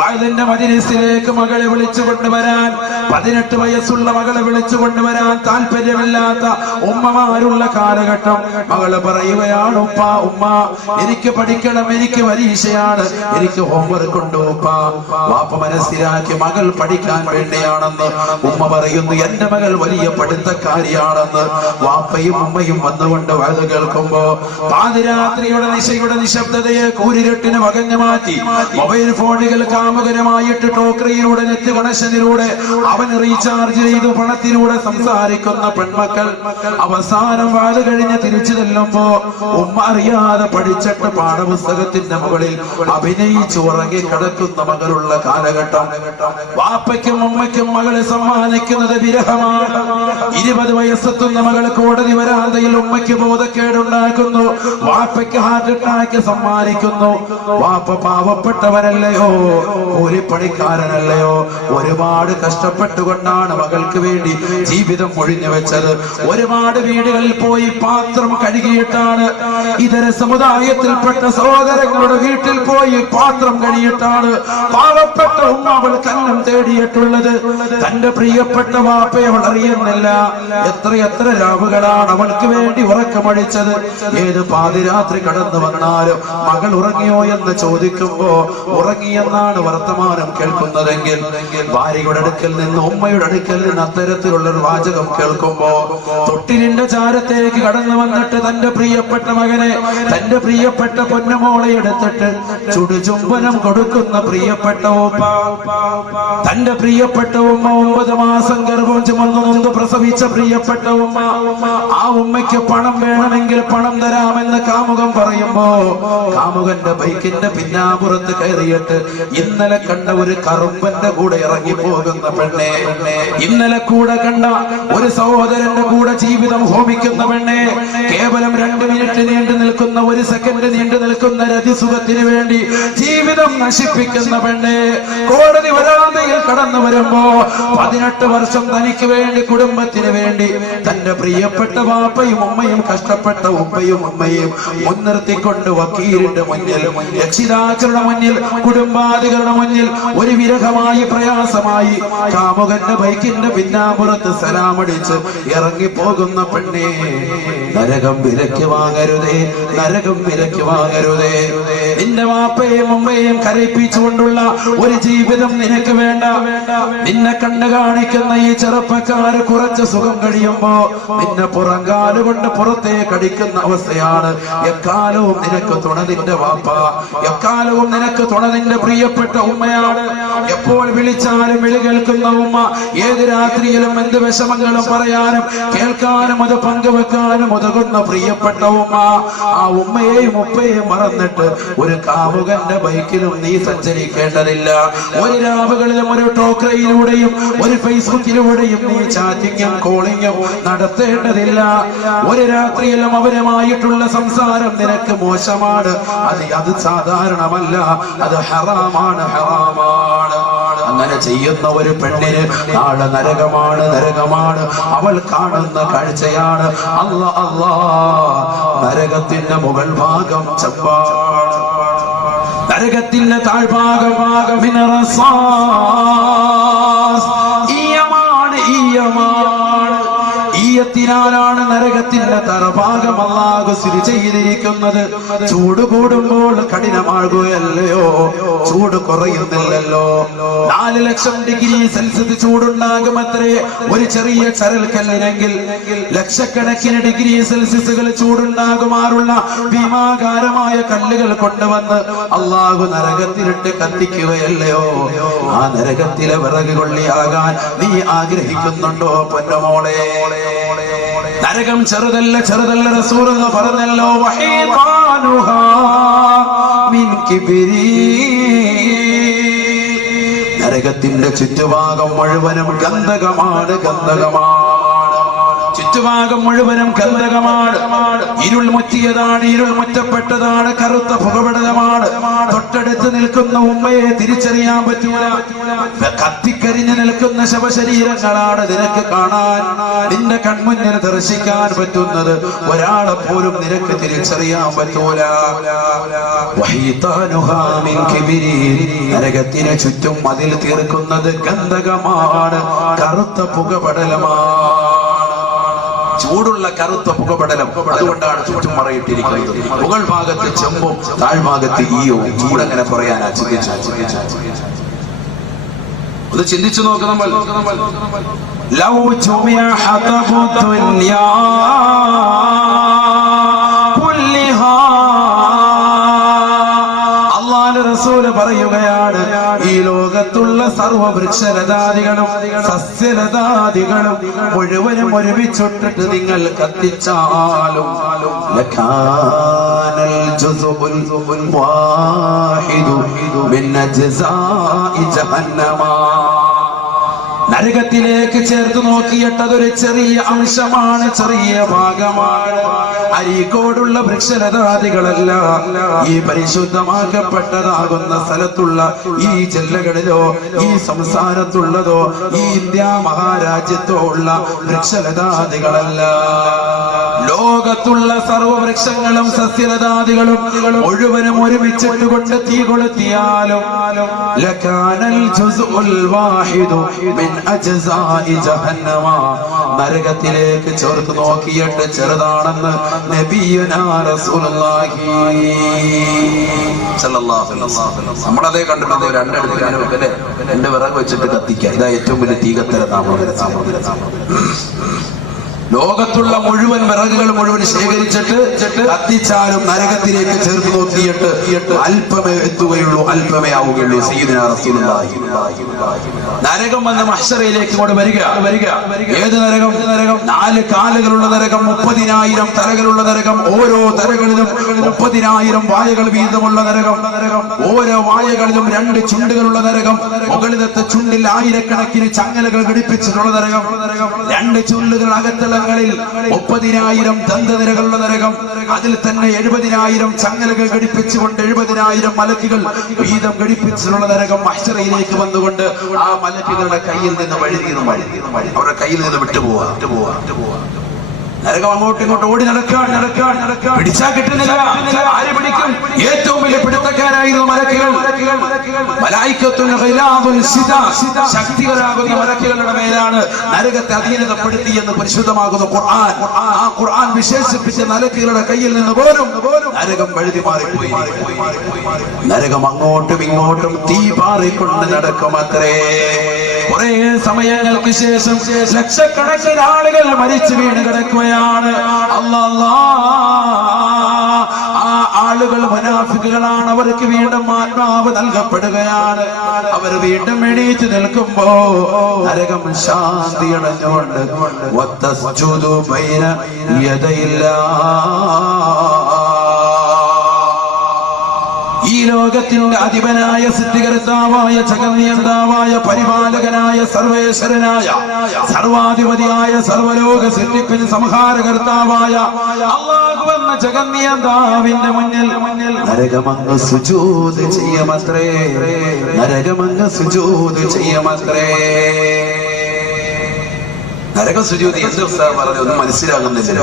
വയലിന്റെ മജ്‌ലിസിലേക്ക് മകളെ വിളിച്ചു കൊണ്ടുവരാൻ, 18 വയസ്സുള്ള മകളെ വിളിച്ചു കൊണ്ടുവരാൻ താല്പര്യമില്ലാത്ത ഉമ്മമാരുള്ള കാലഘട്ടം. മകള് പറയുകയാണ്, ഉപ്പ ഉമ്മ എനിക്ക് പഠിക്കണം, എനിക്ക് പരീക്ഷയാണ്, എനിക്ക് ഹോംവർക്ക് ഉണ്ട് ഉപ്പ. വാപ്പ മനസ്സിലാക്കി മകൾ പഠിക്കാൻ വേണ്ടിയാണെന്ന്. ഉമ്മ പറയുന്നു, എന്റെ മകൾ വലിയ പഠിത്തക്കാരിയാണെന്ന്. വാപ്പയും ഉമ്മയും വന്നുകൊണ്ട് വയത് കേൾക്കുമ്പോ പാതിരാത്രിയുടെ നിശയുടെ നിശബ്ദതയെ കൂരിരുട്ടിന് വകഞ്ഞു മാറ്റി മൊബൈൽ ഫോണുകൾ കാമുകനുമായിട്ട് ടോക്രിയിലൂടെ നെറ്റ് കണക്ഷനിലൂടെ അവ അവൻ റീചാർജ് ചെയ്തു പണത്തിലൂടെ സംസാരിക്കുന്ന പെൺമക്കൾ അവസാനം വാട് കഴിഞ്ഞ് തിരിച്ചു ചെല്ലുമ്പോ ഉമ്മ അറിയാതെ പഠിച്ചിട്ട് പാഠപുസ്തകത്തിന്റെ മുകളിൽ അഭിനയിച്ചു ഉറങ്ങി കിടക്കുന്ന മകളുള്ള കാലഘട്ടം. വാപ്പയ്ക്കും ഉമ്മയ്ക്കും മകളെ സമ്മാനിക്കുന്നത് വിരഹമാണ്. 20 വയസ്സെത്തുന്ന മകള് കോടതി വരാന്തയിൽ ഉമ്മയ്ക്ക് ബോധക്കേടുണ്ടാക്കുന്നു, വാപ്പയ്ക്ക് ഹാർട്ട് അറ്റാക്ക് സമ്മാനിക്കുന്നു. വാപ്പ പാവപ്പെട്ടവരല്ലയോ, കൂലിപ്പണിക്കാരനല്ലയോ, ഒരുപാട് കഷ്ടപ്പെട്ടുകൊണ്ടാണ് മകൾക്ക് വേണ്ടി ജീവിതം ഒഴിഞ്ഞു വെച്ചത്. ഒരുപാട് വീടുകളിൽ പോയി പാത്രം കഴുകിയിട്ടാണ്, ഇതര സമുദായത്തിൽപ്പെട്ട സഹോദരങ്ങളുടെ വീട്ടിൽ പോയി പാത്രം കഴുകിയിട്ടാണ് പാവപ്പെട്ട ഉമ്മ അവൾ കന്നം തേടിയിട്ടുള്ളത്. തന്റെ പ്രിയപ്പെട്ട വാപ്പയെ അവൾ അറിയുന്നില്ല. എത്ര രാവുകളാണ് അവൾക്ക് വേണ്ടി ഉറക്കമഴിച്ചത്. ഏത് പാതിരാത്രി കടന്നു വന്നാലും മകൾ ഉറങ്ങിയോ എന്ന് ചോദിക്കുമ്പോ ഉറങ്ങിയെന്നാണ് വർത്തമാനം കേൾക്കുന്നതെങ്കിൽ ഭാര്യയുടെ അടുക്കൽ നിന്ന് ഉമ്മയുടെ അടുക്കൽ നിന്ന് അത്തരത്തിലുള്ള ഒരു വാചകം കേൾക്കുമ്പോ തൊട്ടിലിന്റെ ചാരത്തേക്ക് കടന്നു വന്നിട്ട് തന്റെ പ്രിയപ്പെട്ട മകനെ, തന്റെ പ്രിയപ്പെട്ട പൊന്നമോളെ എടുത്തിട്ട് ചുടുചുംബനം കൊടുക്കുന്ന പ്രിയപ്പെട്ട ഉമ്മ, തന്റെ പ്രിയപ്പെട്ട ഉമ്മ 9 മാസം ഗർഭം ചുമന്നു നൊന്ത് പ്രസവിച്ച പ്രിയപ്പെട്ട ഉമ്മ, ആ ഉമ്മയ്ക്ക് പണം വേണമെങ്കിൽ പണം തരാമെന്ന് കാമുകൻ പറയുമ്പോ കാമുകന്റെ ബൈക്കിന്റെ പിന്നാപുറത്ത് കയറിയിട്ട് ഇന്നലെ കണ്ട ഒരു കറുമ്പന്റെ കൂടെ ഇറങ്ങി പോകുന്ന പെണ്ണെ, ഇന്നലെ കൂടെ കണ്ട ഒരു സഹോദരന്റെ കൂടെ ജീവിതം ഹോമിക്കുന്ന പെണ്ണെ, കേവലം 2 മിനിറ്റ് നീണ്ടു നിൽക്കുന്ന, 1 സെക്കൻഡ് നീണ്ടു നിൽക്കുന്ന രതിസുഖത്തിന് വേണ്ടി ജീവിതം നശിപ്പിക്കുന്ന പെണ്ണെ, കോടതി വരാന്തയിൽ കടന്നു വരുമ്പോ 18 വർഷം തനിക്ക് വേണ്ടി, കുടുംബത്തിന് വേണ്ടി, തന്റെ പ്രിയപ്പെട്ട വാപ്പയും ഉമ്മയും കഷ്ടപ്പെട്ട ഉപ്പയും ഉമ്മയും മുൻനിർത്തിക്കൊണ്ട് വക്കീലിന്റെ മുന്നിൽ, രക്ഷിതാക്കളുടെ മുന്നിൽ, കുടുംബാദികളുടെ മുന്നിൽ ഒരു വിരഹമായി പ്രയാസമായി കാമുകന്റെ ബൈക്കിന്റെ പിന്നാമ്പുറത്ത് സലാമടിച്ച് ഇറങ്ങിപ്പോകുന്ന പെണ്ണെ, നരകം വിലക്ക് വാങ്ങരുതേ, നരകം വിലക്ക് വാങ്ങരുതേ. നിന്റെ വാപ്പയും ഉമ്മയും കരയിപ്പിച്ചുകൊണ്ടുള്ള ഒരു ജീവിതം നിനക്ക് വേണ്ട. നിന്നെ കണ്ടു കാണിക്കുന്ന ഈ ചെറുപ്പക്കാര് കുറച്ച് സുഖം കഴിയുമ്പോ നിന്നെ പുറങ്കാലുകൊണ്ട് പുറത്തേക്ക് അടിക്കുന്ന അവസ്ഥയാണ്. എക്കാലവും നിനക്ക് തുണ നിന്റെ വാപ്പ, എക്കാലവും നിനക്ക് തുണ നിന്റെ പ്രിയപ്പെട്ട ഉമ്മയാണ്. എപ്പോൾ വിളിച്ചാലും വിളി കേൾക്കുന്ന ഉമ്മ, ഏത് രാത്രിയിലും എന്ത് വിഷമങ്ങളും പറയാനും കേൾക്കാനും അത് പങ്കുവെക്കാനും ഉതകുന്ന പ്രിയപ്പെട്ട ഉമ്മ. ആ ഉമ്മയെയും ഉപ്പയെയും മറന്നിട്ട് ഒരു കാമുകന്റെ ബൈക്കിലും നീ സഞ്ചരിക്കേണ്ടതില്ല. ഒരു രാവുകളിലും ഒരു ടോക്രയിലൂടെയും ഒരു ഫേസ്ബുക്കിലൂടെയും നീ ചാറ്റിങ്ങും കോളിങ്ങും നടത്തേണ്ടതില്ല. ഒരു രാത്രിയിലും അവരുമായിട്ടുള്ള സംസാരം നിനക്ക് മോശമാണ്, അത് സാധാരണമല്ല, അത് ഹറാമാണ്, ഹറാമാണ്. അങ്ങനെ ചെയ്യുന്ന ഒരു പെണ്ണിന് നാളെ നരകമാണ്, നരകമാണ്. അവൾ കാണുന്ന കാഴ്ചയാണ് അല്ലാ നരകത്തിന്റെ മുകൾ ഭാഗം ചെമ്പാണ്, നരകത്തിന്റെ താഴ്ഭാഗം ഈയത്തിനാലാണ് നരകത്തിന്റെ തറഭാഗം അല്ലാഹു സ്ഥിതി ചെയ്തിരിക്കുന്നത്. ചൂട് കൂടുമ്പോൾ കഠിനമാകുകയല്ലയോ, ചൂട് കുറയുന്നില്ലല്ലോ. 4 ലക്ഷം ഡിഗ്രി സെൽഷ്യസ് ചൂടുണ്ടാകുമത്രേ ഒരു ചെറിയ ചരൽക്കല്ലിനെങ്കിൽ. ലക്ഷക്കണക്കിന് ഡിഗ്രി സെൽഷ്യസുകൾ ചൂടുണ്ടാകുമാറുള്ള ഭീമാകാരമായ കല്ലുകൾ കൊണ്ടുവന്ന് അല്ലാഹു നരകത്തിലിട്ട് കത്തിക്കുകയല്ലയോ. ആ നരകത്തിലെ വിറക് കൊള്ളിയാകാൻ നീ ആഗ്രഹിക്കുന്നുണ്ടോ പൊന്നമോളെ? നരകം ചെറുതല്ല, ചെറുതല്ല. റസൂൽ പറഞ്ഞല്ലോ, നരകത്തിന്റെ ചുറ്റുഭാഗം മുഴുവനും ഗന്ധകമാണ്, ഗന്ധകമാണ്. ചുറ്റുഭാഗം മുഴുവനും ഗന്ധകമാണ്, ഇരുൾ മുറ്റിയതാണ്, ഇരുൾ മുറ്റപ്പെട്ടതാണ്, കറുത്ത പുകപടലമാണ്. തൊട്ടടുത്ത് നിൽക്കുന്ന ഉമ്മയെ തിരിച്ചറിയാൻ പറ്റൂല. കത്തിക്കരിഞ്ഞു നിൽക്കുന്ന ശവശരീരങ്ങളാണ് നിനക്ക് കാണാൻ, നിന്റെ കൺമുന്നിൽ ദർശിക്കാൻ പറ്റുന്നത്. ഒരാളെ പോലും നിനക്ക് തിരിച്ചറിയാൻ പറ്റൂല. നരകത്തിന് ചുറ്റും മതിൽ തീർക്കുന്നത് ഗന്ധകമാണ്, കറുത്ത പുകപടലമാണ്, ചൂടുള്ള കറുത്ത പുകപടലം. അതുകൊണ്ടാണ് ചുറ്റും മറയിട്ടിരിക്കുന്നത്. മുകൾ ഭാഗത്ത് ചെമ്പും താഴ്ഭാഗത്ത് ഈയവും. ചൂടങ്ങനെ പറയാനാ ഒന്ന് ചിന്തിച്ചു നോക്ക് നമ്മൾ. അല്ലാഹുവിന്റെ റസൂൽ പറയുകയാണ്, ഈ ലോകത്തുള്ള സർവ്വ വൃക്ഷലതാദികളും സസ്യലതാദികളും മുഴുവനും ഒരുമിച്ചിട്ടിട്ട് നിങ്ങൾ കത്തിച്ചാലും ലകാനൽ ജുസുഉൽ വാഹിദു മിൻ അജ്സാഇ ജഹന്നമ. നരകത്തിലേക്ക് ചേർത്ത് നോക്കിയിട്ട് അതൊരു ചെറിയ അംശമാണ്, ചെറിയ ഭാഗമാണ്. അരീക്കോടുള്ള വൃക്ഷലതാദികളല്ല ഈ പരിശുദ്ധമാക്കപ്പെട്ടതാകുന്ന സ്ഥലത്തുള്ള ഈ ജില്ലകളിലോ ഈ സംസ്ഥാനത്തുള്ളതോ ഈ ഇന്ത്യ മഹാരാജ്യത്തോ ഉള്ള വൃക്ഷലതാദികളല്ല. ലോകത്തുള്ള സർവവൃക്ഷങ്ങളും സസ്യലതാദികളും മുഴുവനും ഒരുമിച്ചിട്ട് കൊണ്ട് തീ കൊളുത്തിയാലും ലകാനൽ ജുസ്ഉൽ വാഹിദു മിൻ അജ്സാഇ ജഹന്നമ. നരകത്തിലേക്ക് ചേർത്ത് നോക്കിയിട്ട് ചെറുതാണെന്ന് നബിയുനാ റസൂലുള്ളാഹി സ്വല്ലല്ലാഹു അലൈഹി വസല്ലം. നമ്മളതേ കണ്ടിട്ടുണ്ട്. രണ്ടെടുത്ത് എന്റെ വിറക് വെച്ചിട്ട് കത്തിക്കുക, ഇതാ ഏറ്റവും വലിയ തീകത്തര ലോകത്തുള്ള മുഴുവൻ വിറകുകൾ മുഴുവൻ ശേഖരിച്ചിട്ട് കത്തിച്ചാലും നരകത്തിലേക്ക് ചേർത്ത് നോക്കിയിട്ട് അല്പമേ എത്തുകയുള്ളൂ, അല്പമേ ആവുകയുള്ളൂ. സയ്യിദുനാ റസൂലുള്ളാഹി. നരകം വന്ന മഹ്ശറയിലേക്ക് കൊണ്ട് വരിക. ഏത് നരകം? 4 കാലുകളുള്ള നരകം, 30,000 തലകളുള്ള നരകം, ഓരോ തലകളിലും 30,000 വായകൾ വീതമുള്ള നരകം, ഓരോ വായകളിലും 2 ചുണ്ടുകളുള്ള നരകം, മുകളിലത്തെ ചുണ്ടിൽ ആയിരക്കണക്കിന് ചങ്ങലകൾ ഘടിപ്പിച്ചിട്ടുള്ള നരകം, 2 ചുണ്ടുകൾ അകത്തുള്ള 30,000 ദന്തനിരകളുള്ള നരകം, അതിൽ തന്നെ 70,000 ചങ്ങലകൾ ഘടിപ്പിച്ചുകൊണ്ട് 70,000 മലക്കുകൾ വീതം ഘടിപ്പിച്ചിട്ടുള്ള നരകം മഹ്ശറയിലേക്ക് വന്നുകൊണ്ട് ആ മലക്കുകളുടെ കയ്യിൽ നിന്ന് വഴുതിയെന്ന് അവരുടെ കയ്യിൽ നിന്ന് വിട്ടുപോവാ. നരകം അങ്ങോട്ടും ഇങ്ങോട്ടും ഓടി നടക്കാൻ പിടിച്ചാ കിട്ടുന്നില്ല. ആര് പിടിക്കും? ഏറ്റവും വലിയ പിടുത്തക്കാരായിരുന്നു മലക്കുകൾ. മലായികത്തുൽ ഗിലാദുൽ ശിദാദ്, ശക്തികളാകുന്ന മലക്കുകളുടെ മേലാണ് നരകത്തെ അധീനതപ്പെടുത്തി എന്ന് പരിശുദ്ധമാകുന്ന ഖുർആൻ. ആ ഖുർആൻ വിശേഷിപ്പിച്ച മലക്കുകളുടെ കയ്യിൽ നിന്ന് പോലും നരകം വഴുതി മാറിപ്പോയി. നരകം അങ്ങോട്ടും ഇങ്ങോട്ടും തീ പാറിക്കൊണ്ട് നടക്കുമത്രേ. കുറെ സമയങ്ങൾക്ക് ശേഷം ലക്ഷക്കണക്കിന് ആളുകൾ മരിച്ചു വീണ് കിടക്കുകയാണ്. ആ ആളുകൾ മുനാഫിക്കുകളാണ്. അവർക്ക് വീണ്ടും ആത്മാവ് നൽകപ്പെടുകയാണ്. അവർ വീണ്ടും എണീറ്റ് നിൽക്കുമ്പോ നരകം ശാന്തി അടഞ്ഞുകൊണ്ട് വതസ്ജുദു ബൈന യദയില്ലാ. ഈ ലോകത്തിന്റെ അധിപനായ സിദ്ധികർത്താവായ ജഗന്നിയന്താവായ പരിപാലകനായ സർവേശ്വരനായ സർവാധിപതിയായ സർവലോക സൃഷ്ടിപ്പിന് സംഹാരകർത്താവായ അല്ലാഹു എന്ന ജഗന്നിയന്താവിന്റെ മുന്നിൽ നരകമങ്ങ് സുജൂദ് ചെയ്യുമത്രേ. നരകമങ്ങ് സുജൂദ് ചെയ്യുമത്രേ. നരകം സുജൂദ് എന്ത് പറഞ്ഞു ഒന്നും മനസ്സിലാകുന്നില്ല.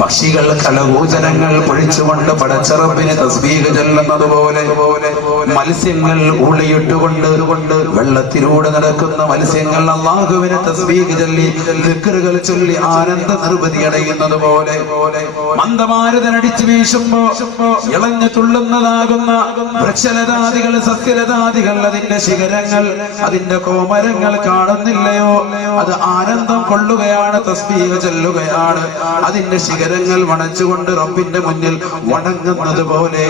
പക്ഷികൾ കളകൂചനങ്ങൾ പൊഴിച്ചുകൊണ്ട് പടച്ചറപ്പിന് തസ്ബീഹ് ചൊല്ലുന്നത് പോലെ മത്സ്യങ്ങൾ ഉളിയിട്ടുകൊണ്ട് വെള്ളത്തിലൂടെ നടക്കുന്ന മത്സ്യങ്ങൾ അല്ലാഹുവിനെ തസ്ബീഹ് ചൊല്ലി ദിക്റുകൾ ചൊല്ലി ആനന്ദ നിർവൃതി അടയുന്നത് പോലെ മന്ദമാരുതനടിച്ചു വീശുമ്പോ ഇളഞ്ഞു തുള്ളുന്നതാകുന്ന വൃക്ഷലതാദികൾ സസ്യലതാദികൾ അതിന്റെ ശിഖരങ്ങൾ അതിന്റെ കോമരങ്ങൾ കാണുന്നില്ലയോ? അത് ആനന്ദം കൊള്ളുകയാണ്, തസ്ബീഹ് ചൊല്ലുകയാണ്. അതിന്റെ ശിഖരങ്ങൾ വണച്ചുകൊണ്ട് റബ്ബിന്റെ മുന്നിൽ വണങ്ങുന്നത് പോലെ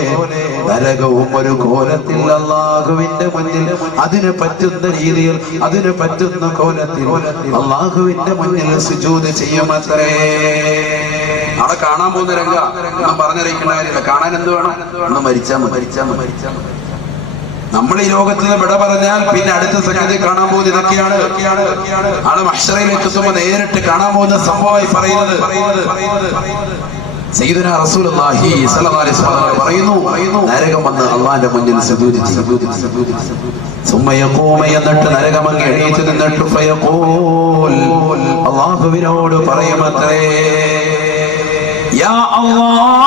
നരകവും ഒരു കോലത്തിൽ അല്ലാഹുവിന്റെ മുന്നിൽ അതിന് പറ്റുന്ന രീതിയിൽ അതിന് പറ്റുന്ന കോലത്തിൽ അല്ലാഹുവിന്റെ മുന്നിൽ സുജൂദ് ചെയ്യുമത്രേ. അവിടെ കാണാൻ പോകുന്ന രംഗ ഒന്നും പറഞ്ഞറിയിക്കേണ്ട കാര്യമില്ല. കാണാൻ എന്ത് വേണം? ഒന്ന് മരിച്ചാ മരിച്ചാ. നമ്മൾ ഈ ലോകത്തിൽ നിന്ന് വിട പറഞ്ഞാൽ പിന്നെ അടുത്ത സെക്കൻഡിൽ കാണാൻ പോകുന്നത് ഇതൊക്കെയാണ്. ആള് മഹ്ശറയിലേക്ക് എത്തുമ്പോൾ നേരിട്ട് കാണാൻ പോകുന്ന സംഭവമായി പറയുന്നത് സയ്യിദുനാ റസൂലുള്ളാഹി സ്വല്ലല്ലാഹു അലൈഹി വസല്ലം പറയുന്നു, നരകം വന്ന് അല്ലാഹുവിന്റെ മുന്നിൽ സുജൂദ് സുമ്മ യഖൂമ, എന്നിട്ട് നരകം അങ്ങ് എണീറ്റ് നിന്നിട്ട് ഫയഖൂൽ, അല്ലാഹുവിനോട് പറയുമത്രേ, യാ അല്ലാഹ്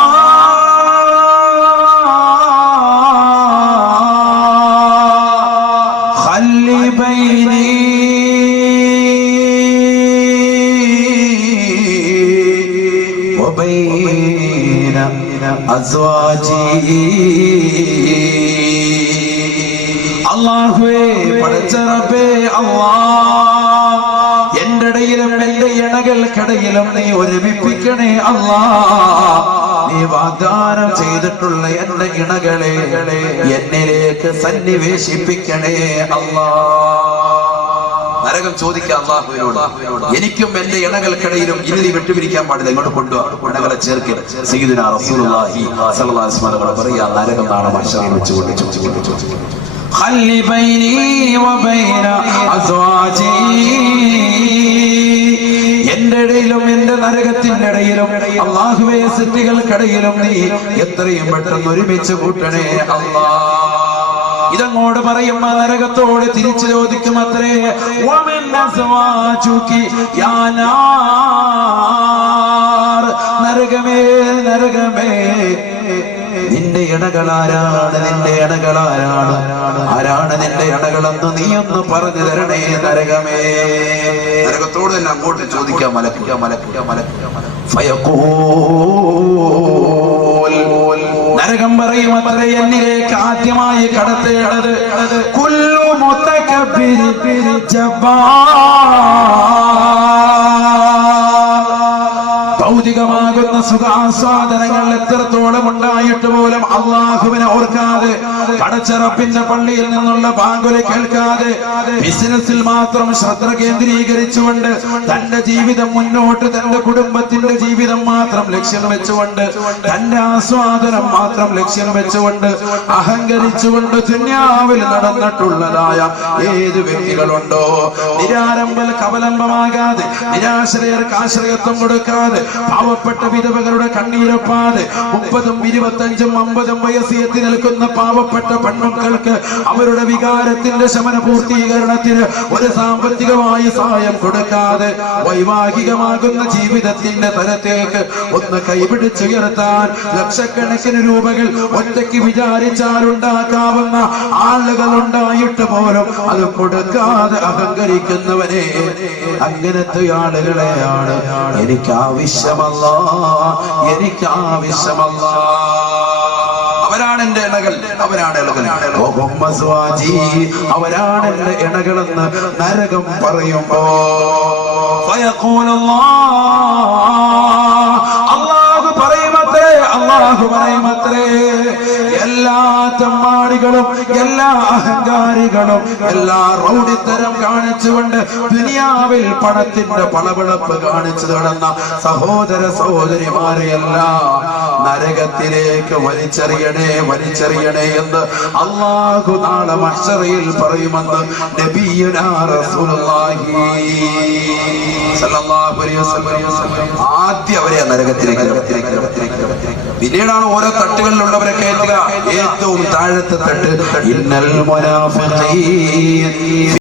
അല്ലാഹുവേ പടച്ച റബ്ബേ അല്ലാഹ്, എന്റെ ഇടയിലും എന്റെ ഇണകൾക്കിടയിലും നീ ഒരുമിപ്പിക്കണേ അല്ലാഹ്. നീ വാഗ്ദാനം ചെയ്തിട്ടുള്ള എന്റെ ഇണകളെ എന്നിലേക്ക് സന്നിവേശിപ്പിക്കണേ അല്ലാ. നരകം ചോദിക്കാം അല്ലാഹുവിനോട്, എനിക്കും എന്റെ ഇണകൾക്കിടയിലും ഇനി വിട്ടുപിരിക്കാൻ പാടില്ല, ഇങ്ങോട്ട് കൊണ്ടുപോകും ഇണകളെ ചേർക്കുക. സയ്യിദുനാ റസൂലുള്ളാഹി സ്വല്ലല്ലാഹു അലൈഹി വസല്ലം പറയാ, നരകം നാളെ മഹ്ശറിൽ വെച്ചുകൊണ്ട് ഖല്ലി ബൈനി വബൈന അസ്വാജി, എന്റെ ഇടയിലും എന്റെ നരകത്തിന്റെ ഇടയിലും അല്ലാഹുവേ സൃഷ്ടികൾക്കിടയിലും നീ എത്രയും പെട്ടെന്ന് ഒരുമിച്ച് കൂട്ടണേ അല്ലാ. ഇതങ്ങോട് പറയുമ്പോ നരകത്തോട് തിരിച്ചു ചോദിക്കും അത്രേ, നരകമേ നരകമേ നിന്റെ ഇണകളാരാണ്, നിന്റെ ഇണകളാരാണ്, ആരാണ് നിന്റെ ഇണകളെന്ന് നീ ഒന്ന് പറഞ്ഞു തരണേ നരകമേ. നരകത്തോട് തന്നെ അങ്ങോട്ട് ചോദിക്കാം മലക്കുക മലക്കുക മലക്കുക. നരകം പറയും അത്രേ, എന്നിലേക്ക് ആദ്യമായി കടത്തേണ്ടത് കുല്ലു മുതകബ്ബിർ ഭൗതികമാകുന്ന സുഖാസ്വാദനങ്ങൾ എത്രത്തോളം ഉണ്ടായിട്ട് പോലും അള്ളാഹുവിനെ ഓർക്കാതെ, പടച്ചറപ്പിന്റെ പള്ളിയിൽ നിന്നുള്ള ബാങ്കുല കേൾക്കാതെ, ബിസിനസ്സിൽ മാത്രം ശ്രദ്ധ കേന്ദ്രീകരിച്ചുകൊണ്ട് തന്റെ ജീവിതം മുന്നോട്ട്, തന്റെ കുടുംബത്തിന്റെ ജീവിതം മാത്രം ലക്ഷ്യം വെച്ചുകൊണ്ട്, തന്റെ ആസ്വാദനം മാത്രം ലക്ഷ്യം വെച്ചുകൊണ്ട്, അഹങ്കരിച്ചുകൊണ്ട് ദുനിയാവിൽ നടന്നിട്ടുള്ളതായ ഏത് വ്യക്തികളുണ്ടോ, നിരാരംഭൽ കവലംബമാകാതെ, നിരാശ്രയർക്ക് ആശ്രയത്വം കൊടുക്കാതെ, പാവപ്പെട്ട വിധവകളുടെ കണ്ണീരൊപ്പാതെ, 30, 25, 50 വയസ്സ് എത്തി നിൽക്കുന്ന പാവപ്പെട്ട പെൺമക്കൾക്ക് അവരുടെ വികാരത്തിന്റെ ശമന പൂർത്തീകരണത്തിന് ഒരു സാമ്പത്തികമായി സഹായം കൊടുക്കാതെ, വൈവാഹികമാകുന്ന ജീവിതത്തിന്റെ തലത്തേക്ക് ഒന്ന് കൈപിടിച്ചുയർത്താൻ ലക്ഷക്കണക്കിന് രൂപകൾ ഒറ്റയ്ക്ക് വിചാരിച്ചാൽ ഉണ്ടാക്കാവുന്ന ആളുകൾ ഉണ്ടായിട്ട് പോലും അത് കൊടുക്കാതെ അഹങ്കരിക്കുന്നവനെ, അങ്ങനത്തെ ആളുകളെയാണ് എനിക്ക് ആവശ്യമല്ല, എനിക്ക് ആവശ്യമല്ല. അവരാണ് എന്റെ ഇണകൾ, അവരാണ് ഇണകൾ, അവരാണ് എന്റെ ഇണകളെന്ന് നരകം പറയുമ്പോ അല്ലാഹു പറയുമത്രേ, അല്ലാഹു പറയുമത്രേ, എല്ലാ തമ്മാടികളും എല്ലാ അഹങ്കാരികളും എല്ലാ റൗഡിത്തരം കാണിച്ചുകൊണ്ട് ദുനിയാവിൽ പണത്തിന്റെ പളവിളപ്പ് കാണിച്ചു നടന്ന സഹോദര സഹോദരിമാരെയെല്ലാം നരകത്തിലേക്ക് വലിച്ചെറിയണേ വലിച്ചെറിയണേ എന്ന് അല്ലാഹു നാളെ മഹ്ശറിൽ പറയുമെന്ന് നബിയുനാ റസൂലുള്ളാഹി സ്വല്ലല്ലാഹു അലൈഹി വസല്ലം ആദ്യം അവരെ നരകത്തിലേക്ക്, പിന്നീടാണ് ഓരോ തട്ടുകളിലുള്ളവരെ കയറ്റുക. ഏറ്റവും താഴത്തെ തട്ട്, ഇന്നൽ മുനാഫിഖീൻ